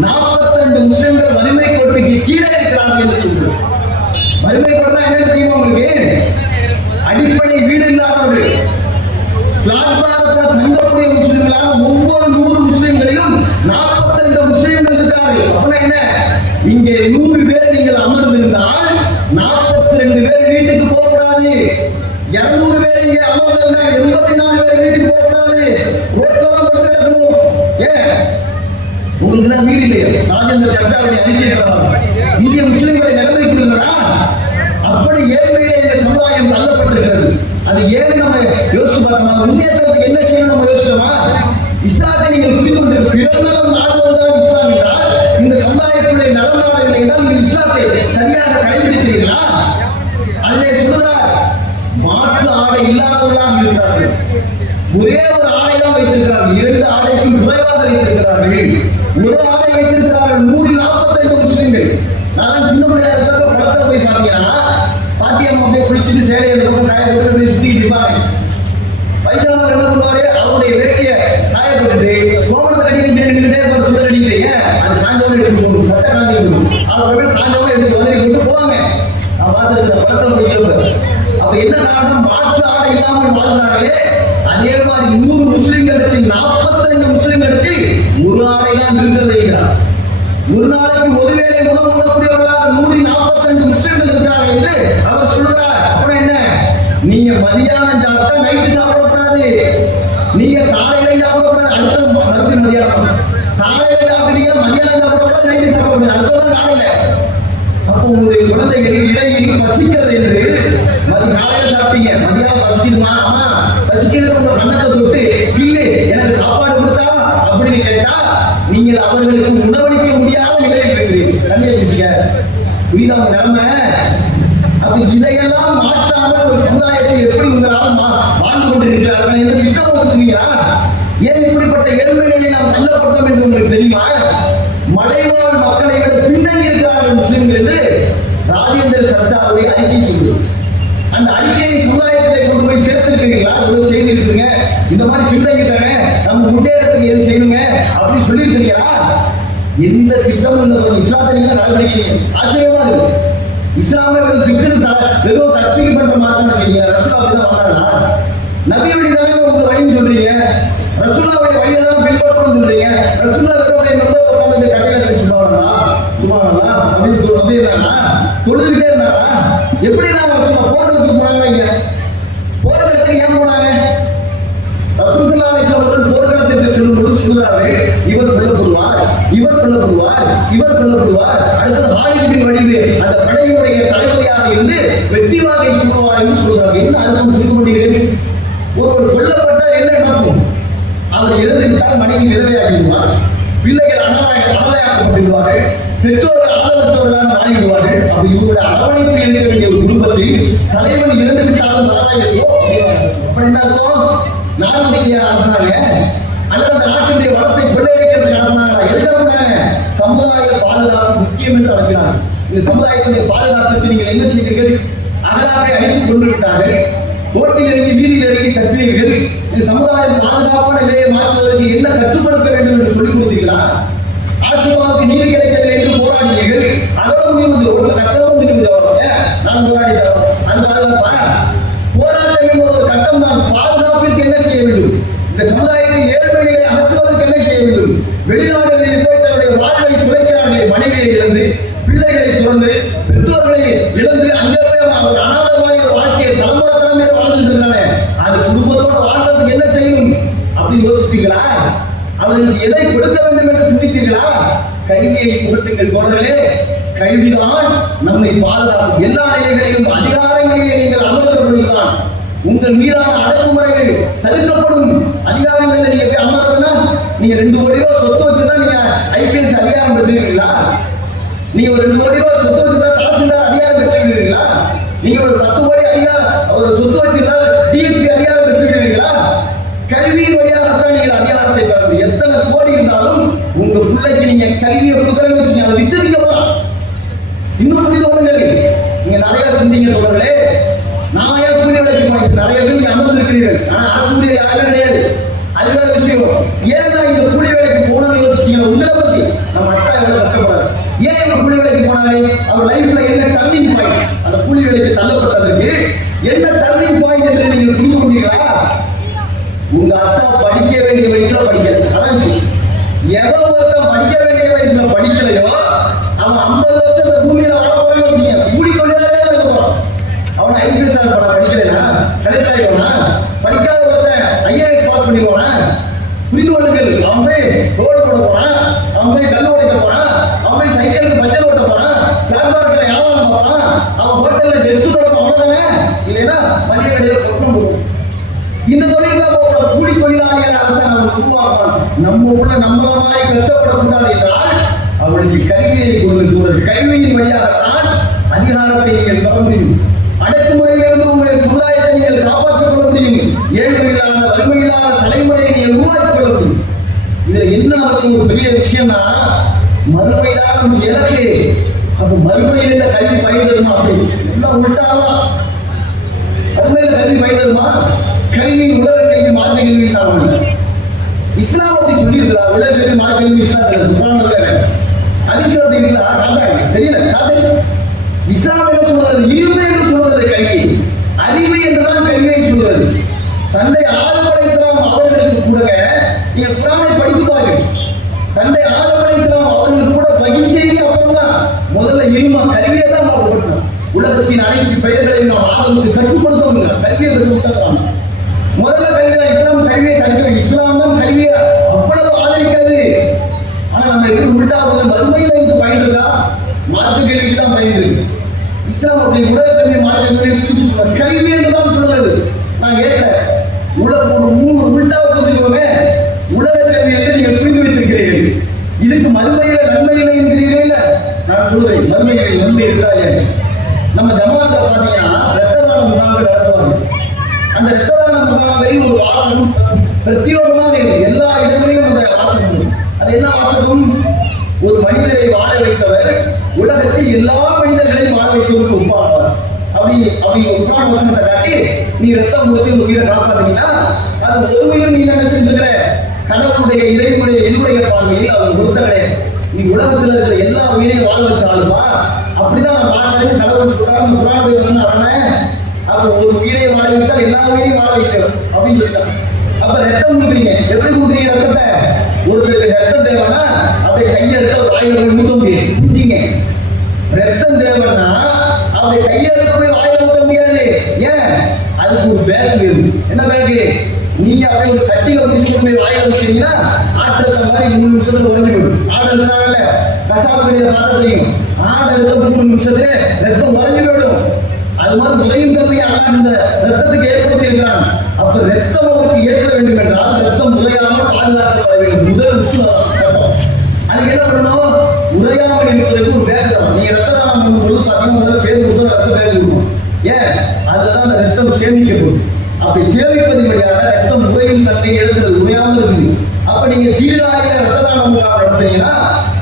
42 முஸ்லிம்கள் வறுமை கோட்டுக்கு கீழே இருக்கிறார்கள் என்று சொல்கிறார். வறுமை கோட்டா என்ன தெரியுமா உங்களுக்கு? அடிப்படை வீடு இல்லாதவர்கள், பிளாட்பாரத்தில் தங்கக்கூடிய முஸ்லிம்களாக ஒவ்வொரு 100 முஸ்லிம்களிலும் 42 முஸ்லிம்கள் இருக்கிறார்கள். அப்படின்னா என்ன? இங்கே 100 பேர் நீங்கள் அமர்ந்திருந்தால் 42 பேர் வீட்டுக்கு போகக்கூடாது. 200 பேர் இங்கே அமர்ந்திருந்தால் 84 பேர் வீட்டுக்கு போகக்கூடாது. ரோட்டெல்லாம் படுத்து கிடக்கணும். ஏன்? உங்களுக்கு தான் வீடு இல்லையா? ராஜேந்திர சர்க்காருடைய அறிக்கை இந்திய முஸ்லிம்களை நிலைமை கொடுங்களா? அப்படி ஏழ்மையிலே இந்த சமுதாயம் தள்ளப்பட்டிருக்கிறது. அது ஏன் நம்ம யோசிச்சு பார்க்கணும். முன்னேற்றத்துக்கு என்ன செய்யணும் நம்ம யோசிச்சோமா? இஸ்லாத்தை நீங்கள் புரிந்து கொண்டு பிறநலம் நாடுவதுதான் இஸ்லாம் என்றால், இந்த சமுதாயத்தினுடைய நலம் நாடுகள் என்றால் நீங்கள் இஸ்லாத்தை சரியாக கடைபிடிக்கிறீர்களா? அதிலே சொல்கிறார், மாற்று ஆடை இல்லாதவர்களாக இருக்கிறார்கள். ஒரே ஒரு ஆடை தான் வைத்திருக்கிறார்கள், 2 ஆடைக்கும் குறைவாக வைத்திருக்கிறார்கள். ஒரு ஆடை வைத்திருக்கிறார்கள் 142 முஸ்லிம்கள். நான் சின்ன பிள்ளையா இருக்கிறப்ப படத்தை போய் பார்த்தீங்கன்னா பாட்டியம்மா அப்படியே குளிச்சுட்டு சேலையை போய் சுத்திக்கிட்டு இருப்பாங்க. வயசானவர் என்ன பண்ணுவாரு? அவருடைய வேட்டிய காயப்பட்டு கோமணத்தை கட்டிக்கிட்டு நின்றுட்டே சுத்த கட்டிக்கிறீங்க, அது காஞ்சவங்க எடுத்து போகணும், சட்டை காஞ்சி போகணும், அவர்கள் காஞ்சவங்க எடுத்து வந்து கொண்டு போவாங்க. நான் பார்த்துருக்கிற படத்தை போய் சொல்லுவேன். அப்ப என்ன காரணம்? மாற்று ஆடை இல்லாமல் வாழ்ந்தார்களே. அதே மாதிரி 100 முஸ்லிம்களுக்கு 42 முஸ்லிம்களுக்கு ஒரு ஆடை தான் இருக்கிறது. ஒரு நாளைக்கு ஒரு வேளை உணவு உண்ணக்கூடியவர்களாக 142 முஸ்லிம்கள் இருக்கிறார்கள் என்று அவர் சொல்றார். அப்புறம் என்ன? நீங்க மதியானம் சாப்பிட்டா நைட்டு சாப்பிடக்கூடாது, நீங்க காலையில சாப்பிடக்கூடாது, அடுத்த மறுபடியும் மதியானம், காலையில சாப்பிட்டீங்கன்னா மதியானம் சாப்பிடக்கூடாது, நைட்டு சாப்பிடக்கூடாது, அடுத்ததான் காலையில. அப்போ உங்களுடைய குழந்தை இடையில் பசிக்கிறது என்று காலையில சாப்பிட்டீங்க, மதியானம் பசிக்குதுமா? ஆமா பசிக்கிறது. உங்க கண்ணத்தை தொட்டு இல்லை எனக்கு சாப்பாடு கொடுத்தா அப்படின்னு கேட்டா நீங்கள் அவர்களுக்கு உணவளிக்க முடியாத நிலையில் இருக்கிறீர்கள். கண்ணை வச்சுக்க, புரியுதா உங்க நிலைமை? அப்ப இதையெல்லாம் மாற்றாமல் ஒரு சமுதாயத்தை எப்படி உங்களால் வாழ்ந்து கொண்டிருக்கிறார்கள் என்று திட்டம் வச்சுருக்கீங்களா? ஏன் இப்படிப்பட்ட ஏழ்மையை நாம் தள்ளப்பட்டோம் என்று உங்களுக்கு தெரியுமா? மலைவாழ் மக்களை விட பின்தங்கி இருக்கிறார்கள் முஸ்லிம்கள் என்று ராஜேந்திர சர்க்காருடைய அறிக்கை சொல்லுது. அந்த அறிக்கையை சமுதாயத்தை கொண்டு போய் சேர்த்திருக்கீங்களா? எவ்வளவு செய்திருக்குங்க, இந்த மாதிரி பின்தங்கிட்டாங்க, நம்ம முன்னேறத்துக்கு எது செய்யணுங்க அப்படின்னு சொல்லியிருக்கீங்களா? எந்த திட்டமும் இல்லை. இஸ்லாத்தை நீங்க கடைபிடிக்கிறீங்க, ஆச்சரியமா இருக்கு. இஸ்லாமை ஒரு திட்டம் ஏதோ தஸ்பீக் பண்ற மாதிரி செய்யுங்க. ரசூலா அப்படிதான் பண்ணாங்களா? நபியுடைய தானே உங்க வழின்னு சொல்றீங்க, ரசூலாவுடைய வழியை தான் பின்பற்றணும்னு சொல்றீங்க. ரசூலா வெறும் மெம்பர் உட்கார்ந்து கடையில சொல்லுவாங்களா? சுபானல்லா அப்படின்னு அப்படின்னா தொழுதுகிட்டே இருந்தாரா? எப்படி நான் ரசூலா போறதுக்கு போனாங்க? போர்க்களத்துக்கு ஏன் போனாங்க? ரசூல் ஸல்லல்லாஹு அலைஹி வஸல்லம் போர்க்களத்துக்கு செல்லும் போது சொல்றாரு, இவர் கொல்லப்படுவார், இவர் கொல்லப்படுவார், இவர் கொல்லப்படுவார். அடுத்தது ஹாலித் பின் வலீது அந்த படையுடைய தலைமையாக இருந்து வெற்றி வாகை சூடுவார் என்று சொல்றாங்க. என்ன அர்த்தம் புரிந்து கொண்டீர்கள்? ஒருவர் கொல்லப்பட்ட என்ன நடக்கும்? அவர் இறந்து விட்டால் மனைவி விதவையாகிவிடுவார், பிள்ளைகள் அனாதையாக்கப்பட்டுவிடுவார்கள், பெற்றோர்கள் ஆதரவற்றவர்களாக மாறிவிடுவார்கள். அப்படி இவருடைய அரவணைப்பு இருக்க வேண்டிய ஒரு குடும்பத்தில் தலைவன் இறந்து விட்டாலும் பரவாயில்லையோ அப்படி என்ன அர்த்தம்? நாட்டுடைய அனுப்புனாங்க அல்லது அந்த நாட்டுடைய வளத்தை கொள்ளையடிக்கிறதுக்கு அனுப்புனாங்களா? எதுக்கு அனுப்புனாங்க? சமுதாய பாதுகாப்பு முக்கியம் என்று அழைக்கிறாங்க. இந்த சமுதாயத்துடைய பாதுகாப்புக்கு நீங்கள் என்ன செய்வீர்கள்? அகலாக அடித்துக் கொண்டு விட்டார்கள், ஓட்டில் இறங்கி வீதியில் இறங்கி கற்றுவீர்கள். இந்த சமுதாயம் பாதுகாப்பான நிலையை மாற்றுவதற்கு என்ன கட்டுப்படுத்த வேண்டும் என்று சொல்லிக் கொடுத்தீர்களா? ஆசிரமாவுக்கு நீர் கிடைக்கவில்லை என்று போராடினீர்கள், அதோடு முடிவு ஒரு கட்டமும் முடிவு நான் போராடி தரோம். அந்த போராட்டம் என்பது ஒரு கட்டம் தான். பாதுகாப்பிற்கு என்ன செய்ய வேண்டும்? இந்த சமுதாயத்தில் ஏழ்மையை அகற்றுவதற்கு என்ன செய்ய வேண்டும்? வெளிநாடுகளில் போய் தன்னுடைய வாழ்வை குறைக்கிறார்களே, மனைவியை இழந்து, பிள்ளைகளை தொடர்ந்து, பெற்றோர்களை இழந்து, அங்கே போய் அவர் அனாதமான ஒரு வாழ்க்கையை தலைமுறை வாழ்ந்துட்டு இருந்தானே, அது குடும்பத்தோட வாழ்றதுக்கு என்ன செய்யும் அப்படின்னு யோசிப்பீங்களா? அவர்களுக்கு எதை கொடுக்க வேண்டும் என்று சிந்தித்தீர்களா? கல்வியை புகட்டுங்கள் தோழர்களே. கல்விதான் நம்மை பாதுகாக்கும். எல்லா நிலைகளிலும் அதிகாரங்களிலே நீங்கள் அமர்ந்த பொழுதுதான் உங்கள் மீதான அடக்குமுறைகள் தடுக்கப்படும். அதிகாரங்களில் நீங்க போய் அமர்றதுன்னா நீங்க 2 கோடி ரூபாய் சொத்து வச்சுதான் நீங்க ஐபிஎஸ் அதிகாரம் பெற்றிருக்கீங்களா? நீங்க ஒரு 2 கோடி ரூபாய் சொத்து வச்சுதான் தாசில்தார் அதிகாரம் பெற்றிருக்கீங்களா? நீங்க ஒரு 10 கோடி ஒரு சொத்து வச்சிருந்தால் டிஎஸ்பி அதிகாரம் பெற்றிருக்கீங்களா? கல்வியின் வழியாகத்தான் நீங்கள் அதிகாரத்தை பெற முடியும். எத்தனை கோடி இருந்தாலும் உங்க பிள்ளைக்கு நீங்க கல்வியை புகழ வச்சு அதை வித்து நீங்க போலாம். இன்னும் புரிந்து கொள்ளுங்கள். நீங்க நிறைய சிந்திங்க தோழர்களே. நான் ஏன் கூலி வேலைக்கு போனேன்? நிறைய பேர் நீங்க அமர்ந்திருக்கிறீர்கள், ஆனா அரசு ஊழியர் யாருமே கிடையாது. அது வேற விஷயம். ஏன் நான் இந்த கூலி வேலைக்கு போனது யோசிச்சீங்களா? உங்களை பத்தி நம்ம அத்தா எவ்வளவு கஷ்டப்படுறாரு. ஏன் இந்த கூலி வேலைக்கு போனாரு? அவர் லைஃப்ல என்ன டர்னிங் பாயிண்ட்? அந்த கூலி வேலைக்கு தள்ளப்பட்டதற்கு என்ன டர்னிங் பாயிண்ட் என்று நீங்கள் புரிந்து கொண்டீங்களா? உங்க அத்தா படிக்க வேண்டிய வயசுல படிக்கல, அதான் சரி. எவன் ஒருத்தன் படிக்க வேண்டிய வயசுல படிக்கலையோ அவன் 50 வருஷம் இந்த பூமியில வாழ போறான்னு வச்சுங்க, கூலி தொழிலாளியா இருக்க போறான். அவன் ஐபிஎஸ் படிக்கலையா? கலெக்டர் படிக்காத ஒருத்தன் ஐஏஎஸ் பாஸ் பண்ணிடுவானா? புரிந்து கொள்ளுங்கள். அவன் போய் ரோடு போட போறான், அவன் போய் கல் ஓடிக்க போறான், அவன் போய் சைக்கிளுக்கு பஞ்சர் ஓட்ட போறான், பிளாட்பார்க்ல வியாபாரம் பார்ப்பான், அவன் ஹோட்டல்ல டெஸ்க் தொடரும். அவ்வளவுதானே? இல்லைன்னா மளிகை கடையில பொருட்கள் போடுவோம். இந்த தொழில் தான் கூலி தொழிலாளிகளாக நம்ம உருவாக்கலாம். நம்ம உள்ள நம்மள மாதிரி கஷ்டப்படக்கூடாது என்றால் அவளுக்கு கல்வியை கொடுத்து கல்வியின் வழியாகத்தான் அதிகாரத்தை நீங்கள் பெற முடியும். அடக்குமுறையிலிருந்து உங்கள் சமுதாயத்தை நீங்கள் காப்பாற்றிக் கொள்ள முடியும். ஏழ்மையில்லாத வறுமையில்லாத தலைமுறையை நீங்கள் உருவாக்கிக் கொள்ள முடியும். இதுல என்ன நமக்கு ஒரு பெரிய விஷயம்னா, மறுமைதான் நம்ம இலக்கு. அப்ப மறுமையில் இந்த கல்வி பயிர்ந்ததுமா? அப்படி எல்லாம் உள்டாதான். மறுமையில கல்வி பயிர்ந்ததுமா? கல்வியின் உலக கல்வி மார்க்க கல்வி தான். இஸ்லாம் அப்படி சொல்லியிருக்கிறார். உலக கல்வி மார்க்க கல்வி இஸ்லாம் அதிசயத்தை தெரியல. இஸ்லாம் என்ன சொல்றது? இருமை என்று சொல்றது கல்வி, அறிவு என்றுதான் கல்வியை சொல்றது. தந்தை ஆதம் அலைஹிஸ்ஸலாம் அவர்களுக்கு கூட நீங்க குர்ஆனை படித்து பாருங்கள். தந்தை ஆதம் அலைஹிஸ்ஸலாம் அவர்களுக்கு கூட பகிர்ச்சி அப்புறம் தான் முதல்ல இருமா கல்வியை தான் கொடுக்கணும். உலகத்தின் அனைத்து பெயர்களையும் நாம் ஆதமுக்கு கட்டுப்படுத்தணும். கல்வியை கற்றுக்கொடுத்தாங்க. முதல்ல கல்வி தான். இஸ்லாம் கல்வியை கிடைக்கும். இஸ்லாம் தான் கல்வியை அவ்வளவு ஆதரிக்கிறது. ஆனா நம்ம எப்படி உள்டாவது? மறுமையில இருந்து பயின்றதா? மார்க்க கல்விக்கு தான் பயின்று. இஸ்லாம் அப்படி உலக கல்வி மார்க்க கல்வி பிரிச்சு சொல்ற கல்வி என்று தான் சொல்றது. நான் கேட்கிறேன், உலக ஒரு 3 உள்டாவை சொல்லிக்கோங்க. உலக கல்வி என்று நீங்கள் புரிந்து வைத்திருக்கிறீர்கள். இதுக்கு மறுமையில நன்மையில இருக்கிறீர்கள். நான் சொல்றேன், மறுமையில நன்மை இருந்தாலே நம்ம ஜமாத்தை பார்த்தீங்கன்னா ரத்த தானம் முகாம்கள் நடத்துவாங்க. அந்த ரத்த தான முகாம்களில் ஒரு வாசகம் பிரத்யேகமாக எல்லா இடங்களிலும் அந்த வாசகம். அது என்ன வாசகம்? ஒரு மனிதரை வாழ வைத்தவர் உலகத்தில் எல்லா மனிதர்களையும் வாழ வைத்தவருக்கு ஒப்பானார். அப்படி ஒப்பான வசனத்தை காட்டி நீ ரத்தம் கொடுத்து உயிரை காப்பாத்தீங்கன்னா அது ஒரு உயிர் நீ என்ன செஞ்சுக்கிற? கடவுளுடைய இறைவனுடைய என்னுடைய பார்வையில் அவர் ஒருத்தர் கிடையாது. நீ உலகத்துல இருக்கிற எல்லா உயிரையும் வாழ வச்சாலுமா அப்படிதான் நான் பார்க்கறேன்னு கடவுள் சொல்றாங்க. குர்ஆன் சொன்னானே, அப்ப ஒரு உயிரை வாழ வைத்தால் எல்லா உயிரையும் வாழ வைக்கணும் அப்படின்னு சொல்லிட்டாங்க. அப்ப ரத்தம் கொடுக்குறீங்க, எப்படி கொடுக்குறீங்க ரத்தத்தை? ஒருத்தருக்கு ரத்தம் தேவைன்னா அப்படியே கையெடுத்து ஒரு வாயில போய் ஊத்த முடியாது, புரிஞ்சுங்க. ரத்தம் தேவைன்னா அப்படியே கையெடுத்து போய் வாயில ஊத்த முடியாது. ஏன்? அதுக்கு ஒரு பேக் வேணும். என்ன பேக்கு? நீங்க அப்படியே ஒரு சட்டியில பிடிச்சு போய் வாயில வச்சீங்கன்னா ஆட்டுறது மாதிரி 3 நிமிஷத்துல உடஞ்சு போயிடும். ஆடு இருந்தாங்கல்ல, கசாப்பு கடையில பார்த்தா தெரியும், ஆடு எடுத்து 3 நிமிஷத்துல ரத்தம் உடஞ்சு போயிடும். அது மாதிரி உதயம் தன்மையை அல்ல இந்த ரத்தத்துக்கு ஏற்படுத்தி இருக்கிறான். அப்ப ரத்தம் அவருக்கு ஏற்க வேண்டும் என்றால் ரத்தம் உரையாமல் பாதுகாக்கப்பட வேண்டும். முதல் விஷயம் அதுக்கு என்ன பண்ணணும்? உரையாமல் இருப்பதற்கு ஒரு பேக் தான். நீங்க ரத்த தானம் பண்ணும்போது பார்த்தீங்கன்னா பேர் முதல் ரத்த பேக் இருக்கும். ஏன்? அதுலதான் அந்த ரத்தம் சேமிக்கப்படும். அப்படி சேமிப்பது வழியாக ரத்தம் உரையும் தன்மை எழுதுறது உரையாமல் இருக்குது. அப்ப நீங்க சீராக ரத்த தானம் நடத்துறீங்கன்னா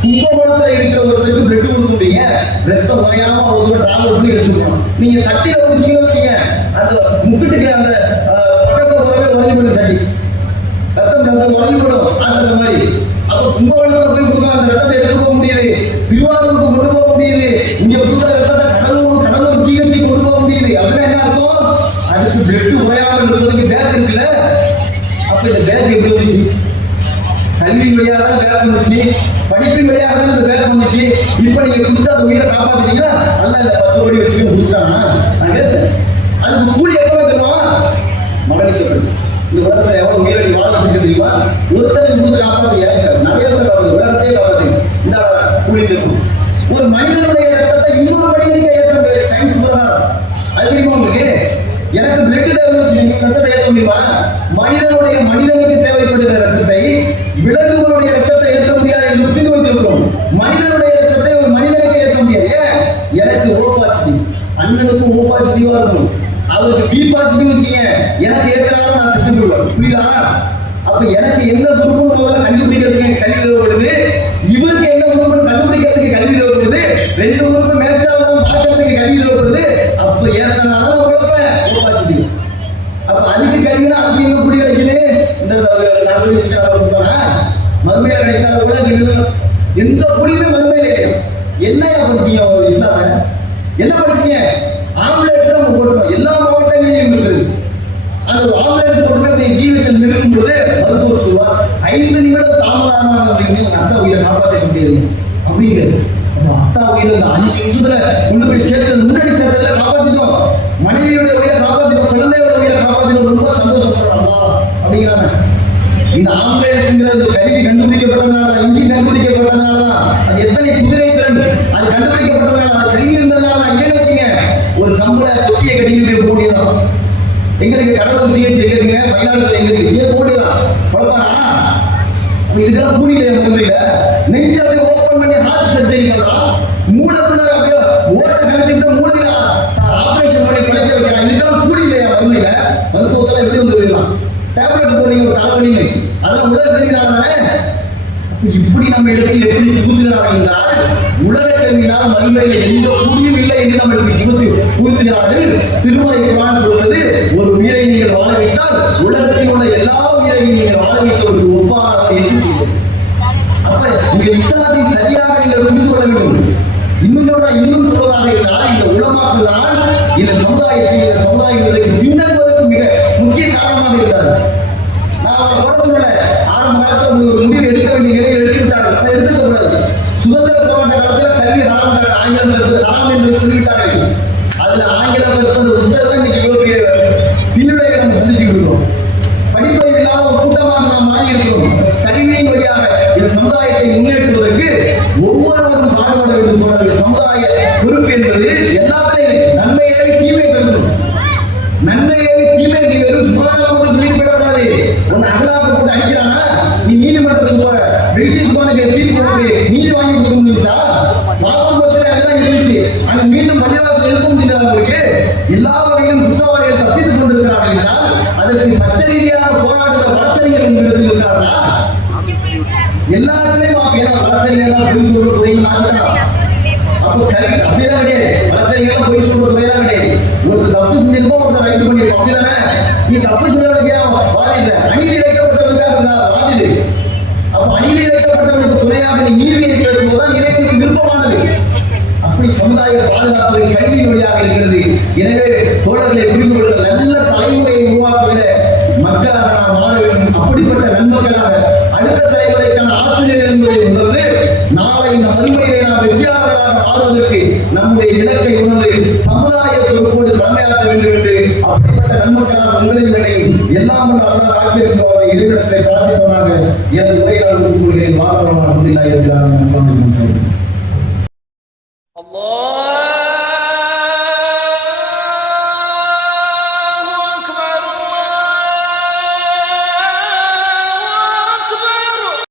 கும்பகோணத்துல இருக்கிற ஒருத்தருக்கு பிளட் கொடுத்துட்டீங்க, ரத்தம் உரையாம அவ்வளவு டிராவல் பண்ணி எடுத்துக்கணும். நீங்க சட்டியில குடிச்சீங்கன்னு வச்சுங்க, அந்த முக்கிட்டுக்கு அந்த பக்கத்துல போறவே உடஞ்சி போடும், சட்டி ரத்தம் உடஞ்சி போடும் ஆட்டுற மாதிரி. அப்ப கும்பகோணத்துல போய் கொடுக்க அந்த ரத்தத்தை எடுத்து போக முடியுது, திருவாரூருக்கு கொண்டு போக முடியுது, இங்க கொடுக்குற ரத்தத்தை கடலூர் ஜிஹெச்சி கொண்டு போக முடியுது. அப்படின்னா என்ன அர்த்தம்? அதுக்கு பிளட் உரையாமல் இருப்பதுக்கு பேக் இருக்குல்ல. அப்ப இந்த பேக் எப்படி வந்துச்சு? கல்வி வழியாக தான் பேக் வந்துச்சு, படிப்பின் வழியாக தான் இந்த பேக் வந்துச்சு. இப்ப நீங்க கொடுத்து அந்த உயிரை காப்பாத்துட்டீங்கன்னா நல்லா இந்த 10 கோடி வச்சு கொடுத்தாங்கன்னா நான் கேட்டேன், அதுக்கு கூலி எவ்வளவு தெரியுமா? மகனிக்கப்பட்டு இந்த உலகத்துல எவ்வளவு உயிரை நீ வாழ வச்சிருக்க தெரியுமா? ஒருத்தருக்கு கொடுத்து காப்பாற்ற நிறைய பேர் காப்பாற்று, உலகத்தையே காப்பாற்று. இந்த கூலி தெரியும். ஒரு மனிதனுடைய ரத்தத்தை இன்னொரு மனிதனுக்கு ஏற்ற முடியாது சயின்ஸ் பிரகாரம். அது தெரியுமா உங்களுக்கு? எனக்கு பிளட் தேவை வச்சு ரத்தத்தை ஏற்ற முடியுமா? மனிதனுக்கு தேவைப்படுகிற ரத்தத்தை விலங்குகளுடைய ரத்தத்தை ஏற்ற முடியாது என்று புரிந்து வைத்திருக்கிறோம். மனிதனுடைய ரத்தத்தை ஒரு மனிதனுக்கு ஏற்ற முடியாது. எனக்கு ஓ பாசிட்டிவ், அண்ணனுக்கு ஓ பாசிட்டிவா இருக்கும், அவருக்கு பி பாசிட்டிவ் வச்சுங்க, எனக்கு ஏற்கனாலும் நான் செத்து போயிடுவேன். புரியுதா? அப்ப எனக்கு எந்த குரூப்பும் முதல்ல கண்டுபிடிக்கிறதுக்கு கல்வி தேவைப்படுது, இவருக்கு எந்த குரூப்பும் கண்டுபிடிக்கிறதுக்கு கல்வி தேவைப்படுது, 2 குரூப்பும் மேட்சாக பார்க்கறதுக்கு கல்வி தேவைப்படுது. அப்ப ஏற்கனாலும் ஓ பாசிட்டிவ். அப்ப அதுக்கு கல்வினா அதுக்கு எங்க கூடி கிடைக்குது? இந்த மறுமையில கிடைக்காத கூட எந்த குடியுமே மறுமையில கிடைக்கும். என்ன படிச்சீங்க இஸ்லாம? என்ன படிச்சீங்க? ஆம்புலன்ஸ் நம்ம போட்டோம், எல்லா மாவட்டங்களிலும் இருக்குது. அந்த ஆம்புலன்ஸ் கொடுக்கறதை ஜீவிதத்தில் நிறுத்தும் போது மருத்துவர் சொல்வார், 5 நிமிடம் தாமதமான அத்தா உயிரை காப்பாற்ற முடியாது அப்படிங்கிறது. அத்தா உயிரை 5 நிமிஷத்துல கொண்டு போய் சேர்த்து முன்னாடி சேர்த்துல காப்பாத்திட்டோம், மனைவியோட உயிரை காப்பாத்திட்டோம், குழந்தையோட உயிரை காப்பாத்திட்டோம், ரொம்ப சந்தோஷப்படுறோம் அப்படிங்கிறாங்க. இந்த ஆம்புலன்ஸ்ங்கிறது கருவி கண்டுபிடிக்கப்பட்டதுனால, இன்ஜின் கண்டுபிடிக்கப்பட்டதுனால, அது எத்தனை குதிரை திறன் அது கண்டுபிடிக்கப்பட்டதுனால, அது கருவி இருந்ததுனால என்ன வச்சுங்க, ஒரு கம்பளை தொட்டியை கட்டிக்கிட்டு போட்டியதான். எங்களுக்கு கடவுள் ஜிஹெச் எங்க மயிலாடுதுறை எங்க இருக்கு போட்டியதான் குழப்பாரா? இதுக்கெல்லாம் கூலியில மருந்துல நெஞ்சத்தை ஓப்பன் பண்ணி ஹார்ட் சர்ஜரி பண்றான், மூளைக்குள்ள அப்படியே ஓட்ட கலட்டிட்டு மூளையில ஆபரேஷன் பண்ணி குறைக்க வைக்கிறான். இதுக்கெல்லாம் கூலியில மருந்துல மருத்துவத்துல எப்படி வந்துருக்கலாம்? டேப்லெட் போறீங்க ஒரு தலைவலின்னு, அதெல்லாம் முதல் தெரிவிக்கிறாங்க. இப்படி நம்ம இடத்தில் எப்படி புகுத்துகிறார்கள் என்றால், உலக கல்வியினால் மறுமையில எந்த கூலியும் இல்லை என்று நம்மளுக்கு புகுத்துகிறார்கள். திருமலை குர்ஆன் சொல்வது, ஒரு உயிரை நீங்கள் வாழ வைத்தால் உலகத்தில் உள்ள எல்லா உயிரையும் நீங்கள் வாழ வைத்தவருக்கு ஒப்பானவர் என்று சொல்வது. அப்ப இந்த இஸ்லாத்தை சரியாக நீங்கள் புரிந்து கொள்ள வேண்டும். இன்னும் சொல்வதாக இருந்தால், இந்த உலமாக்களால் இந்த சமுதாயங்களுக்கு பின்னங்குவதற்கு மிக முக்கிய காரணமாக இருக்கிறார்கள். நான் கூட சொல்லல, ஆரம்ப காலத்தில் ஒரு முடிவு எடுக்க வேண்டிய நிலையில் எடுத்துவிட்டார்கள். அதை எடுத்துக்க கூடாது. சுதந்திர போராட்ட காலத்தில் கல்வி ஆங்கிலம் ஹராம் என்று சொல்லிவிட்டார்கள். அதுல ஆங்கிலம் இருப்பது புத்தகத்தை இன்னைக்கு இவ்வளவு பின்னுடைய நம்ம சந்திச்சுட்டு இருக்கோம். படிப்பறிவு இல்லாத ஒரு கூட்டமாக நாம் மாறி இருக்கிறோம். கல்வியின் வழியாக இந்த சமுதாயத்தை முன்னேற்றுவதற்கு ஒவ்வொருவரும் பாடுபட வேண்டும். சமுதாய பொறுப்பு என்பது எல்லாத்தையும் நன்மையை தீமை தரும். நன்மையை தீமை நீ வெறும் சுகாதாரம் வெளியிடப்படாது. உன்னை அகலாக போட்டு அடிக்கிறானா, நீ நீதிமன்றத்துக்கு போற, பிரிட்டிஷ் போனதுக்கு தீர்ப்பு போட்டு நீதி வாங்கி கொடுக்க முடிஞ்சா? வாசல் பஸ்ல அதுதான் இருந்துச்சு. அங்க மீண்டும் பள்ளிவாசல் எழுப்ப முடியாது. உங்களுக்கு எல்லா வகையிலும் குற்றவாளிகள் தப்பித்துக் கொண்டிருக்கிறார்கள் என்றால் அதற்கு சட்ட ரீதியாக போராடுகிற வழக்கறிஞர்கள் உங்களிடத்தில் இருக்கிறார்களா? எல்லாருமே வழக்கறிஞர் தான் போய் சொல்ற துறையில் மாற்றலாம். அப்போ அப்படியெல்லாம் கிடையாது. வழக்கறிஞர் போய் சொல்ற துறையெல்லாம் கிடையாது. ஒரு தப்பு செஞ்சிருப்போம், ஒருத்தர் ரைட் பண்ணிருப்போம், அப்படிதானே? நீ தப்பு செஞ்சவனுக்கு வாதில்ல, அநீதி இழைக்கப்பட்டவனுக்காக வாதிடு. அப்ப அநீதி இழைக்கப்பட்டவனுக்கு துணையாக நீ நீதியை பேசுவோம். சமுதாய பாதுகாப்பு கல்வி வழியாக இருக்கிறது. எனவே தோழர்களை புரிந்து கொள்ள நல்ல தலைமுறையை உருவாக்குகிற மக்களாக நாம் மாற வேண்டும். அப்படிப்பட்ட நன்மக்களாக அடுத்த தலைமுறைக்கான ஆசிரியர்கள் என்பதை உணர்ந்து நாளை இந்த மறுமையை நாம் வெற்றியாளர்களாக மாறுவதற்கு நம்முடைய இலக்கை உணர்ந்து சமுதாய பொறுப்போடு கடமையாற்ற வேண்டும் என்று அப்படிப்பட்ட நன்மக்களாக உங்களின் எல்லாம் அல்லாஹ் ஆக்கியிருப்பவரை இறைவனத்தை பிரார்த்திப்பவனாக எனது உரையாடல் கொடுத்து கொள்கிறேன். வாரமாக அல்ஹம்துலில்லாஹி ரப்பில் ஆலமீன். அல்லாஹ்